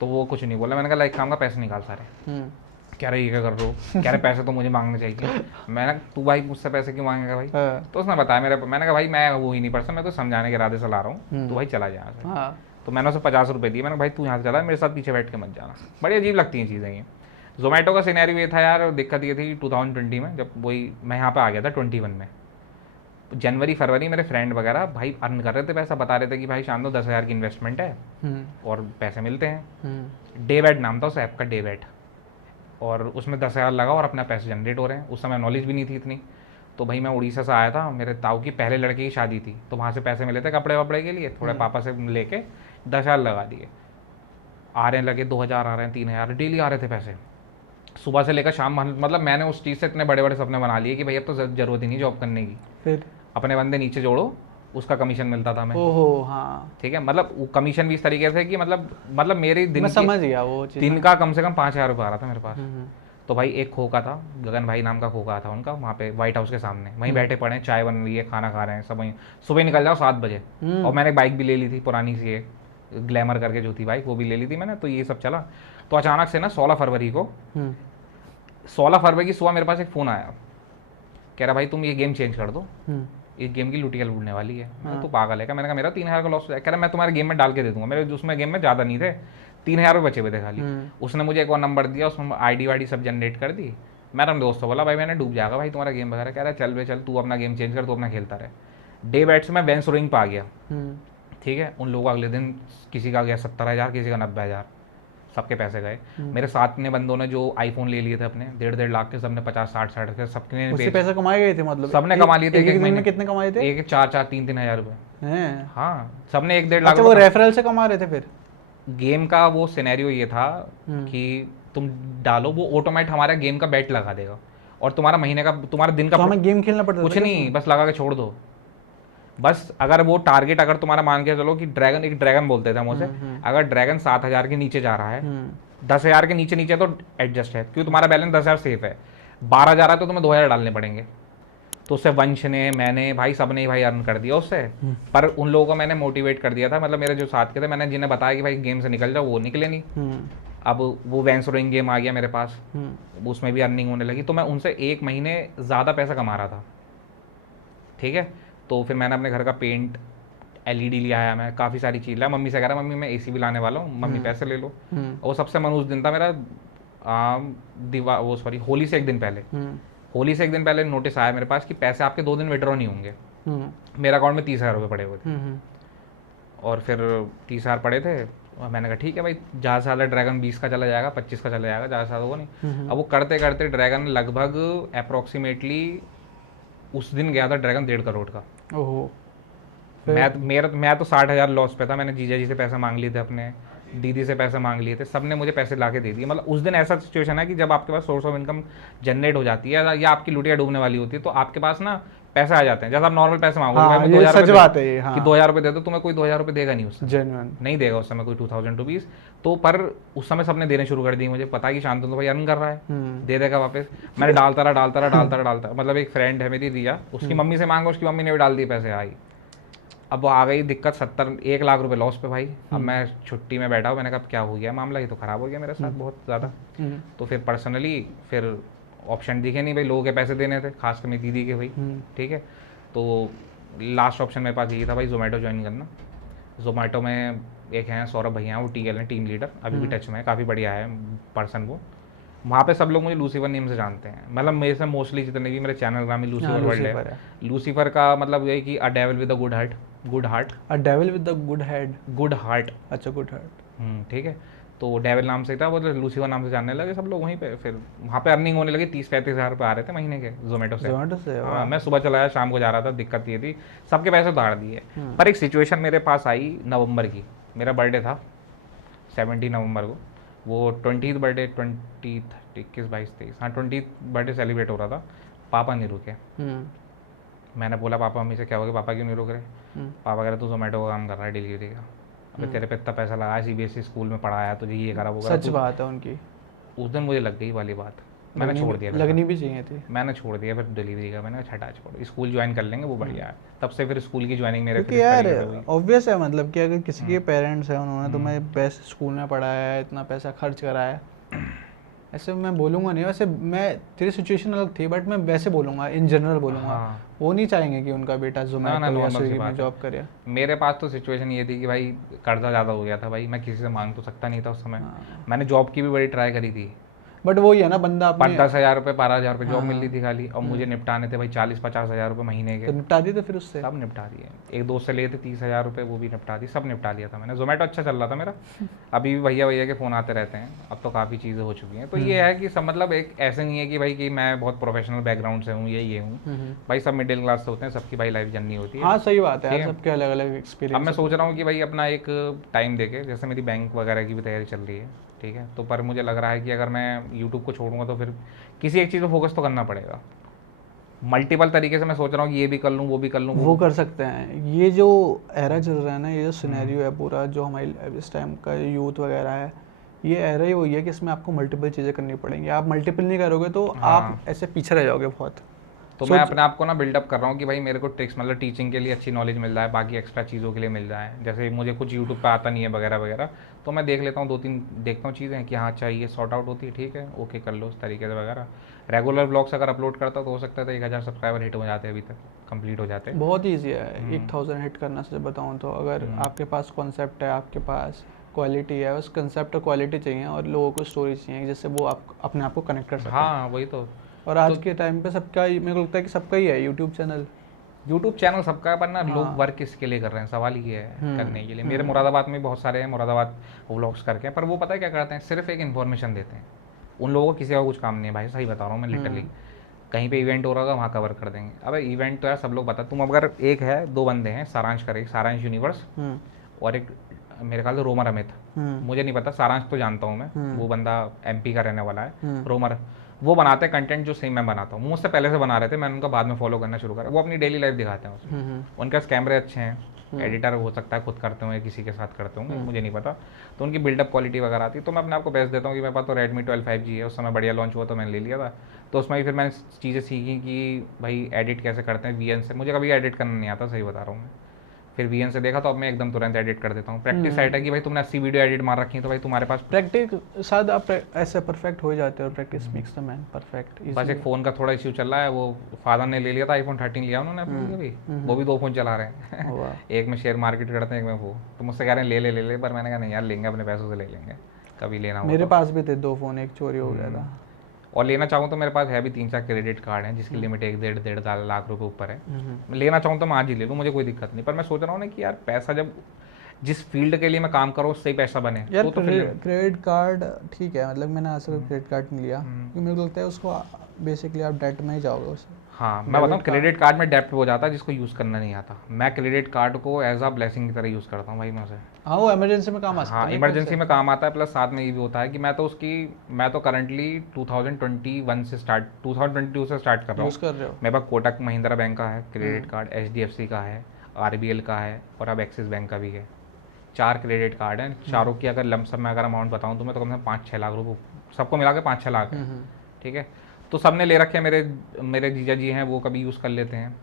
तो वो कुछ नहीं बोला। मैंने कहा लाइक काम का पैसे निकाल सारे। कह रहे ये क्या कर रहे हो, कह रहे पैसे तो मुझे मांगने चाहिए। मैंने तू भाई मुझसे पैसे क्यों मांगेगा भाई। तो उसने बताया मेरे, मैंने कहा भाई मैं वो ही नहीं पर्सन, मैं तो समझाने के इरादे से ला रहा हूँ, तो भाई चला जा यहाँ से। हाँ। तो मैंने उसे 50 रुपये दिए। मैंने भाई तू यहाँ से चला, मेरे साथ पीछे बैठ के मत जाना। बड़ी अजीब लगती हैं चीज़ें ये। जोमेटो का सिनेरियो ये था यार, दिक्कत ये थी 2020 में, जब वही मैं यहाँ पे आ गया था 21 में। जनवरी फरवरी मेरे फ्रेंड वगैरह भाई अर्न कर रहे थे पैसा, बता रहे थे कि भाई शाम को 10,000 की इन्वेस्टमेंट है और पैसे मिलते हैं। डेवेट नाम था उस ऐप का, डेवेट। और उसमें 10,000 लगा और अपना पैसे जनरेट हो रहे हैं। उस समय नॉलेज भी नहीं थी इतनी। तो भाई मैं उड़ीसा से आया था, मेरे ताऊ की पहले लड़के की शादी थी, तो वहाँ से पैसे मिले थे कपड़े वपड़े के लिए, थोड़े पापा से लेके 10,000 लगा दिए। आ रहे लगे 2,000 आ रहे हैं, 3,000 डेली आ रहे थे पैसे, सुबह से लेकर शाम। मतलब मैंने उस चीज़ से इतने बड़े बड़े सपने बना लिए कि भाई अब तो जरूरत ही नहीं जॉब करने की, फिर अपने बंदे नीचे जोड़ो, उसका कमीशन मिलता था मैं। ओहो हाँ, ठीक है, मतलब कमीशन भी इस तरीके से कि मतलब मेरी दिन मैं की समझ गया वो चीज़। दिन का कम से कम 5,000 रुपये आ रहा था मेरे पास। हम्म, तो भाई एक खोखा था, गगन भाई नाम का खोखा था उनका, वहाँ पे व्हाइट हाउस के सामने, वहीं बैठे पड़े हैं, चाय बन रही है, खाना खा रहे हैं सब वहीं। सुबह निकल जाओ 7 बजे। और मैंने बाइक भी ले ली थी पुरानी सी, एक ग्लैमर करके जो थी बाइक, वो भी ले ली थी मैंने। तो ये सब चला, तो अचानक से ना 16 फरवरी को, 16 फरवरी की सुबह मेरे पास एक फ़ोन आया, कह रहा भाई तुम ये गेम चेंज कर दो, इस गेम की लुटिया लूटने वाली है। मैं तो पागल है क्या? मैंने कहा मेरा 3,000 का लॉस हो जाए। कह रहा मैं तुम्हारे गेम में डाल के दे दूंगा। मेरे उसमें गेम में ज़्यादा नहीं थे, 3,000 रुपये बचे हुए थे खाली। उसने मुझे एक और नंबर दिया, उसमें आईडी वाईडी सब जनरेट कर दी। मैंने अपने दोस्तों बोला भाई मैंने डूब जाएगा भाई तुम्हारा गेम वगैरह। कह रहा है चल भाई चल, तू अपना गेम चेंज कर, तू अपना खेलता रहे। डे बैट से मैं वेंस रोइंग पे आ गया। ठीक है, उन लोगों का अगले दिन किसी का गया 70,000, किसी का 90,000, सबके पैसे गए। मेरे साथ में बंदों ने जो आईफोन ले लिए थे अपने 1.5 लाख के, सबने 50-60 के सबने उससे पैसे कमाए गए थे, मतलब सबने कमा लिए थे। एक दिन में कितने कमाए थे? एक 4-4, 3-3 हजार रुपए हैं? हाँ, सबने 1-1.5 लाख। अच्छा, वो रेफरल से कमा रहे थे फिर? गेम का वो सिनेरियो ये था कि तुम डालो, वो ऑटोमेट हमारा गेम का बेट लगा देगा, और तुम्हारा महीने का, तुम्हारा दिन का, तो हमें गेम खेलना पड़ता था कुछ नहीं, बस लगा के छोड़ दो। बस अगर वो टारगेट, अगर तुम्हारा मान के चलो कि ड्रैगन, एक ड्रैगन बोलते थे हम उसे, अगर ड्रैगन 7,000 के नीचे जा रहा है, 10,000 के नीचे नीचे तो एडजस्ट है, क्योंकि तुम्हारा बैलेंस 10,000 सेफ है। 12 जा रहा है तो तुम्हें 2,000 डालने पड़ेंगे। तो उससे वंश ने, मैंने, भाई सबने ही भाई अर्न कर दिया उससे। पर उन लोगों को मैंने मोटिवेट कर दिया था, मतलब मेरे जो साथ के थे, मैंने जिन्हें बताया कि भाई गेम से निकल जाओ, वो निकले नहीं। अब वो वैंस रोइंग गेम आ गया मेरे पास, उसमें भी अर्निंग होने लगी, तो मैं उनसे 1 महीने ज़्यादा पैसा कमा रहा था। ठीक है, तो फिर मैंने अपने घर का पेंट, एलईडी लिया आया, मैं काफ़ी सारी चीज़ लाया। मम्मी से कह रहा मम्मी मैं एसी भी लाने वाला हूँ, मम्मी पैसे ले लो। और वो सबसे मनहूस दिन था मेरा, होली से 1 दिन पहले। होली से 1 दिन पहले नोटिस आया मेरे पास कि पैसे आपके 2 दिन विड्रॉ नहीं होंगे। मेरे अकाउंट में 30,000 रुपये पड़े हुए थे, और फिर 30,000 पड़े थे। और मैंने कहा ठीक है भाई, ज़्यादा से ज़्यादा ड्रैगन 20 का चला जाएगा, 25 का चला जाएगा, ज़्यादा से ज़्यादा वो नहीं। अब वो करते करते ड्रैगन लगभग अप्रॉक्सीमेटली उस दिन गया था ड्रैगन 1.5 करोड़ का। ओहो, मैं तो 60,000 लॉस पे था। मैंने जीजा जी से पैसे मांग लिए थे, अपने दीदी से पैसे मांग लिए थे, सबने मुझे पैसे ला के दे दिए। मतलब उस दिन ऐसा सिचुएशन है कि जब आपके पास सोर्स ऑफ इनकम जनरेट हो जाती है, या आपकी लुटिया डूबने वाली होती है, तो आपके पास ना पैसे आ जाते हैं। जैसे आप नॉर्मल पैसे मांगोगे, हाँ, भाई ये 2,000 सच बात है ये, हाँ। कि 2,000 रुपये दे दो, तुम्हें कोई 2,000 रुपये देगा नहीं, उससे जेन्युइन नहीं देगा उस समय कोई 2,000 रुपीज़। तो पर उस समय सबने देने शुरू कर दिए, मुझे पता है कि शांतनु तो भाई अर्न कर रहा है, दे देगा वापस। मैंने डालता रहा। मतलब एक फ्रेंड है मेरी रिया, उसकी मम्मी से मांगा, उसकी मम्मी ने भी डाल दिए पैसे। आई अब वो आ गई दिक्कत, 1 लाख रुपए लॉस पे भाई। अब मैं छुट्टी में बैठा हूँ, मैंने कहा क्या हो गया मामला, ये तो ख़राब हो गया मेरे साथ बहुत ज़्यादा। तो फिर पर्सनली फिर ऑप्शन दिखे नहीं भाई, लोगों के पैसे देने थे, खासकर मेरी दीदी के भाई। ठीक है, तो लास्ट ऑप्शन मेरे पास यही था भाई, जोमेटो ज्वाइन करना। जोमेटो में एक हैं सौरभ भैया, वो TL हैं, टीम लीडर, अभी भी टच में है, काफ़ी बढ़िया है पर्सन वो। वहाँ पे सब लोग मुझे लूसीफर नेम से जानते हैं, मतलब मेरे से मोस्टली जितने भी मेरे चैनल का में लूसीफर वर्ल्ड है। लूसीफर का मतलब ये कि a devil with a good heart, a devil with the good head, good heart. अच्छा, गुड हार्ट। ठीक है, तो डेविल नाम से था वो, लूसीफर नाम से जानने लगे सब लोग वहीं पे। फिर वहाँ पे अर्निंग होने लगी, 30-35 हज़ार रुपये आ रहे थे महीने के जोमेटो से। हाँ, मैं सुबह चला आया, शाम को जा रहा था। दिक्कत ये थी, सबके पैसे उतार दिए। पर एक सिचुएशन मेरे पास आई नवंबर की, मेरा बर्थडे था 17 नवंबर को। वो 20th बर्थडे, 20, 21, 22, 23, हाँ 20th बर्थडे सेलिब्रेट हो रहा था। पापा नहीं रुके। मैंने बोला पापा मम्मी से क्या हो गया, पापा क्यों नहीं रुक रहे? पापा कह रहे तू जोमेटो का काम कर रहा है डिलीवरी का, अबे तेरे पे इतना पैसा लगाया, CBSE स्कूल में पढ़ाया तुझे, ये करा वो करा। सच बात है उनकी। उस दिन मुझे लग गई वाली बात, मैंने छोड़ दिया। लगनी भी चाहिए थी। मैंने छोड़ दिया फिर डिलीवरी का। मैंने छटा छोड़, स्कूल ज्वाइन कर लेंगे वो बढ़िया है। तब से फिर स्कूल की ज्वाइनिंग मेरे, क्योंकि यार ऑब्वियस है, मतलब कि अगर किसी के पेरेंट्स हैं, उन्होंने तुम्हें बेस्ट स्कूल में पढ़ाया है, इतना पैसा खर्च कराया है, ऐसे मैं बोलूँगा नहीं। वैसे मैं, तेरी सिचुएशन अलग थी, बट मैं वैसे बोलूँगा, इन जनरल बोलूँगा। वो नहीं चाहेंगे कि उनका बेटा जोमेटो या स्विगी में जॉब करे। मेरे पास तो सिचुएशन ये थी कि भाई कर्जा ज़्यादा हो गया था भाई, मैं किसी से मांग तो सकता नहीं था उस समय। मैंने जॉब की भी बड़ी ट्राई करी थी। बट वही है ना, बंदा पर अपने 10,000 रुपये 12,000 रुपये जॉब हाँ, मिल रही थी खाली, और मुझे निपटाने थे भाई 40-50 हज़ार रुपये महीने तो के। निपटा दी तो फिर उससे। सब निपटा दिए। एक दोस्त से लिए थे 30,000 रुपये, वो भी निपटा दी, सब निपटा लिया था मैंने। जोमेटो अच्छा चल रहा था मेरा। अभी भी भैया भैया के फ़ोन आते रहते हैं, अब तो काफ़ी चीज़ें हो चुकी हैं। तो ये है कि सब मतलब एक ऐसे नहीं है कि भाई कि मैं बहुत प्रोफेशनल बैकग्राउंड से हूँ, ये हूँ। भाई सब मिडिल क्लास से होते हैं, सबकी भाई लाइफ जर्नी होती है। हाँ सही बात है ठीक यार, है। सबके अलग अलग अब एक्सपीरियंस। मैं सोच रहा हूँ कि भाई अपना एक टाइम देके, जैसे मेरी बैंक वगैरह की भी तैयारी चल रही है, ठीक है, तो पर मुझे लग रहा है कि अगर मैं यूट्यूब को छोड़ूंगा तो फिर किसी एक चीज़ पर फोकस तो करना पड़ेगा। मल्टीपल तरीके से मैं सोच रहा हूँ कि ये भी कर लूँ, वो भी कर लूँ, वो कर सकते हैं। ये जो एरा चल रहा है ना, ये जो सिनेरियो हम्म। है पूरा, जो हमारी इस टाइम का यूथ वगैरह है, ये एरा ही वही है कि इसमें आपको मल्टीपल चीज़ें करनी पड़ेंगी। आप मल्टीपल नहीं करोगे तो आप हाँ, ऐसे पीछे रह जाओगे बहुत। तो मैं सोच अपने आप को ना बिल्डअप कर रहा हूँ कि भाई मेरे को ट्रिक्स मतलब टीचिंग के लिए अच्छी नॉलेज मिल जाए, बाकी एक्स्ट्रा चीज़ों के लिए मिल जाए। जैसे मुझे कुछ यूट्यूब पे आता नहीं है वगैरह वगैरह, तो मैं देख लेता हूँ, 2-3 देखता हूँ चीज़ें कि हाँ अच्छा ये सॉर्ट आउट होती है, ठीक है, ओके कर लो उस तरीके से वगैरह। रेगुलर ब्लॉग्स अगर अपलोड करता तो हो सकता था 1,000 सब्सक्राइबर हिट हो जाते, अभी तक कंप्लीट हो जाते। बहुत ईजी है 1000 हिट करना, से बताऊँ तो। अगर आपके पास कॉन्सेप्ट है, आपके पास क्वालिटी है, बस कंसेप्ट और क्वालिटी चाहिए, और लोगों को स्टोरी चाहिए जिससे वो आप अपने आप को कनेक्ट कर सकें। हाँ वही तो। और आज तो के टाइम पे सबका मेरे को लगता है कि सबका ही है यूट्यूब चैनल। यूट्यूब चैनल सबका है, पर ना लोग हाँ। वर्क किसके लिए कर रहे हैं, सवाल ये है करने के लिए। मेरे मुरादाबाद में बहुत सारे हैं, मुरादाबाद व्लॉग्स करके हैं, पर वो पता है क्या करते हैं, सिर्फ एक इन्फॉर्मेशन देते हैं। उन लोगों को किसी का कुछ काम नहीं है भाई, सही बता रहा हूँ मैं लिटरली। कहीं पे इवेंट हो रहा होगा, वहाँ कवर कर देंगे। अबे इवेंट तो यार सब लोग बता, तुम अगर एक है, दो बंदे हैं, सारांश करे, सारांश यूनिवर्स, और एक मेरे ख्याल से रोमर अमित, मुझे नहीं पता, सारांश तो जानता हूँ मैं, वो बंदा एमपी का रहने वाला है। रोमर, वो बनाते हैं कंटेंट जो सेम मैं बनाता हूँ, मुझसे पहले से बना रहे थे, मैंने उनका बाद में फॉलो करना शुरू करा। वो अपनी डेली लाइफ दिखाते हैं उसमें, उनके कैमरे अच्छे हैं, एडिटर हो सकता है खुद करते हो या किसी के साथ करते होंगे, मुझे नहीं पता। तो उनकी बिल्डअप क्वालिटी वगैरह आती है। तो मैं अपने आपको बेस्ट देता हूँ कि मेरे पास तो Redmi 12 5G है, उस समय बढ़िया लॉन्च हुआ तो मैंने ले लिया था। तो उसमें भी फिर मैंने चीज़ें सीखी कि भाई एडिट कैसे करते हैं VN से। मुझे कभी एडिट करना नहीं आता, सही बता रहा हूँ मैं। फिर VN से देखा तो अब मैं एकदम तुरंत एडिट कर देता हूँ। प्रैक्टिस साइट है कि भाई तुमने 80 वीडियो एडिट मार रखी है, तो भाई तुम्हारे पास प्रैक्टिस शायद आप ऐसे परफेक्ट हो जाते हो, practice makes the man perfect. बस एक फ़ोन का थोड़ा इश्यू चल रहा है। वो फादर ने ले लिया था, iPhone 13 लिया उन्होंने अपने लिए भी, वो भी 2 फ़ोन चला रहे हैं। एक में शेयर मार्केट करते हैं, एक में वो। तो मुझसे कह रहे हैं ले ले, पर मैंने कहा नहीं यार, लेंगे अपने पैसों से ले लेंगे, कभी लेना हो मेरे तो। पास भी थे 2 फ़ोन, एक चोरी हो गया था। और लेना चाहूँ तो मेरे पास है भी 3-4 क्रेडिट कार्ड हैं, जिसकी लिमिट 1-1.5 लाख रुपए ऊपर है। मैं लेना चाहूँ तो मैं आज ही ले लूँ, मुझे कोई दिक्कत नहीं। पर मैं सोच रहा हूँ ना कि यार पैसा, जब जिस फील्ड के लिए मैं काम करूँ उससे ही पैसा बने यार तो क्रेडिट कार्ड ठीक है, मतलब मैंने आज तक क्रेडिट कार्ड नहीं लिया, क्योंकि मेरे को लगता है उसको बेसिकली आप डेट में ही जाओगे उससे। हाँ मैं बताऊँ, क्रेडिट कार्ड में डेप्ट हो जाता है जिसको यूज़ करना नहीं आता। मैं क्रेडिट कार्ड को एज अ ब्लेसिंग की तरह यूज़ करता हूँ भाई मैं उसे। हाँ, वो इमरजेंसी में काम आ सकता है हाँ ना एक इमरजेंसी में काम आता है, प्लस साथ में ये भी होता है कि मैं तो करंटली 2022 से स्टार्ट कर रहा हूँ। यूज़ कर रहे हो। मेरे पास कोटक महिंद्रा बैंक का है क्रेडिट कार्ड, HDFC का है, RBL का है, और अब एक्सिस बैंक का भी है। 4 क्रेडिट कार्ड हैं। चारों की अगर लमसम में अगर अमाउंट बताऊँ तो मैं तो कम से कम 5-6 लाख रुपये, सबको मिला के 5-6 लाख है। ठीक है, तो सबने ले रखे हैं। मेरे जीजा जी हैं, वो कभी यूज़ कर लेते हैं,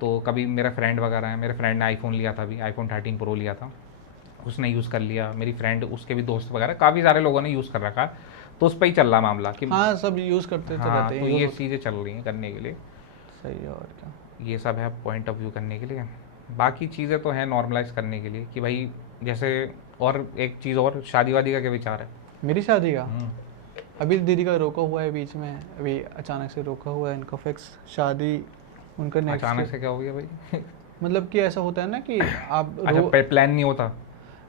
तो कभी मेरा फ्रेंड वगैरह है, मेरे फ्रेंड ने आईफोन लिया था, अभी iPhone 13 Pro लिया था, उसने यूज़ कर लिया। मेरी फ्रेंड, उसके भी दोस्त वगैरह, काफ़ी सारे लोगों ने यूज़ कर रखा है। तो उस पर ही चल रहा मामला कि हाँ, सब यूज़ करते तो हाँ, रहते तो हैं। ये चीज़ें चल रही हैं करने के लिए। सही है, और क्या। ये सब है पॉइंट ऑफ व्यू करने के लिए। बाकी चीज़ें तो हैं नॉर्मलाइज करने के लिए कि भाई जैसे, और एक चीज़ और, शादी वादी का क्या विचार है? मेरी शादी का अभी दीदी का रोका हुआ है बीच में, अभी अचानक से रोका हुआ है इनका फिक्स शादी उनका नेक्स्ट। अचानक से क्या हो गया भाई? मतलब कि ऐसा होता है ना कि आप अच्छा, प्लान नहीं होता?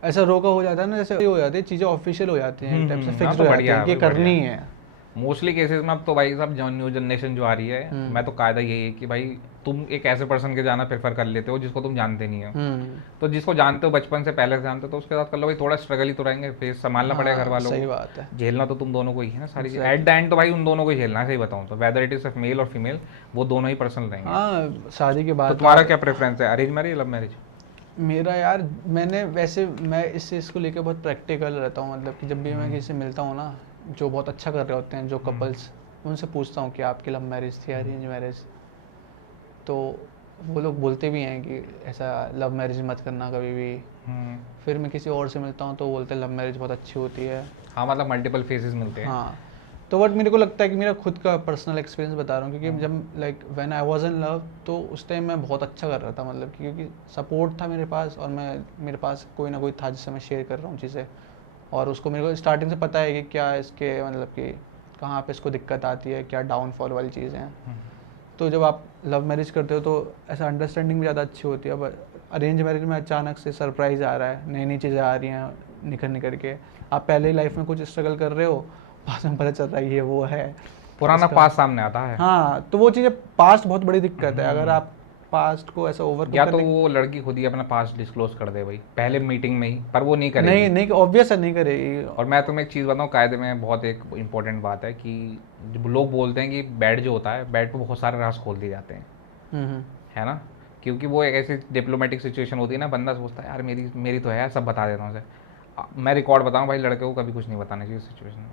ऐसा रोका हो जाता है ना, जैसे हो जाती है चीज़ें, ऑफिशियल हो जाती हैं, एक टाइप से हाँ, फिक्स तो हो जाती बढ़िया है है कि भाई, बढ़िया करनी है। है। मोस्टली केसेस में अब तो भाई साहब जो न्यू जनरेशन जो आ रही है, मैं तो कायदा यही है कि भाई तुम एक ऐसे पर्सन के जाना प्रेफर कर लेते हो जिसको तुम जानते नहीं हो। तो जिसको जानते हो बचपन से, पहले से जानते हो, तो उसके साथ कर लो भाई। थोड़ा स्ट्रगल ही तो रहेंगे, फेस संभालना पड़ेगा घर वालों सही को, बात है। झेलना तो तुम दोनों को ही है ना सारी चीज़। एट द एंड तो भाई उन दोनों को ही झेलना है, सही बताऊँ तो, वेदर इट इज मेल और फीमेल, वो दोनों ही पर्सन रहेंगे। हाँ, शादी के तो बाद तुम्हारा क्या प्रेफरेंस है, अरेंज मैरिज, लव मैरिज? मेरा यार, मैं इस चीज़ को लेकर बहुत प्रैक्टिकल रहता हूँ। मतलब कि जब भी मैं किसी से मिलता हूँ ना, जो बहुत अच्छा कर रहे होते हैं, जो कपल्स, उनसे पूछता हूँ कि आपकी लव मैरिज थी अरेंज मैरिज, तो वो लोग बोलते भी हैं कि ऐसा लव मैरिज मत करना कभी भी। फिर मैं किसी और से मिलता हूँ तो बोलते हैं लव मैरिज बहुत अच्छी होती है। हाँ, मतलब मल्टीपल फेसेस मिलते हैं। हाँ, तो बट मेरे को लगता है कि मेरा खुद का पर्सनल एक्सपीरियंस बता रहा हूँ, क्योंकि जब like when I was in love, तो उस टाइम मैं बहुत अच्छा कर रहा था, मतलब कि क्योंकि सपोर्ट था मेरे पास, और मेरे पास कोई ना कोई था जिससे मैं शेयर कर रहा हूँ चीज़ें, और उसको मेरे को स्टार्टिंग से पता है कि क्या इसके मतलब कि कहाँ पे इसको दिक्कत आती है, क्या डाउनफॉल वाली चीज़ें हैं। तो जब आप लव मैरिज करते हो तो ऐसा अंडरस्टैंडिंग भी ज़्यादा अच्छी होती है। अब अरेंज मैरिज में अचानक से सरप्राइज़ आ रहा है, नई नई चीज़ें आ रही हैं निखर निखर के, आप पहले ही लाइफ में कुछ स्ट्रगल कर रहे हो, बाद में पता चल रहा है ये वो है पुराना इसका। पास सामने आता है। हाँ, तो वो चीज़ें पास्ट बहुत बड़ी दिक्कत है। अगर आप पास्ट को ऐसा ओवर या तो वो लड़की खुद ही अपना पास्ट डिस्क्लोज कर दे भाई पहले मीटिंग में ही, पर वो नहीं करेगी। नहीं नहीं, ऑब्वियस है नहीं करेगी। और मैं तुम्हें एक चीज़ बताऊँ, कायदे में बहुत एक इम्पोर्टेंट बात है कि जब लोग बोलते हैं कि बेड जो होता है, बेड पे बहुत सारे राज खोल दिए जाते हैं, हम्म। है ना, क्योंकि वो एक ऐसी डिप्लोमेटिक सिचुएशन होती है ना, बंदा सोचता है यार मेरी मेरी तो है यार, सब बता देता हूँ उसे। मैं रिकॉर्ड बताऊँ भाई, लड़के को कभी कुछ नहीं बताना चाहिए सिचुएशन में।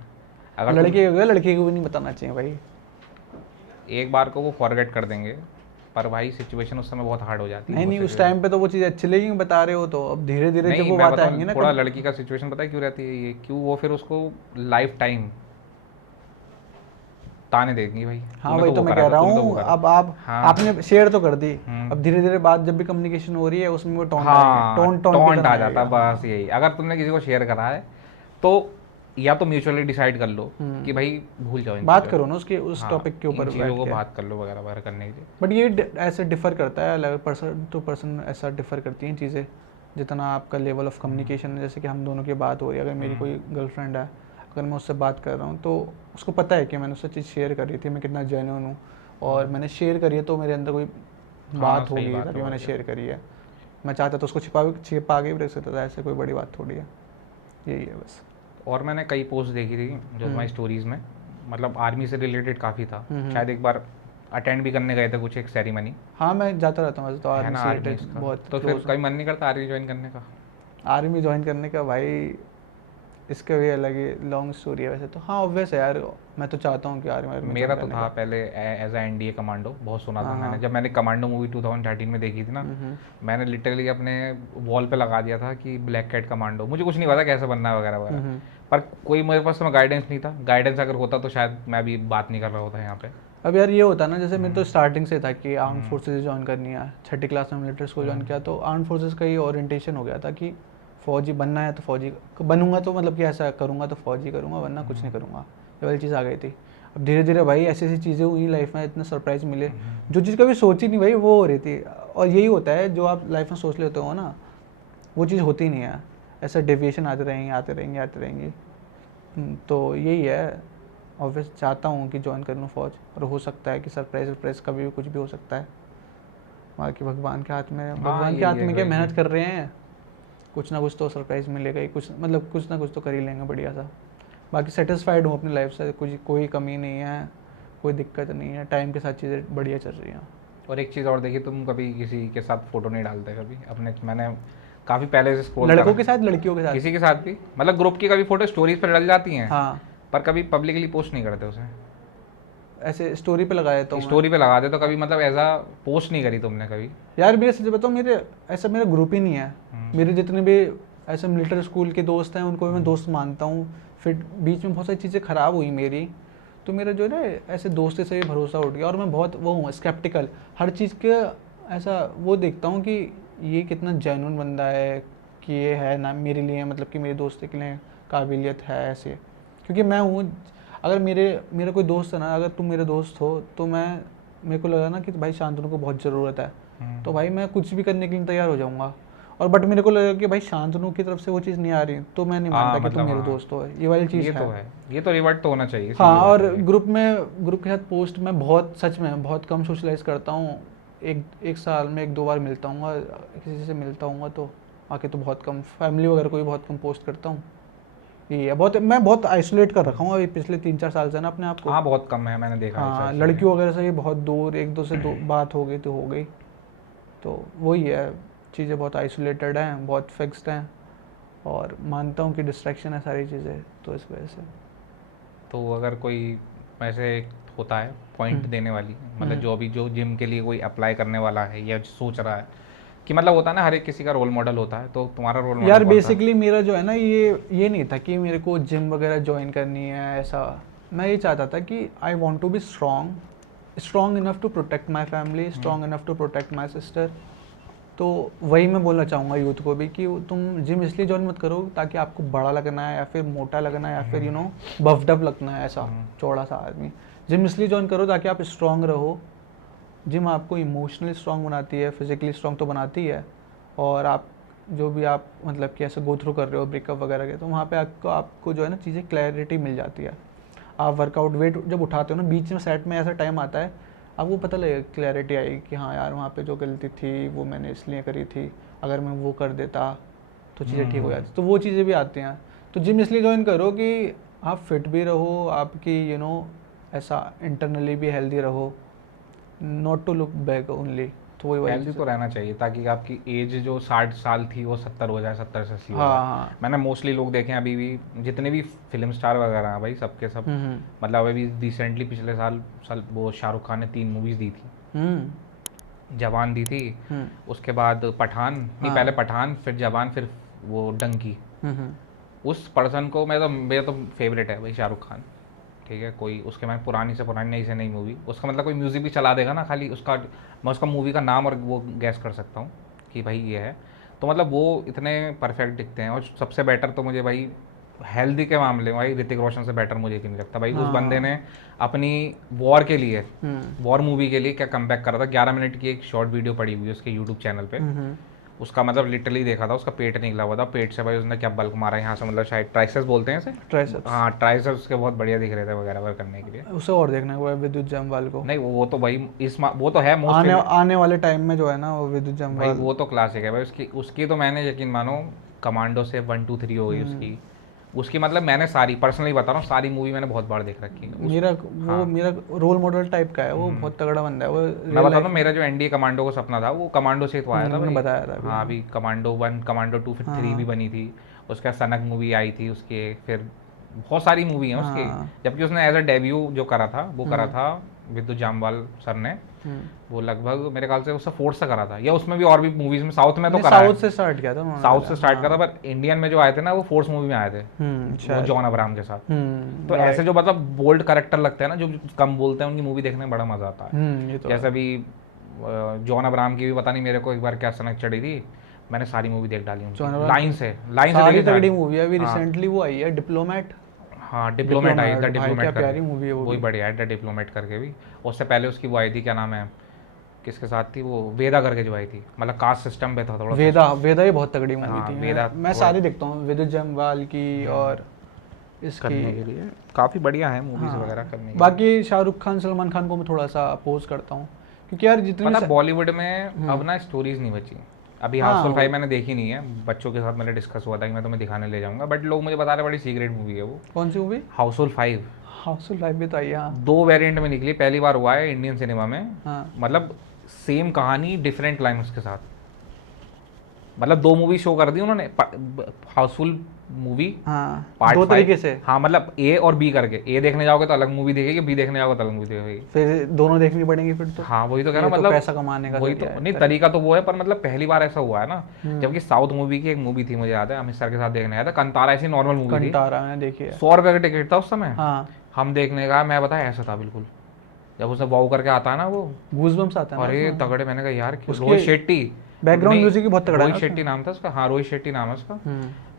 अगर लड़के को भी नहीं बताना चाहिए भाई। एक बार को वो फॉरगेट कर देंगे, पर भाई सिचुएशन उस समय बहुत हार्ड हो जाती है। नहीं नहीं, उस टाइम पे तो वो चीज़ अच्छी लगेगी, बता रहे हो तो अब धीरे धीरे जब नहीं, वो मैं बात आएंगी बताऊँ ना थोड़ा लड़की का सिचुएशन पता है क्यों रहती है ये, क्यों वो फिर उसको लाइफ टाइम ताने देगी भाई। हाँ तूने वही तो तो वो मैं करा कह था, रहा तूने तो वो हूँ। करा। अब आप हाँ। आपने शेयर तो कर दी, हम्म। अब धीरे धीरे बात जब भी कम्युनिकेशन हो रही है उसमें वो टोन हाँ, टोन टोन टॉन्ट आ जाता, बस यही। अगर तुमने किसी को शेयर करा है तो या तो म्यूचुअली डिसाइड कर लो कि भाई भूल जाओ इन बात चीज़ों करो ना उसके उस हाँ, टॉपिक के इन ऊपर चीज़ों बैठ को के। बात कर लो वगैरह वगैरह करने के लिए। बट ये ऐसे डिफर करता है, अलग पर्सन टू पर्सन ऐसा डिफर करती हैं चीज़ें, जितना आपका लेवल ऑफ कम्युनिकेशन है। जैसे कि हम दोनों की बात हो रही है, अगर मेरी कोई गर्लफ्रेंड है, अगर मैं उससे बात कर रहा हूँ तो उसको पता है कि मैंने उससे चीज़ शेयर करी थी, मैं कितना जेन्युइन हूँ और मैंने शेयर करी है तो मेरे अंदर कोई बात सही होगी बात तभी है, मैंने और शेयर करी है। मैं चाहता तो उसको छिपा के भी रख सकता था, ऐसे कोई बड़ी बात थोड़ी है। यही है बस। और मैंने कई पोस्ट देखी थी जो तुम्हारी स्टोरीज में, मतलब आर्मी से रिलेटेड काफ़ी था। शायद एक बार अटेंड भी करने गए थे कुछ एक सेरेमनी, हाँ मैं जाता रहता हूँ वैसे तो, है आर्मी ना, से आर्मी रिलेटेड का। बहुत तो फिर क्लोज हूँ। कभी मन नहीं करता आर्मी ज्वाइन करने का? आर्मी ज्वाइन करने का भाई इसका भी अलग ही लॉन्ग स्टोरी है वैसे तो। हाँ ऑब्वियस है यार, मैं तो चाहता हूँ कि आर्मी में मेरा तो था पहले एज अ NDA कमांडो, बहुत सुना था मैंने। जब मैंने कमांडो मूवी 2013 में देखी थी ना, मैंने लिटरली अपने वॉल पे लगा दिया था कि ब्लैक कैट कमांडो। मुझे कुछ नहीं पता कैसे बनना है वगैरह वगैरह, पर कोई मेरे पास में गाइडेंस नहीं था। गाइडेंस अगर होता तो शायद मैं भी बात नहीं कर रहा होता यहाँ पे। अब यार ये होता ना, जैसे मेरे तो स्टार्टिंग से था कि आर्म फोर्सेज ज्वाइन करनी है। छठी क्लास में मिलिट्री स्कूल ज्वाइन किया तो आर्म फोर्सेज का ही ओरिएंटेशन हो गया था कि फ़ौजी बनना है तो फ़ौजी बनूंगा, तो मतलब कि ऐसा करूंगा तो फ़ौजी करूंगा, वरना कुछ नहीं करूंगा। ये वाली चीज़ आ गई थी। अब धीरे धीरे भाई ऐसी ऐसी चीज़ें हुई लाइफ में, इतने सरप्राइज मिले, जो चीज़ कभी सोची नहीं भाई वो हो रही थी। और यही होता है जो आप लाइफ में सोच लेते हो ना, वो चीज़ होती नहीं है। ऐसा डेविएशन आते रहेंगे आते रहेंगे आते रहेंगे। तो यही है। ऑब्वियस चाहता हूँ कि ज्वाइन कर लूँ फ़ौज, और हो सकता है कि सरप्राइज कभी भी कुछ भी हो सकता है। बाकी भगवान के हाथ में, भगवान के हाथ में क्या, मेहनत कर रहे हैं, कुछ ना कुछ तो सरप्राइज़ मिलेगा ही, कुछ मतलब कुछ ना कुछ तो कर ही लेंगे बढ़िया सा। बाकी सेटिस्फाइड हूँ अपनी लाइफ से, कुछ कोई कमी नहीं है, कोई दिक्कत नहीं है, टाइम के साथ चीज़ें बढ़िया चल रही हैं। और एक चीज़ और देखी, तुम कभी किसी के साथ फोटो नहीं डालते कभी अपने? मैंने काफ़ी पहले से स्क्रॉल लड़कों के साथ, लड़कियों के साथ, किसी के साथ भी, मतलब ग्रुप की कभी फोटो स्टोरीज पर डल जाती हैं, हाँ पर कभी पब्लिकली पोस्ट नहीं करते उसे। ऐसे स्टोरी पे लगा देता हूँ स्टोरी पे लगा दे तो कभी, मतलब ऐसा पोस्ट नहीं करी तुमने कभी? यार मेरे सच बताऊँ, मेरे ऐसा मेरा ग्रुप ही नहीं है। मेरे जितने भी ऐसे मिलिट्री स्कूल के दोस्त हैं उनको भी मैं दोस्त मानता हूँ। फिर बीच में बहुत सारी चीज़ें ख़राब हुई मेरी, तो मेरा जो है ना ऐसे दोस्ती से भी भरोसा उठ गया। और मैं बहुत वो हूँ स्केप्टिकल, हर चीज़ के ऐसा वो देखता हूँ कि ये कितना जेन्युइन बंदा है, कि ये है ना मेरे लिए, मतलब कि मेरे दोस्ती के लिए काबिलियत है ऐसे। क्योंकि मैं हूँ, अगर मेरा कोई दोस्त है ना, अगर तुम मेरे दोस्त हो तो मेरे को लगा ना कि भाई शांतनु को बहुत ज़रूरत है, तो भाई मैं कुछ भी करने के लिए तैयार हो जाऊँगा। और बट मेरे को लगा कि भाई शांतनु की तरफ से वो चीज़ नहीं आ रही, तो मैं नहीं मानता कि तुम मेरे दोस्त हो। ये वाली चीज़ ये तो है, ये तो रिवर्ट तो होना चाहिए। हाँ, और ग्रुप के साथ पोस्ट में बहुत, सच में बहुत कम सोशलाइज करता हूँ। एक साल में 1-2 बार मिलता हूँ, किसी से मिलता हूँ तो आके तो बहुत कम, फैमिली वगैरह को भी बहुत कम पोस्ट करता हूँ। ये है बहुत, मैं बहुत आइसोलेट कर रखा हूँ अभी पिछले 3-4 साल से ना अपने आप को। हाँ बहुत कम है, मैंने देखा है। हाँ, लड़कियों वगैरह से भी बहुत दूर, 1-2 से बात हो गई तो हो गई। तो वही है, चीज़ें बहुत आइसोलेटेड हैं, बहुत फिक्स्ड हैं, और मानता हूँ कि डिस्ट्रैक्शन है सारी चीज़ें, तो इस वजह से। तो अगर कोई ऐसे होता है पॉइंट देने वाली, मतलब जो अभी जो जिम के लिए कोई अप्लाई करने वाला है या सोच रहा है कि, मतलब होता है ना हर एक किसी का रोल मॉडल होता है, तो तुम्हारा रोल मॉडल यार बेसिकली मेरा जो है ना, ये नहीं था कि मेरे को जिम वगैरह ज्वाइन करनी है ऐसा। मैं ये चाहता था कि I want to be strong enough to protect my family, strong enough to protect my sister, तो वही मैं बोलना चाहूँगा यूथ को भी कि तुम जिम इसलिए ज्वाइन मत करो ताकि आपको बड़ा लगना है या फिर मोटा लगना है या फिर बफ्ड अप लगना है, ऐसा चौड़ा सा आदमी। जिम इसलिए ज्वाइन करो ताकि आप स्ट्रांग रहो। जिम आपको इमोशनली स्ट्रांग बनाती है, फिजिकली स्ट्रांग तो बनाती है, और आप जो भी आप मतलब कि ऐसे गो थ्रू कर रहे हो ब्रेकअप वगैरह के, तो वहाँ पे आपको जो है ना चीज़ें क्लैरिटी मिल जाती है। आप वर्कआउट वेट जब उठाते हो ना, बीच में सेट में ऐसा टाइम आता है आपको पता लगेगा, क्लैरिटी आएगी कि हाँ यार वहाँ पे जो गलती थी वो मैंने इसलिए करी थी, अगर मैं वो कर देता तो चीज़ें ठीक हो जाती। तो वो चीज़ें भी आती हैं। तो जिम इसलिए ज्वाइन करो कि आप फिट भी रहो, आपकी ऐसा इंटरनली भी हेल्दी रहो, not to look back only. तो वही हेल्दी तो रहना चाहिए ताकि आपकी एज जो 60 साल थी वो 70 हो जाए, 70 से 80 हो हाँ जाए। हाँ। मैंने मोस्टली लोग देखे हैं अभी भी, जितने भी फिल्म स्टार वगैरह हैं भाई, सबके सब मतलब अभी रिसेंटली पिछले साल वो शाहरुख खान ने 3 मूवीज दी थी। जवान दी थी, उसके बाद पठान, नहीं पहले पठान फिर जवान फिर वो डंकी। उस पर्सन को मेरा तो फेवरेट है भाई शाहरुख खान, ठीक है। कोई उसके मैं पुरानी से पुरानी, नई से नई मूवी, उसका मतलब कोई म्यूज़िक भी चला देगा ना, खाली उसका मैं उसका मूवी का नाम और वो गैस कर सकता हूँ कि भाई ये है। तो मतलब वो इतने परफेक्ट दिखते हैं। और सबसे बेटर तो मुझे भाई हेल्दी के मामले में भाई ऋतिक रोशन से बेटर मुझे नहीं लगता भाई। उस बंदे ने अपनी वॉर के लिए, वॉर मूवी के लिए क्या कमबैक करा था। 11 मिनट की एक शॉर्ट वीडियो पड़ी हुई है उसके यूट्यूब चैनल पे। उसका मतलब लिटरली देखा था, उसका पेट निकला हुआ था, पेट से भाई उसने क्या बल्क मारा यहाँ से, मतलब शायद ट्राइसेप्स बोलते हैं इसे, ट्राइसेप्स। हाँ ट्राइसेप्स उसके बहुत बढ़िया दिख रहे थे वगैरह वगैरह करने के लिए। उसे और देखना है विद्युत जामवाल को। नहीं वो तो भाई वो तो है मोस्ट आने वाले टाइम में जो है ना वो विद्युत जामवाल भाई, वो तो क्लासिक है भाई। उसकी तो मैंने यकीन मानो कमांडो से 1 2 3 हो गई उसकी मतलब मैंने सारी पर्सनली बता रहा हूँ, सारी मूवी मैंने बहुत बार देख रखी है। मेरा रोल मॉडल टाइप का है वो, बहुत तगड़ा बंदा है वो। मैं बता दूँ, मेरा जो एनडीए कमांडो का सपना था वो कमांडो से तो आया था भाई। बताया था हाँ अभी कमांडो 1 कमांडो 2 फिर 3 भी बनी थी। उसके बाद सनक मूवी आई थी उसके, फिर बहुत सारी मूवी हैं उसकी। जबकि उसने एज अ डेब्यू जो करा था वो करा था विद्युत जामवाल सर ने, वो लगभग मेरे ख्याल से उससे फोर्थ से करा था, या उसमें भी और भी मूवीज में साउथ में तो करा है। साउथ से स्टार्ट किया था, साउथ से स्टार्ट करा था, पर इंडियन में जो आए थे ना वो फोर्थ मूवी में आए थे, वो जॉन अब्राहम के साथ। तो ऐसे जो मतलब बोल्ड कैरेक्टर लगते हैं ना, जो कम बोलते हैं, उनकी मूवी देखने में बड़ा मजा आता है। जैसे अभी जॉन अब्राहम की भी पता नहीं मेरे को एक बार क्या सनक चढ़ी थी, मैंने सारी मूवी देख डाली उनकी लाइन से तगड़ी मूवी है। अभी रिसेंटली वो आई है डिप्लोमेट। हाँ डिप्लोमेट आई, द डिप्लोमेट प्यारी मूवी है वो भी बढ़िया है, द डिप्लोमेट करके भी। उससे पहले उसकी वो आई थी, क्या नाम है, किसके साथ थी वो, वेदा करके जो आई थी, मतलब कास्ट सिस्टम पे था थोड़ा। वेदा ही बहुत तगड़ी मूवी थी। वेदा मैं सारी देखता हूँ, विद्युत जामवाल की और इसकी, करने के लिए काफ़ी बढ़िया है मूवीज वगैरह करने के। बाकी शाहरुख खान सलमान खान को मैं थोड़ा सा अपोज करता हूँ, क्योंकि यार जितनी बॉलीवुड में अब ना स्टोरीज नहीं बची। अभी हाउसफुल 5 मैंने देखी नहीं है, बच्चों के साथ मेरा डिस्कस हुआ था कि मैं तुम्हें दिखाने ले जाऊंगा, बट लोग मुझे बता रहे बड़ी सीक्रेट मूवी है वो। कौन सी मूवी? हाउसफुल 5। हाउसफुल 5 भी तो आई है। 2 वेरिएंट में निकली, पहली बार हुआ है इंडियन सिनेमा में। मतलब सेम कहानी डिफरेंट लाइन्स के साथ, मतलब 2 मूवी शो कर दी उन्होंने। हाउसफुल मूवी पार्ट 2 तरीके से। हाँ मतलब ए और बी करके, ए देखने जाओगे तो अलग मूवी देखेगी, बी देखने जाओगे तो अलग मूवी देखेगी, फिर दोनों देखनी पड़ेंगी फिर तो। हाँ वही तो कह रहा हूँ, मतलब पैसा कमाने का वही तो नहीं तरीका तो वो है, पर मतलब पहली बार ऐसा हुआ है ना। जबकि साउथ मूवी की एक मूवी थी, मुझे याद है, अमित सर के साथ देखने आया था, कंतारा, ऐसी नॉर्मल मूवी थी। कंतारा मैंने देखी है, 100 रुपए का टिकट था उस समय। हम देखने का, मैं बताया ऐसा था बिल्कुल, जब उसने वाव करके आता है ना वो गूज़बम्स आता है। अरे तगड़े, मैंने कहा यार रोहित शेट्टी, बैकग्राउंड म्यूजिक भी बहुत तगड़ा है। रोहित शेट्टी नाम था उसका, हाँ रोहित शेट्टी नाम है उसका।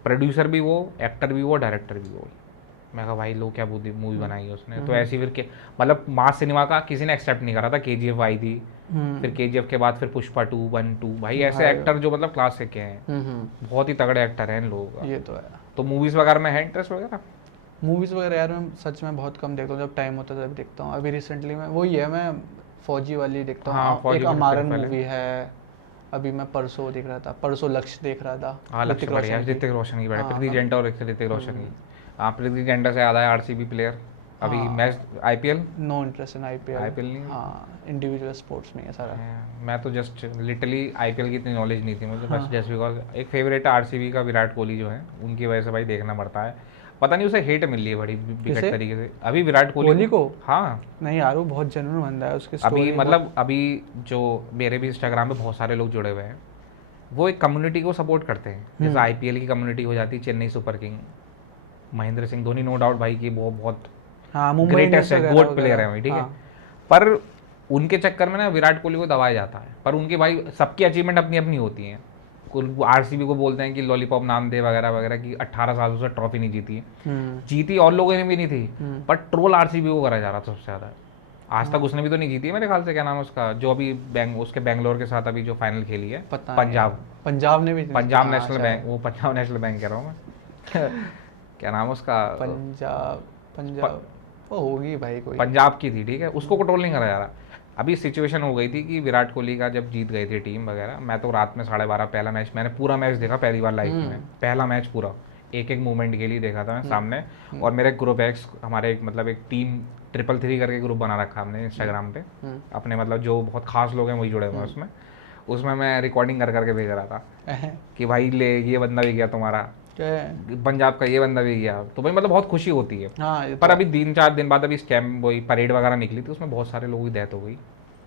प्रोड्यूसर भी वो, एक्टर भी वो, डायरेक्टर भी वो। मैं कहा भाई लोग क्या मूवी बनाई है उसने। तो ऐसी फिर मतलब मास सिनेमा का किसी ने एक्सेप्ट नहीं करा था। KGF आई थी, फिर KGF के बाद फिर पुष्पा 2, 1, 2, भाई ऐसे एक्टर जो मतलब क्लासिक के हैं, बहुत ही तगड़े एक्टर हैं इन लोगों का। ये तो है। तो मूवीज वगैरह में है इंटरेस्ट वगैरह? मूवीज़ वगैरह यार मैं सच में बहुत कम देखता हूँ, जब टाइम होता है तब देखता हूँ। अभी रिसेंटली में वही है, मैं फौजी वाली देखता हूँ। एक अमारन मूवी है, अभी मैं परसों देख रहा था, परसों लक्ष्य देख रहा था। हाँ लक्ष्य बढ़िया, ऋतिक रोशन की बढ़िया, प्रीति जिंटा और ऋतिक रोशन की। आप प्रीति जिंटा से याद है, RCB प्लेयर, अभी match IPL। No interest in IPL नहीं। हाँ इंडिविजुअल स्पोर्ट्स में है सारा। मैं तो जस्ट लिटरली IPL की इतनी नॉलेज नहीं थी मुझे, बस जस्ट बिकॉज एक फेवरेट है RCB का, विराट कोहली जो है, उनकी वजह से भाई देखना पड़ता है। पता नहीं उसे हेट मिल रही है बड़ी बिकट तरीके से अभी विराट कोहली को। हाँ नहीं यार वो बहुत जेन्युइन बंदा है, उसकी अभी मतलब अभी जो मेरे भी इंस्टाग्राम पे बहुत सारे लोग जुड़े हुए हैं, वो एक कम्युनिटी को सपोर्ट करते हैं। जैसे IPL की कम्युनिटी हो जाती है, Chennai super king, Mahendra Singh Dhoni, no doubt भाई की वो बहुत ग्रेटेस्ट है, गोट प्लेयर है भाई, ठीक है। पर उनके चक्कर में ना विराट कोहली को दबाया जाता है, पर उनके भाई सबकी अचीवमेंट अपनी अपनी होती हैं। आरसीबी को बोलते हैं कि लॉलीपॉप नाम दे वगैरह वगैरह, कि 18 साल से ट्रॉफी नहीं जीती है। जीती और लोगों ने भी नहीं थी, पर ट्रोल आरसीबी को करा जा रहा था सबसे ज्यादा। आज तक उसने भी तो नहीं जीती है मेरे ख्याल से, क्या नाम है उसका, जो अभी उसके बैंगलोर के साथ अभी जो फाइनल खेली है, पंजाब ने भी, पंजाब नेशनल बैंक, वो पंजाब नेशनल बैंक कह रहा हूँ मैं क्या नाम है उसका, पंजाब वो होगी भाई कोई, पंजाब की थी, ठीक है, उसको कंट्रोल नहीं करा जा रहा। अभी सिचुएशन हो गई थी कि विराट कोहली का जब जीत गई थी टीम वगैरह, मैं तो रात में 12:30 पहला मैच, मैंने पूरा मैच देखा पहली बार लाइफ में, पहला मैच पूरा एक एक मूवमेंट के लिए देखा था मैं सामने। और मेरे ग्रुप एक्स, हमारे एक मतलब एक टीम 333 करके ग्रुप बना रखा हमने इंस्टाग्राम पे अपने, मतलब जो बहुत खास लोग हैं वही जुड़े हुए हैं उसमें मैं रिकॉर्डिंग कर करके भेज रहा था कि भाई ले ये बंदा भी गया तुम्हारा, पंजाब का ये बंदा भी गया, तो भाई मतलब बहुत खुशी होती है। हाँ, पर अभी 3-4 दिन बाद अभी स्कैम वही परेड वगैरह निकली थी, उसमें बहुत सारे लोगों की डेथ हो गई।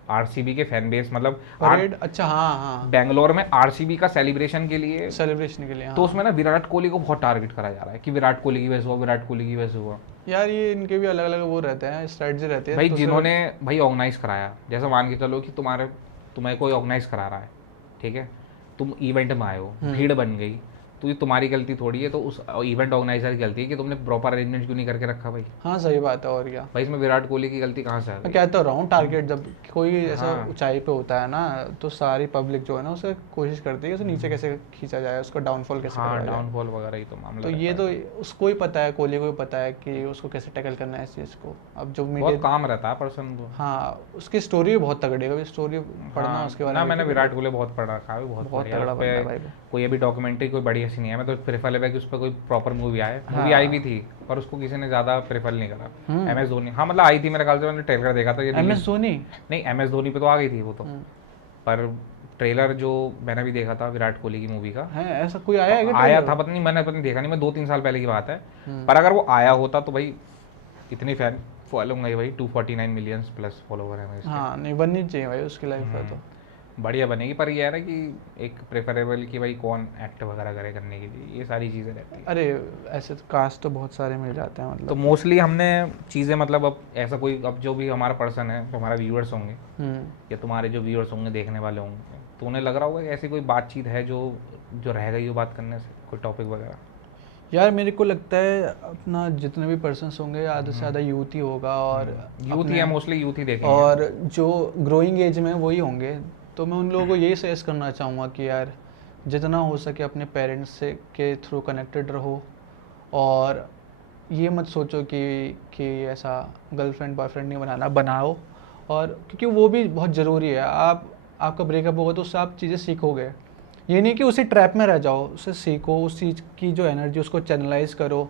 आरसीबी के फैन बेस, मतलब परेड, अच्छा हाँ, बेंगलोर में आरसीबी का सेलिब्रेशन के लिए, हाँ। तो उसमें ना विराट कोहली को बहुत टारगेट करा जा रहा है कि विराट कोहली की वजह से हुआ, विराट कोहली की वजह से हुआ। यार ये इनके भी अलग अलग वो रहते हैं, स्ट्रेटजी रहती है भाई, जिन्होंने भाई ऑर्गेनाइज कराया, जैसे मान के चलो कि तुम्हें कोई ऑर्गेनाइज करा रहा है, ठीक है, तुम इवेंट में आए हो, भीड़ बन गई, तो ये तुम्हारी गलती थोड़ी है, तो उस इवेंट ऑर्गेनाइजर की गलती है कि तुमने प्रॉपर अरेंजमेंट क्यों नहीं करके रखा भाई। हाँ सही बात है, और क्या भाई इसमें विराट कोहली की गलती कहाँ से आ गई? मैं कहता रहा हूँ, टारगेट जब कोई ऐसा ऊंचाई पे होता है ना, तो सारी पब्लिक जो है ना उसे कोशिश करती है उसे नीचे कैसे खींचा जाए, उसका डाउनफॉल कैसे हाँ, डाउनफॉल वगैरह ही तो मामला। तो ये तो उसको ही पता है, कोहली को भी पता है कि उसको कैसे टैकल करना है इस चीज़ को। अब जो बहुत काम रहता है पर्सन को। हाँ, उसकी स्टोरी भी बहुत तगड़ी है, स्टोरी पढ़ना उसके बारे में। मैंने विराट कोहली बहुत पढ़ रखा है, बहुत तगड़ा बंदा है भाई। कोई अभी डॉक्यूमेंट्री कोई बढ़िया सी नहीं है, मैं तो प्रेफर है कि उस पर कोई प्रॉपर मूवी आए, मूवी आई भी थी पर उसको किसी ने ज्यादा प्रेफर नहीं करा। MS धोनी, हाँ मतलब आई थी मेरे ख्याल से, मैंने ट्रेलर देखा था। MS धोनी नहीं, MS धोनी पे तो आ गई थी वो तो, पर ट्रेलर जो मैंने भी देखा था विराट कोहली की मूवी का है, ऐसा कोई आया है? आया था, पता नहीं, मैंने देखा नहीं, मैं 2-3 साल पहले की बात है। पर अगर वो आया होता तो भाई इतनी फैन फॉलोइंग है भाई, 249 मिलियन प्लस फॉलोवर है। हाँ, नहीं बननी चाहिए भाई उसकी लाइफ में, तो बढ़िया बनेगी। पर ये है ना कि एक प्रेफरेबल कि भाई कौन एक्ट वगैरह करे करने के लिए, ये सारी चीज़ें रहती हैं। अरे ऐसे तो कास्ट तो बहुत सारे मिल जाते हैं, मतलब तो मोस्टली हमने चीज़ें, मतलब अब ऐसा कोई, अब जो भी हमारा पर्सन है, जो हमारा व्यूअर्स होंगे या तुम्हारे जो व्यूअर्स होंगे, देखने वाले होंगे, तो उन्हें लग रहा होगा कि ऐसी कोई बातचीत है जो रह गई हो बात करने से, कोई टॉपिक वगैरह। यार मेरे को लगता है अपना जितने भी पर्सन्स होंगे आधे से ज़्यादा यूथ ही होगा, और यूथ ही है, मोस्टली यूथ ही देखेंगे, और जो ग्रोइंग एज में वही होंगे। तो मैं उन लोगों को यही सजेस्ट करना चाहूँगा कि यार जितना हो सके अपने पेरेंट्स से के थ्रू कनेक्टेड रहो, और ये मत सोचो कि ऐसा गर्लफ्रेंड बॉयफ्रेंड नहीं बनाओ, और क्योंकि वो भी बहुत ज़रूरी है। आपका ब्रेकअप होगा तो उससे आप चीज़ें सीखोगे, ये नहीं कि उसी ट्रैप में रह जाओ, उससे सीखो, उस चीज़ की जो एनर्जी उसको चैनलाइज करो,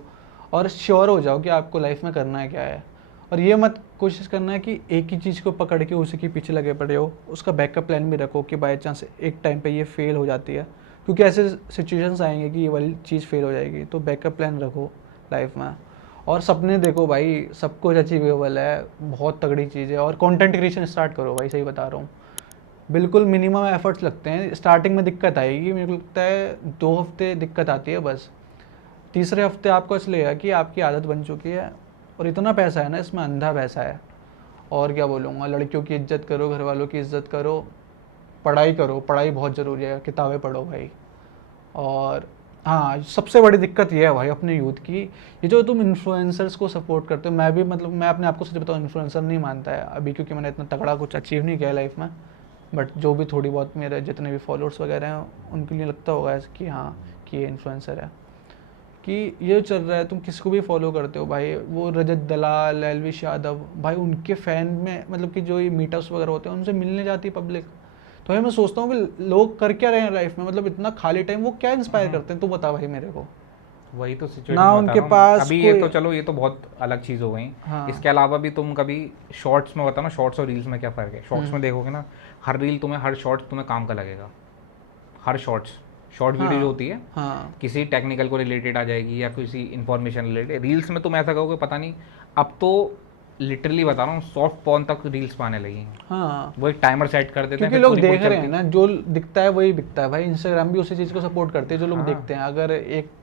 और श्योर हो जाओ कि आपको लाइफ में करना है क्या है। और ये मत कोशिश करना है कि एक ही चीज़ को पकड़ के उसी के पीछे लगे पड़े हो, उसका बैकअप प्लान भी रखो कि बाई चांस एक टाइम पे ये फेल हो जाती है, क्योंकि ऐसे सिचुएशंस आएंगे कि ये वाली चीज़ फेल हो जाएगी, तो बैकअप प्लान रखो लाइफ में। और सपने देखो भाई, सब कुछ अचीवेबल है, बहुत तगड़ी चीज़ है। और कंटेंट क्रिएशन स्टार्ट करो भाई, सही बता रहा हूँ, बिल्कुल मिनिमम एफर्ट्स लगते हैं। स्टार्टिंग में दिक्कत आएगी, मेरे को लगता है 2 हफ्ते दिक्कत आती है बस, तीसरे हफ्ते आपको इसलिए है कि आपकी आदत बन चुकी है, और इतना पैसा है ना इसमें, अंधा पैसा है। और क्या बोलूँगा, लड़कियों की इज्जत करो, घर वालों की इज्जत करो, पढ़ाई करो, पढ़ाई बहुत ज़रूरी है, किताबें पढ़ो भाई। और हाँ, सबसे बड़ी दिक्कत ये है भाई अपने यूथ की, ये जो तुम इन्फ्लुएंसर्स को सपोर्ट करते हो, मैं भी मतलब मैं अपने आप को सच बताऊँ इन्फ्लुएंसर नहीं मानता है अभी, क्योंकि मैंने इतना तगड़ा कुछ अचीव नहीं किया लाइफ में, बट जो भी थोड़ी बहुत मेरे जितने भी फॉलोअर्स वगैरह हैं उनके लिए लगता होगा ऐसे कि हाँ कि ये इन्फ्लुएंसर है, कि ये चल रहा है, तुम किसको भी फॉलो करते हो भाई, वो रजत दलाल, एलविश यादव, भाई उनके फ़ैन में मतलब कि जो ये मीटअप्स वगैरह होते हैं उनसे मिलने जाती है पब्लिक। तो भाई मैं सोचता हूँ कि लोग कर क्या रहे हैं लाइफ में, मतलब इतना खाली टाइम वो क्या इंस्पायर करते हैं, तू बता भाई मेरे को। वही तो सिचुएशन ना उनके पास अभी ये तो चलो, ये तो बहुत अलग चीज़ हो गई। हाँ। इसके अलावा भी तुम कभी शॉर्ट्स में बताओ ना, शॉर्ट्स और रील्स में क्या फ़र्क है। शॉर्ट्स में देखोगे ना, हर रील तुम्हें, हर शॉर्ट तुम्हें काम का लगेगा, हर शॉर्ट वीडियो जो होती है किसी टेक्निकल को रिलेटेड आ जाएगी या किसी इन्फॉर्मेशन रिलेटेड। रील्स में तुम ऐसा कहोगे पता नहीं, अब तो लिटरली बता रहा हूँ सॉफ्ट पॉर्न तक रील्स में आने लगी हैं। हाँ, वो एक टाइमर सेट कर देते हैं, क्योंकि फिर लोग पूरी देख पूरी रहे हैं चलती ना, जो दिखता है वही बिकता है भाई। इंस्टाग्राम भी उसी चीज़ को सपोर्ट करते हैं जो लोग हाँ देखते हैं।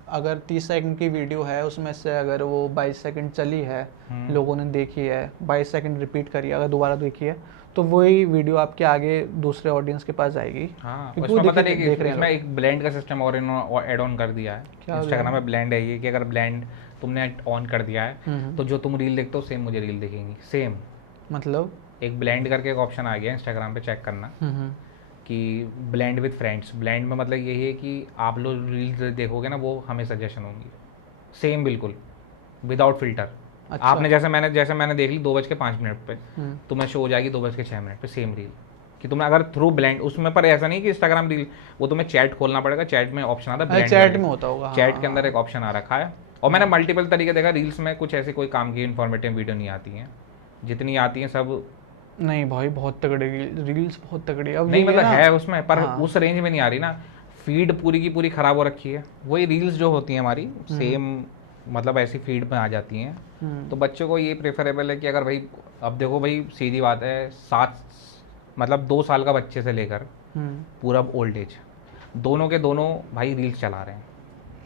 अगर 30 सेकंड की वीडियो है, उसमें से अगर वो 22 सेकंड चली है, लोगों ने देखी है, 22 सेकंड रिपीट करी, अगर दोबारा देखी है, तो वही वीडियो आपके आगे दूसरे ऑडियंस के पास जाएगी, हाँ। क्योंकि वो उसमें पता नहीं देख रहे हैं इसमें लोग। एक ब्लेंड का सिस्टम और ऐड ऑन कर दिया है क्या इंस्टाग्राम blend? में। ब्लेंड है ये कि अगर ब्लेंड तुमने ऑन कर दिया है तो जो तुम रील देखते हो सेम मुझे रील दिखेंगी, सेम। मतलब एक ब्लेंड करके एक ऑप्शन आ गया इंस्टाग्राम पे, चेक करना कि ब्लेंड विद फ्रेंड्स। ब्लेंड में मतलब यही है कि आप लोग रील्स देखोगे ना वो हमें सजेशन होंगी, सेम बिल्कुल, विदाउट फिल्टर। अच्छा। आपने जैसे मैंने देख ली 2:05 पे, तुम्हें शो हो जाएगी 2:06 पे सेम रील। कि तुम्हें अगर थ्रू ब्लेंड उसमें, पर ऐसा नहीं कि इंस्टाग्राम रील, वो तुम्हें चैट खोलना पड़ेगा, चैट में ऑप्शन आता है ब्लेंड। चैट में होता होगा, चैट हाँ, के अंदर एक ऑप्शन आ रखा है। और मैंने मल्टीपल तरीके देखा, रील्स में कुछ ऐसी कोई काम की इन्फॉर्मेटिव वीडियो नहीं आती हैं, जितनी आती हैं सब। नहीं भाई, बहुत तगड़ी रील्स, बहुत तगड़ी। अब नहीं ये मतलब ना, है उसमें, पर हाँ। उस रेंज में नहीं आ रही ना। फीड पूरी की पूरी खराब हो रखी है। वही रील्स जो होती हैं हमारी सेम, मतलब ऐसी फीड में आ जाती हैं। तो बच्चों को ये प्रेफरेबल है कि अगर भाई, अब देखो भाई सीधी बात है, 7 मतलब 2 साल का बच्चे से लेकर पूरा ओल्ड एज, दोनों के दोनों भाई रील्स चला रहे हैं।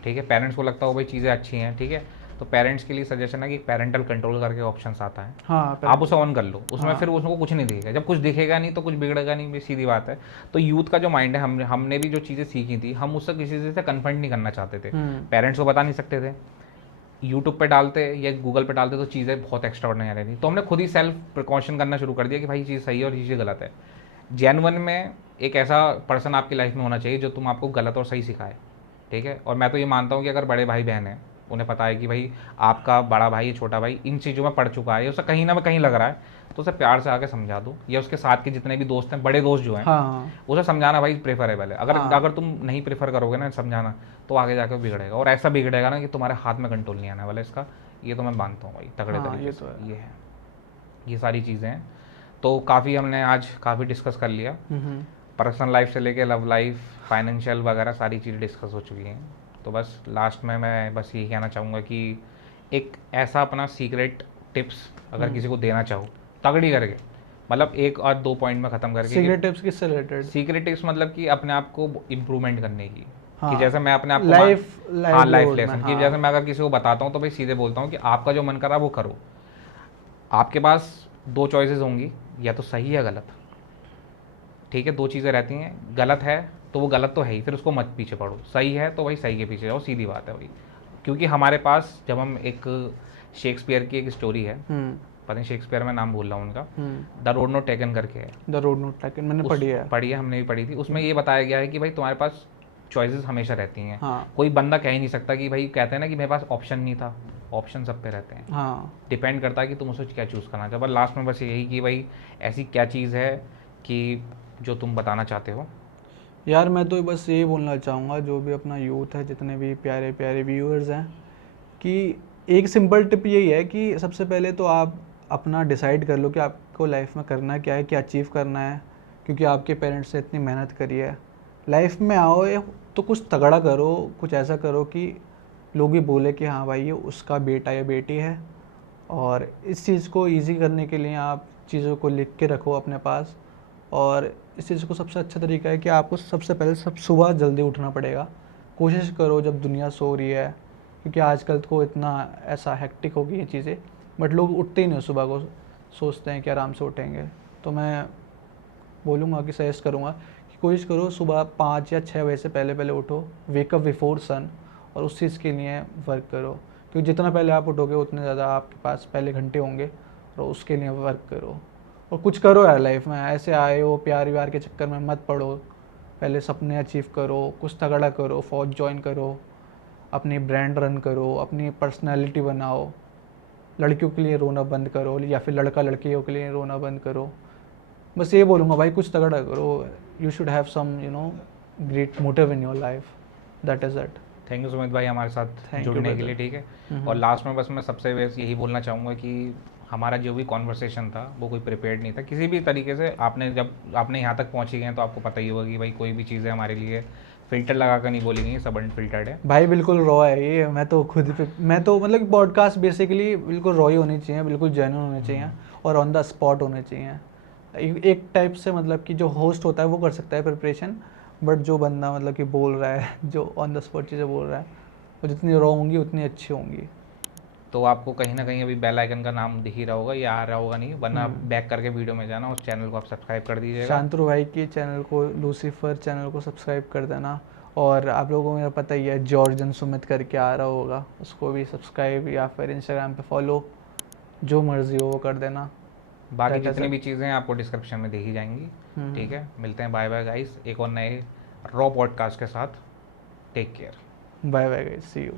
ठीक है, पेरेंट्स को लगता हो भाई चीज़ें अच्छी हैं, ठीक है, तो पेरेंट्स के लिए सजेशन है कि पेरेंटल कंट्रोल करके ऑप्शन आता है, हाँ, आप उसे ऑन कर लो। उसमें हाँ। फिर उसको कुछ नहीं दिखेगा। जब कुछ दिखेगा नहीं तो कुछ बिगड़ेगा नहीं, भी सीधी बात है। तो यूथ का जो माइंड है, हमने भी जो चीज़ें सीखी थी, हम उससे किसी से कन्फ्रंट नहीं करना चाहते थे। पेरेंट्स को बता नहीं सकते थे, यूट्यूब पे डालते या गूगल पे डालते तो चीज़ें बहुत एक्स्ट्रा ऑर्डिनरी आ रही थी। तो हमने खुद ही सेल्फ प्रिकॉशन करना शुरू कर दिया कि भाई ये चीज़ सही है और ये चीज़ गलत है। जेन्युइन में एक ऐसा पर्सन आपकी लाइफ में होना चाहिए जो तुम आपको गलत और सही सिखाए। ठीक है, और मैं तो ये मानता हूँ कि अगर बड़े भाई बहन हैं, उन्हें पता है कि भाई आपका बड़ा भाई या छोटा भाई इन चीज़ों में पढ़ चुका है, या उसे कहीं ना कहीं लग रहा है, तो उसे प्यार से आके समझा दो। या उसके साथ के जितने भी दोस्त हैं, बड़े दोस्त जो हैं, हाँ, उसे समझाना भाई प्रेफरेबल है। अगर हाँ। अगर तुम नहीं प्रेफर करोगे ना समझाना, तो आगे जाकर बिगड़ेगा, और ऐसा बिगड़ेगा ना कि तुम्हारे हाथ में कंट्रोल नहीं आने वाला इसका। ये तो मैं मानता हूँ भाई तगड़े हाँ, तरीके ये से। तो है। ये है, ये सारी चीज़ें हैं। तो काफ़ी हमने आज काफ़ी डिस्कस कर लिया, पर्सनल लाइफ से लेके लव लाइफ, फाइनेंशियल वगैरह सारी चीज़ें डिस्कस हो चुकी हैं। तो बस लास्ट में मैं बस यही कहना चाहूँगा कि एक ऐसा अपना सीक्रेट टिप्स अगर किसी को देना चाहो तगड़ी करके, मतलब 1 और 2 पॉइंट में ख़त्म करके। सीक्रेट टिप्स किससे रिलेटेड? सीक्रेट टिप्स मतलब कि अपने आप को इम्प्रूवमेंट करने की। हाँ, कि जैसे मैं अपने आप को लाइफ हाँ लाइफ रोड में, लेसन, कि हाँ। जैसे मैं अगर किसी को बताता हूँ तो भाई सीधे बोलता हूँ कि आपका जो मन कर रहा है वो करो। आपके पास 2 चॉइसेस होंगी, या तो सही या गलत। ठीक है, 2 चीज़ें रहती हैं। गलत है तो वो गलत तो है ही, फिर उसको मत पीछे पड़ो। सही है तो भाई सही के पीछे जाओ, सीधी बात है भाई। क्योंकि हमारे पास, जब हम एक शेक्सपियर की एक स्टोरी है, पता नहीं शेक्सपियर में नाम भूल रहा हूँ उनका, द रोड नॉट टेकन करके है। द रोड नॉट टेकन मैंने पढ़ी है। पढ़ी है, हमने भी पढ़ी थी। उसमें ये बताया गया है कि भाई तुम्हारे पास चॉइसेस हमेशा रहती हैं। हाँ, कोई बंदा कह ही नहीं सकता कि भाई, कहते हैं ना कि मेरे पास ऑप्शन नहीं था, ऑप्शन सब पे रहते हैं। हाँ। डिपेंड करता है कि तुम उसे क्या चूज़ करना चाहो। पर लास्ट में बस यही कि भाई ऐसी क्या चीज़ है कि जो तुम बताना चाहते हो। यार मैं तो बस यही बोलना चाहूँगा, जो भी अपना यूथ है, जितने भी प्यारे प्यारे व्यूअर्स हैं, कि एक सिंपल टिप यही है कि सबसे पहले तो आप अपना डिसाइड कर लो कि आपको लाइफ में करना क्या है, क्या अचीव करना है। क्योंकि आपके पेरेंट्स ने इतनी मेहनत करी है, लाइफ में आओ तो कुछ तगड़ा करो, कुछ ऐसा करो कि लोग ही बोले कि हाँ भाई ये उसका बेटा या बेटी है। और इस चीज़ को इजी करने के लिए आप चीज़ों को लिख के रखो अपने पास। और इस चीज़ को सबसे अच्छा तरीका है कि आपको सबसे पहले सुबह जल्दी उठना पड़ेगा। कोशिश करो जब दुनिया सो रही है, क्योंकि आजकल को इतना ऐसा हेक्टिक हो गई है चीज़ें, बट लोग उठते ही नहीं सुबह को, सोचते हैं कि आराम से उठेंगे। तो मैं बोलूँगा कि सजेस्ट करूँगा कि कोशिश करो सुबह 5 या 6 बजे से पहले पहले उठो, वेकअप बिफोर सन, और उस चीज़ के लिए वर्क करो। क्योंकि जितना पहले आप उठोगे उतने ज़्यादा आपके पास पहले घंटे होंगे, और उसके लिए वर्क करो और कुछ करो यार लाइफ में। ऐसे आए हो प्यार व्यार के चक्कर में मत पड़ो, पहले सपने अचीव करो, कुछ तगड़ा करो, फौज ज्वाइन करो, अपनी ब्रांड रन करो, अपनी पर्सनैलिटी बनाओ। लड़कियों के लिए रोना बंद करो, या फिर लड़का लड़कियों के लिए रोना बंद करो। बस ये बोलूँगा भाई, कुछ तगड़ा करो। You should have some great motive in your life, that is it. Thank you Sumit भाई हमारे साथ Thank you, जुड़ने के brother. लिए। ठीक है, और लास्ट में बस मैं सबसे बेस यही बोलना चाहूँगा कि हमारा जो भी कॉन्वर्सेशन था वो कोई प्रिपेयर्ड नहीं था किसी भी तरीके से। आपने जब आपने यहाँ तक पहुँच ही गए तो आपको पता ही होगा कि भाई कोई भी चीज़ें हमारे लिए फ़िल्टर लगा कर नहीं बोलेंगे, ये सब अनफिल्टर्ड है। भाई बिल्कुल रॉ है ये, मैं तो खुद पे, मैं तो मतलब पॉडकास्ट बेसिकली बिल्कुल रॉ ही होनी चाहिए, बिल्कुल जेन्युइन होने चाहिए और ऑन द स्पॉट होने चाहिए। एक टाइप से मतलब कि जो होस्ट होता है वो कर सकता है प्रिपरेशन, बट जो बंदा मतलब कि बोल रहा है, जो ऑन द स्पॉट चीज़ें बोल रहा है, वो जितनी रॉ होंगी उतनी अच्छी होंगी। तो आपको कहीं ना कहीं अभी बेल आइकन का नाम दिख ही रहा होगा, या आ रहा होगा नहीं, वरना बैक करके वीडियो में जाना, उस चैनल को आप सब्सक्राइब कर दीजिएगा। शांतनु भाई की चैनल को, लूसीफर चैनल को सब्सक्राइब कर देना। और आप लोगों को मेरा पता ही है, जॉर्जन सुमित करके आ रहा होगा, उसको भी सब्सक्राइब या फिर इंस्टाग्राम पे फॉलो, जो मर्जी हो वो कर देना। बाकी That is जितनी it. भी चीज़ें हैं आपको डिस्क्रिप्शन में देखी जाएंगी। हम्म। ठीक है, मिलते हैं, बाय बाय गाइस, एक और नए रॉ पॉडकास्ट के साथ। Take care. Bye bye guys, see you.